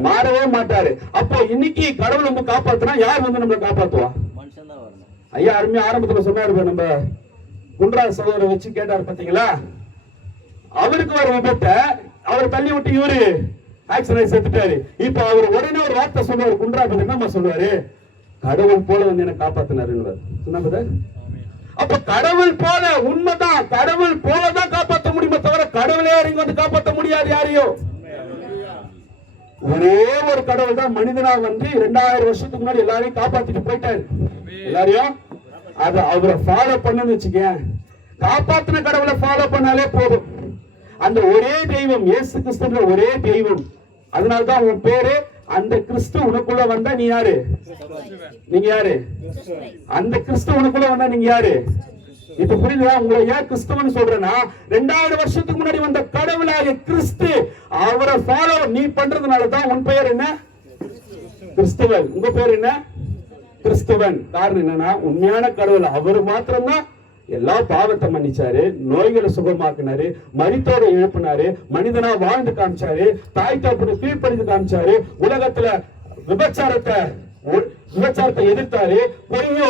மாறவே மாட்டாரு. அப்போ இன்னைக்கு கடவுள் வந்து காப்பாத்துனா யார் வந்து நம்மளை காப்பாத்துவா? ஐயா அருமையா ஆரம்பத்துல சொன்னாரு, நம்ம குன்றாஜ் சகோதரரை வச்சு கேட்டாரு பாத்தீங்களா? அவருக்கு ஒரு விபத்தை அவர் தள்ளி விட்டு இவரு ஆக்சிடென்ட் செத்துட்டாரு. இப்ப அவர் உடனே ஒரு வார்த்தை சொல்லுவாரு, குன்றாஜ் என்னமா சொல்லுவாரு? கடவுள் போல வந்து என்ன காப்பாத்தினாரு. அப்ப கடவுள் போல, உண்மைதான், கடவுள் போலதான் காப்பாற்ற முடியுமே தவிர கடவுளே இறங்கி வந்து காப்பாற்ற முடியாது யாரையும். ஒரே ஒரு கடவுள் தான் மனிதனா வந்து 2000 வருஷத்துக்கு முன்னாடி எல்லாரையும் காப்பாத்திட்டு போயிட்டாரு. எல்லாரையும் அது அவரை ஃபாலோ பண்ணு வச்சுக்க, காப்பாத்தின கடவுளை ஃபாலோ பண்ணாலே போதும். அந்த ஒரே தெய்வம் இயேசு கிறிஸ்துன்ற ஒரே தெய்வம். அதனால்தான் உன் பேரு அந்த கிறிஸ்து உனக்குள்ள வந்தா நீ யாரு? நீங்க யாரு? அந்த கிறிஸ்து உனக்குள்ள வந்தா நீங்க யாரு? இப்ப புரியுதா? உங்களை ஏன் கிறிஸ்தவன் சொல்றேன்னா, 2000 வருஷத்துக்கு முன்னாடி வந்த கடவுளாகிய கிறிஸ்து, அவரை ஃபாலோ நீ பண்றதுனாலதான் உன் பெயர் என்ன? கிறிஸ்துவன். உங்க பேர் என்ன? கிறிஸ்துவன். காரணம் என்னன்னா, உண்மையான கடவுள் அவர் மாத்திரம்தான் எல்லா பாவத்தை மன்னிச்சாரு, நோய்களை சுகமாக்கினாரு, மரித்தோரை எழுப்பினாரு, மனிதனா வாழ்ந்து காமிச்சாரு, தாய் தகப்பனை கீழ்ப்படிந்து காமிச்சாரு, உலகத்துல விபச்சாரத்தை எதிர்த்தாரு, கொலையோ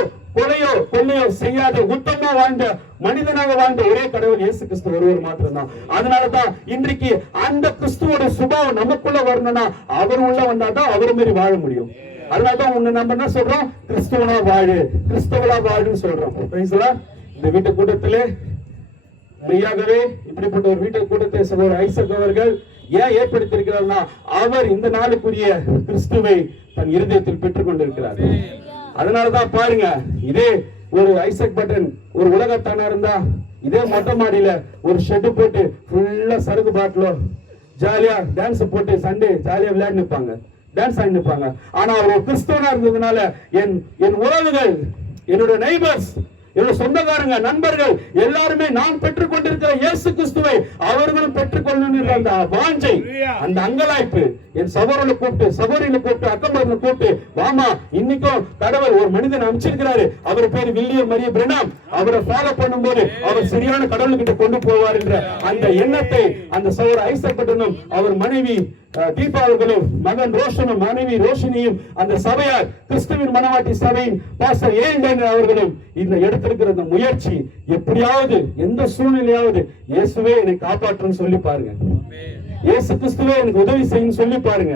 கொள்ளையோ செய்யாத உத்தமமா வாழ்ந்த மனிதனாக வாழ்ந்த ஒரே கடவுள் இயேசு கிறிஸ்து ஒருவர் மாத்திரம்தான். அதனாலதான் இன்றைக்கு அந்த கிறிஸ்துவோட சுபாவம் நமக்குள்ள வரணும்னா அவர் உள்ள வந்தாதான் அவர் மாரி வாழ முடியும். அதனாலதான் உன்னை நம்ம என்ன சொல்றோம்? கிறிஸ்துவனா வாழு, கிறிஸ்தவனா வாழுன்னு சொல்றோம். இந்த வீட்டு கூட்டத்திலே மெய்யாகவே இப்படிப்பட்ட ஒரு வீட்டு கூட்டத்தை சகோதரர் ஐசக் அவர்கள் ஏன் ஏற்படுத்தியிருக்கிறார்னா, அவர் இந்த நாளுக்குரிய கிறிஸ்துவை தன் இருதயத்தில் பெற்றுக் கொண்டிருக்கிறார். அதனாலதான் பாருங்க, இதே ஒரு ஐசக் பட்டன் ஒரு உலகத்தானா இருந்தா இதே மொட்டை மாடியில ஒரு ஷெட் போட்டு ஃபுல்லா சரக்கு பாட்டிலோ ஜாலியா டான்ஸ் போட்டு சண்டே ஜாலியா விளையாண்டு இருப்பாங்க. டான்ஸ் ஆடி நிற்பாங்க. ஆனா அவர் கிறிஸ்தவனா இருந்ததுனால என் உறவுகள், என்னுடைய நெய்பர்ஸ், என்னோட சொந்தக்காரங்க, நண்பர்கள் எல்லாருமே நான் பெற்றுக் கொண்டிருக்கிற இயேசு கிறிஸ்துவை அவர்களும் பெற்றுக்கொள்ள அந்த வாஞ்சை, அந்த அங்கலாய்ப்பு, என் சகோதரனை கூப்பிட்டு, சகோதரிகளை கூப்பிட்டு, அக்கம்பரனை கூப்பிட்டு, வாமா இன்னைக்கும் கடவுள் ஒரு மனிதன் அமைச்சிருக்கிறாரு, அவர் பேரு வில்லியம் மரிய பிரெனாம், அவரை ஃபாலோ பண்ணும்போது அவர் சரியான கடவுள்கிட்ட கொண்டு போவார் என்ற அந்த எண்ணத்தை அந்த சகோதரர் ஐசக் பட்டனும் அவர் மனைவி தீபா அவர்களும், மகன் ரோஷனும், மனைவி ரோஷினியும், அந்த சபையார் கிறிஸ்துவின் மனவாட்டி சபையின் பாஸ்டர் ஏன் அவர்களும் இந்த எடுத்திருக்கிற இந்த முயற்சி, எப்படியாவது எந்த சூழ்நிலையாவது இயேசுவே என்னை காப்பாற்றுன்னு சொல்லி பாருங்க, இயேசு கிறிஸ்துவே எனக்கு உதவி செய்யும் சொல்லி பாருங்க,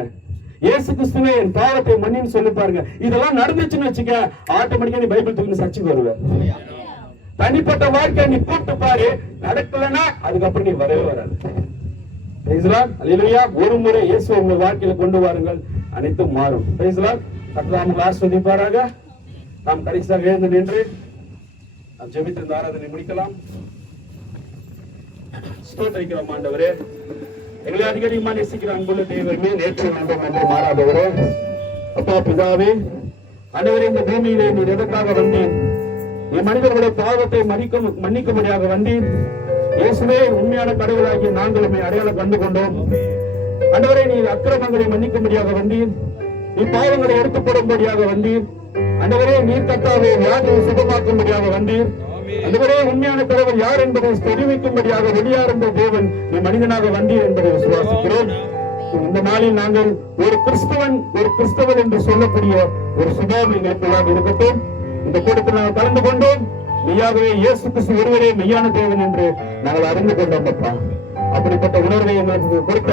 இயேசு கிறிஸ்துவே என் பாவத்தை மன்னின்னு சொல்லி பாருங்க. இதெல்லாம் நடந்துச்சுன்னு வச்சுக்க, ஆட்டோமேட்டிக்கா நீ பைபிள் தூக்கி சர்ச்சுக்கு வருவ. தனிப்பட்ட வாழ்க்கை நீ கூப்பிட்டு பாரு, நடக்கலன்னா அதுக்கப்புறம் நீ வரவே வராது. ஒரு முறை இயேசு உங்கள் வாழ்க்கையில கொண்டு வாருங்கள், அனைத்தும் மாறும். கர்த்தர் ஆசீர்வதிப்பாராக. நாம் கடைசியாக எழுந்து நின்று நாம் ஜெபித்திருந்த ஆராதனை முடிக்கலாம். ஸ்தோத்திரிக்கிறோம் ஆண்டவரே, எங்களை அதிகமாக நேசிக்கிற அன்புள்ள தேவனே, நேற்று நம்பம் என்று மாறாதவரே, அப்பா பிதாவே, ஆண்டவரே, இந்த பூமியிலே நீர் எதற்காக வந்தீர்? என் மனிதர்களுடைய பாவத்தை மன்னிக்கும்படியாக வந்தீர். இயேசுவே, உண்மையான கடவுளாகிய நாங்கள் உம்மை அடையாளம் கண்டு கொண்டோம். ஆண்டவரே, நீ அக்கிரமங்களை மன்னிக்கும்படியாக வந்தீர், நீ பாவங்களை எடுத்துக் போடும்படியாக வந்தீர். ஆண்டவரே, நீர் கர்த்தாவே வியாதியை சுகமாக்கும்படியாக வந்தீர். ஆண்டவரே, உண்மையான கடவுள் யார் என்பதை தெரிவிக்கும்படியாக வெளியார்ந்த தேவன் நீ மனிதனாக வந்தீர் என்பதை விசுவாசிக்கிறோம். இந்த நாளில் நாங்கள் ஒரு கிறிஸ்தவன் என்று சொல்லக்கூடிய ஒரு சுபாவம் எங்களுக்குள்ளாக இருக்கட்டும். இந்த கூட்டத்தில் நாங்கள் கலந்து கொண்டோம். மெய்யாகவே இயேசு கிறிஸ்து ஒருவரே மெய்யான தேவன் என்று நாங்கள் அறிந்து கொண்டோம். அப்பா, அப்படிப்பட்ட உணர்வை எங்களுக்கு கொடுத்த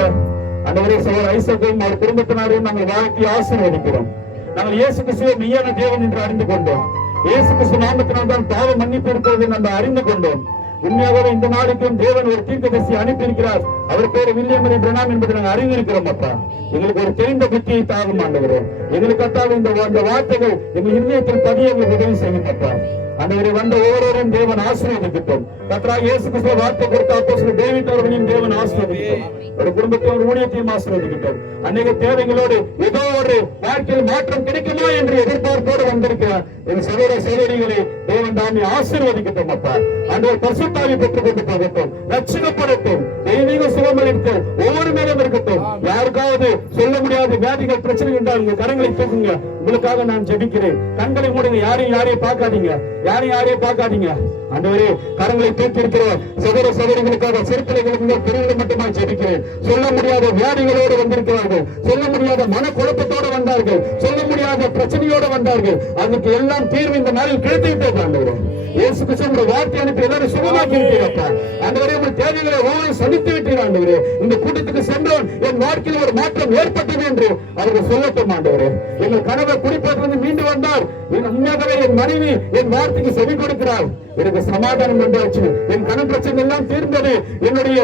ஆண்டவரே சகோதரர் ஐசக்கையும் அவர் குடும்பத்தினரையும் நாங்கள் வாழ்த்தி ஆசீர்வதிக்கிறோம். நாங்கள் இயேசு கிறிஸ்துவை மெய்யான தேவன் என்று அறிந்து கொண்டோம். இயேசு கிறிஸ்து நாமத்தினால் தான் பாவ மன்னிப்பு இருப்பதை நாங்கள் அறிந்து கொண்டோம். உண்மையாகவே இந்த நாளுக்கும் தேவன் ஒரு தீர்க்கதரிசி அனுப்பியிருக்கிறார். அவர் பேரு வில்லியம் மரிய பிரெனாம் என்பதை நாங்கள் அறிந்திருக்கிறோம். அப்பா, எங்களுக்கு ஒரு தெரிந்த புத்தியை தாகும் ஆண்டவரே. எங்களுக்கு கத்தாத இந்த வார்த்தைகள் எங்கள் இருதயத்தில் பதிய எங்களுக்கு உதவி செய்யும். அப்பா, ஆண்டவரே, வந்த ஒவ்வொருவரையும் தேவன் ஆசீர்வதிக்கட்டும். கர்த்தராகிய இயேசு கிறிஸ்து வார்த்தை கொடுத்த அப்போஸ்தலர் டேவிட் அவர்களையும் தேவன் ஆசீர்வதிக்கட்டும். ஒரு குடும்பத்தையும் ஒரு ஊழியத்தையும் ஆசீர்வதிக்கட்டும். அநேக தேவைகளோடு ஏதோ ஒரு வாழ்க்கையில் மாற்றம் கிடைக்குமா என்று எதிர்பார்ப்போடு வந்திருக்கிறார் என் சகோதர சகோதரிகளை தேவன் தாமே ஆசீர்வதிக்கட்டும். அப்பா, ஆண்டவர் பரிசுத்தாவி பெற்றுக் கொண்டு போகட்டும், ரட்சிக்கப்படட்டும், தெய்வீக சுகமளித்து ஒவ்வொரு மேலும் இருக்கட்டும். யாருக்காவது சொல்ல முடியாத வியாதிகள் பிரச்சனை என்றால் உங்க கரங்களை தூக்குங்க. உங்களுக்காக நான் ஜெபிக்கிறேன். கண்களை மூடுங்க. யாரையும் பார்க்காதீங்க. யாரையும் பார்க்காதீங்க. ஆண்டவரே, கரங்களை தூக்கி இருக்கிற சகோதர சகோதரிகளுக்காக சிறுபிள்ளைகளுக்கு பெரியவர்கள் மட்டுமா ஜெபிக்கிறேன். சொல்ல முடியாத வியாதிகளோடு வந்திருக்கிறார்கள், சொல்ல முடியாத மனக்குழப்பத்தோடு வந்தார்கள், சொல்ல முடியாத பிரச்சனையோடு வந்தார்கள். அதுக்கு எல்லாம் தீர்வு இந்த நாளில் கிடைத்து விட்டது. ஆண்டவரே, இயேசு கிறிஸ்து வார்த்தை அனுப்பி எல்லாரும் சுகமாக்கி இருக்கிறப்பா. ஆண்டவரே, உங்கள் தேவைகளை ஒவ்வொரு சந்தித்து விட்டீர்கள். ஆண்டவரே, இந்த கூட்டத்துக்கு சென்றோம், என் வாழ்க்கையில் ஒரு மாற்றம் ஏற்பட்டது என்று அவர்கள் சொல்லட்டும். ஆண்டவரே, எங்கள் கணவர் குடிப்பதிலிருந்து மீண்டு வந்தார். உண்மையாகவே என் மனைவி என் வார்த்தைக்கு செவி கொடுக்கிறார். எனக்கு சமாதானம் உண்டாச்சு. என் கண பிரச்சனை எல்லாம் தீர்ந்தது. என்னுடைய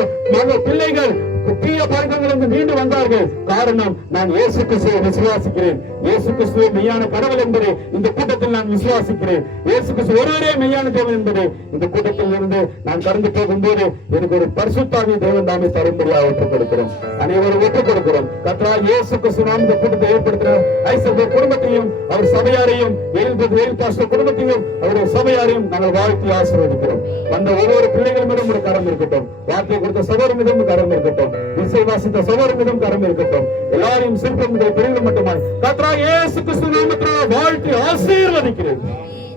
பிள்ளைகள் தீய பழக்கங்களிலிருந்து மீண்டு வந்தார்கள். காரணம், நான் இயேசு கிறிஸ்துவை விசுவாசிக்கிறேன். இயேசு கிறிஸ்துவை மெய்யான கடவுள் என்பதை இந்த கூட்டத்தில் நான் விசுவாசிக்கிறேன். இயேசு கிறிஸ்து ஒருவரே மெய்யான தேவன் என்பதை இந்த கூட்டத்தில் இருந்து நான் கடந்து போகும்போது எனக்கு ஒரு பரிசுத்தாவி தேவன் தாமே தரும்படியாக ஒப்புக் கொடுக்கிறோம். அனைவரும் ஒப்புக் கொடுக்கிறோம். கர்த்தராகிய இயேசு கிறிஸ்து நாம் இந்த கூட்டத்தை ஏற்படுத்தினார். ஐசக் குடும்பத்தையும் அவர் சபையாரையும் குடும்பத்தையும் அவருடைய சபையாரையும் நாங்கள் வாழ்த்தி ஆசீர்வதிக்கிறோம். வந்த ஒவ்வொரு பிள்ளைகள் மீதும் ஒரு கரம் இருக்கட்டும். வார்த்தை கொடுத்த சகோதரர் மீதும் கரம் இருக்கட்டும். இசை வாசித்த சகோதரர் மீதும் கரம் இருக்கட்டும். எல்லாரையும் சிற்பம் பிள்ளைகள் மட்டுமாய் கர்த்தராகிய இயேசு கிறிஸ்து நாமத்தினால் வாழ்த்தி ஆசீர்வதிக்கிறேன்.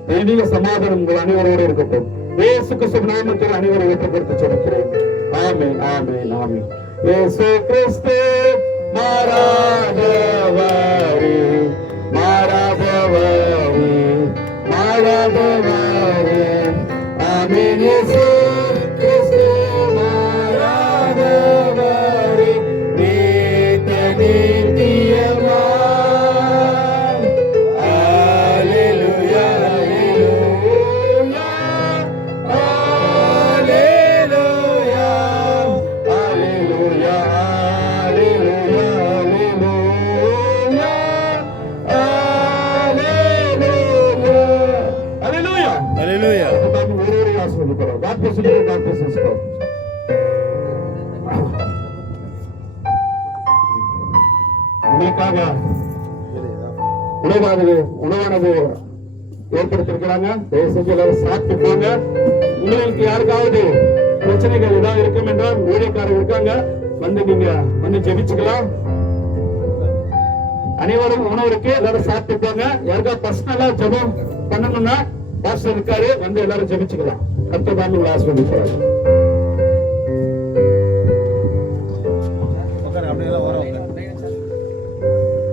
தெய்வீக சமாதானம் உங்கள் அனைவரோடு இருக்கட்டும். இயேசு கிறிஸ்து நாமத்தில் அனைவரை ஒப்புக்கொடுத்து சொல்கிறேன். ஆமென், ஆமென், ஆமென். இயேசு கிறிஸ்து மாறாதவரே, மாறாதவரே, மாறாதவரே. ஆமென். இயேசு கிறிஸ்து மாறாதவரே, நித்தியமா. அல்லேலூயா, அல்லேலூயா, அல்லேலூயா, அல்லேலூயா, அல்லேலூயா. God bless you. God bless you. உங்களுக்காக உணவானது ஏற்படுத்திருக்கிறாங்க. தயவு செஞ்சு எல்லாரும் சாப்பிட்டு போங்க. உங்களுக்கு யாருக்காவது பிரச்சனைகள் ஏதாவது இருக்கும் என்றால் ஊழியக்காரர் இருக்காங்க, வந்து நீங்க வந்து ஜெபிச்சுக்கலாம். அனைவரும் உணவு இருக்கு, எல்லாரும் சாப்பிட்டு போங்க. யாருக்காவது பர்சனலா ஜெபம் பண்ணணும்னா பாஸ்டர் இருக்காரு, வந்து எல்லாரும் ஜெபிச்சுக்கலாம். கர்த்தர் தாமே உங்களை ஆசீர்வதிப்பார். அப்படியே வரோம்.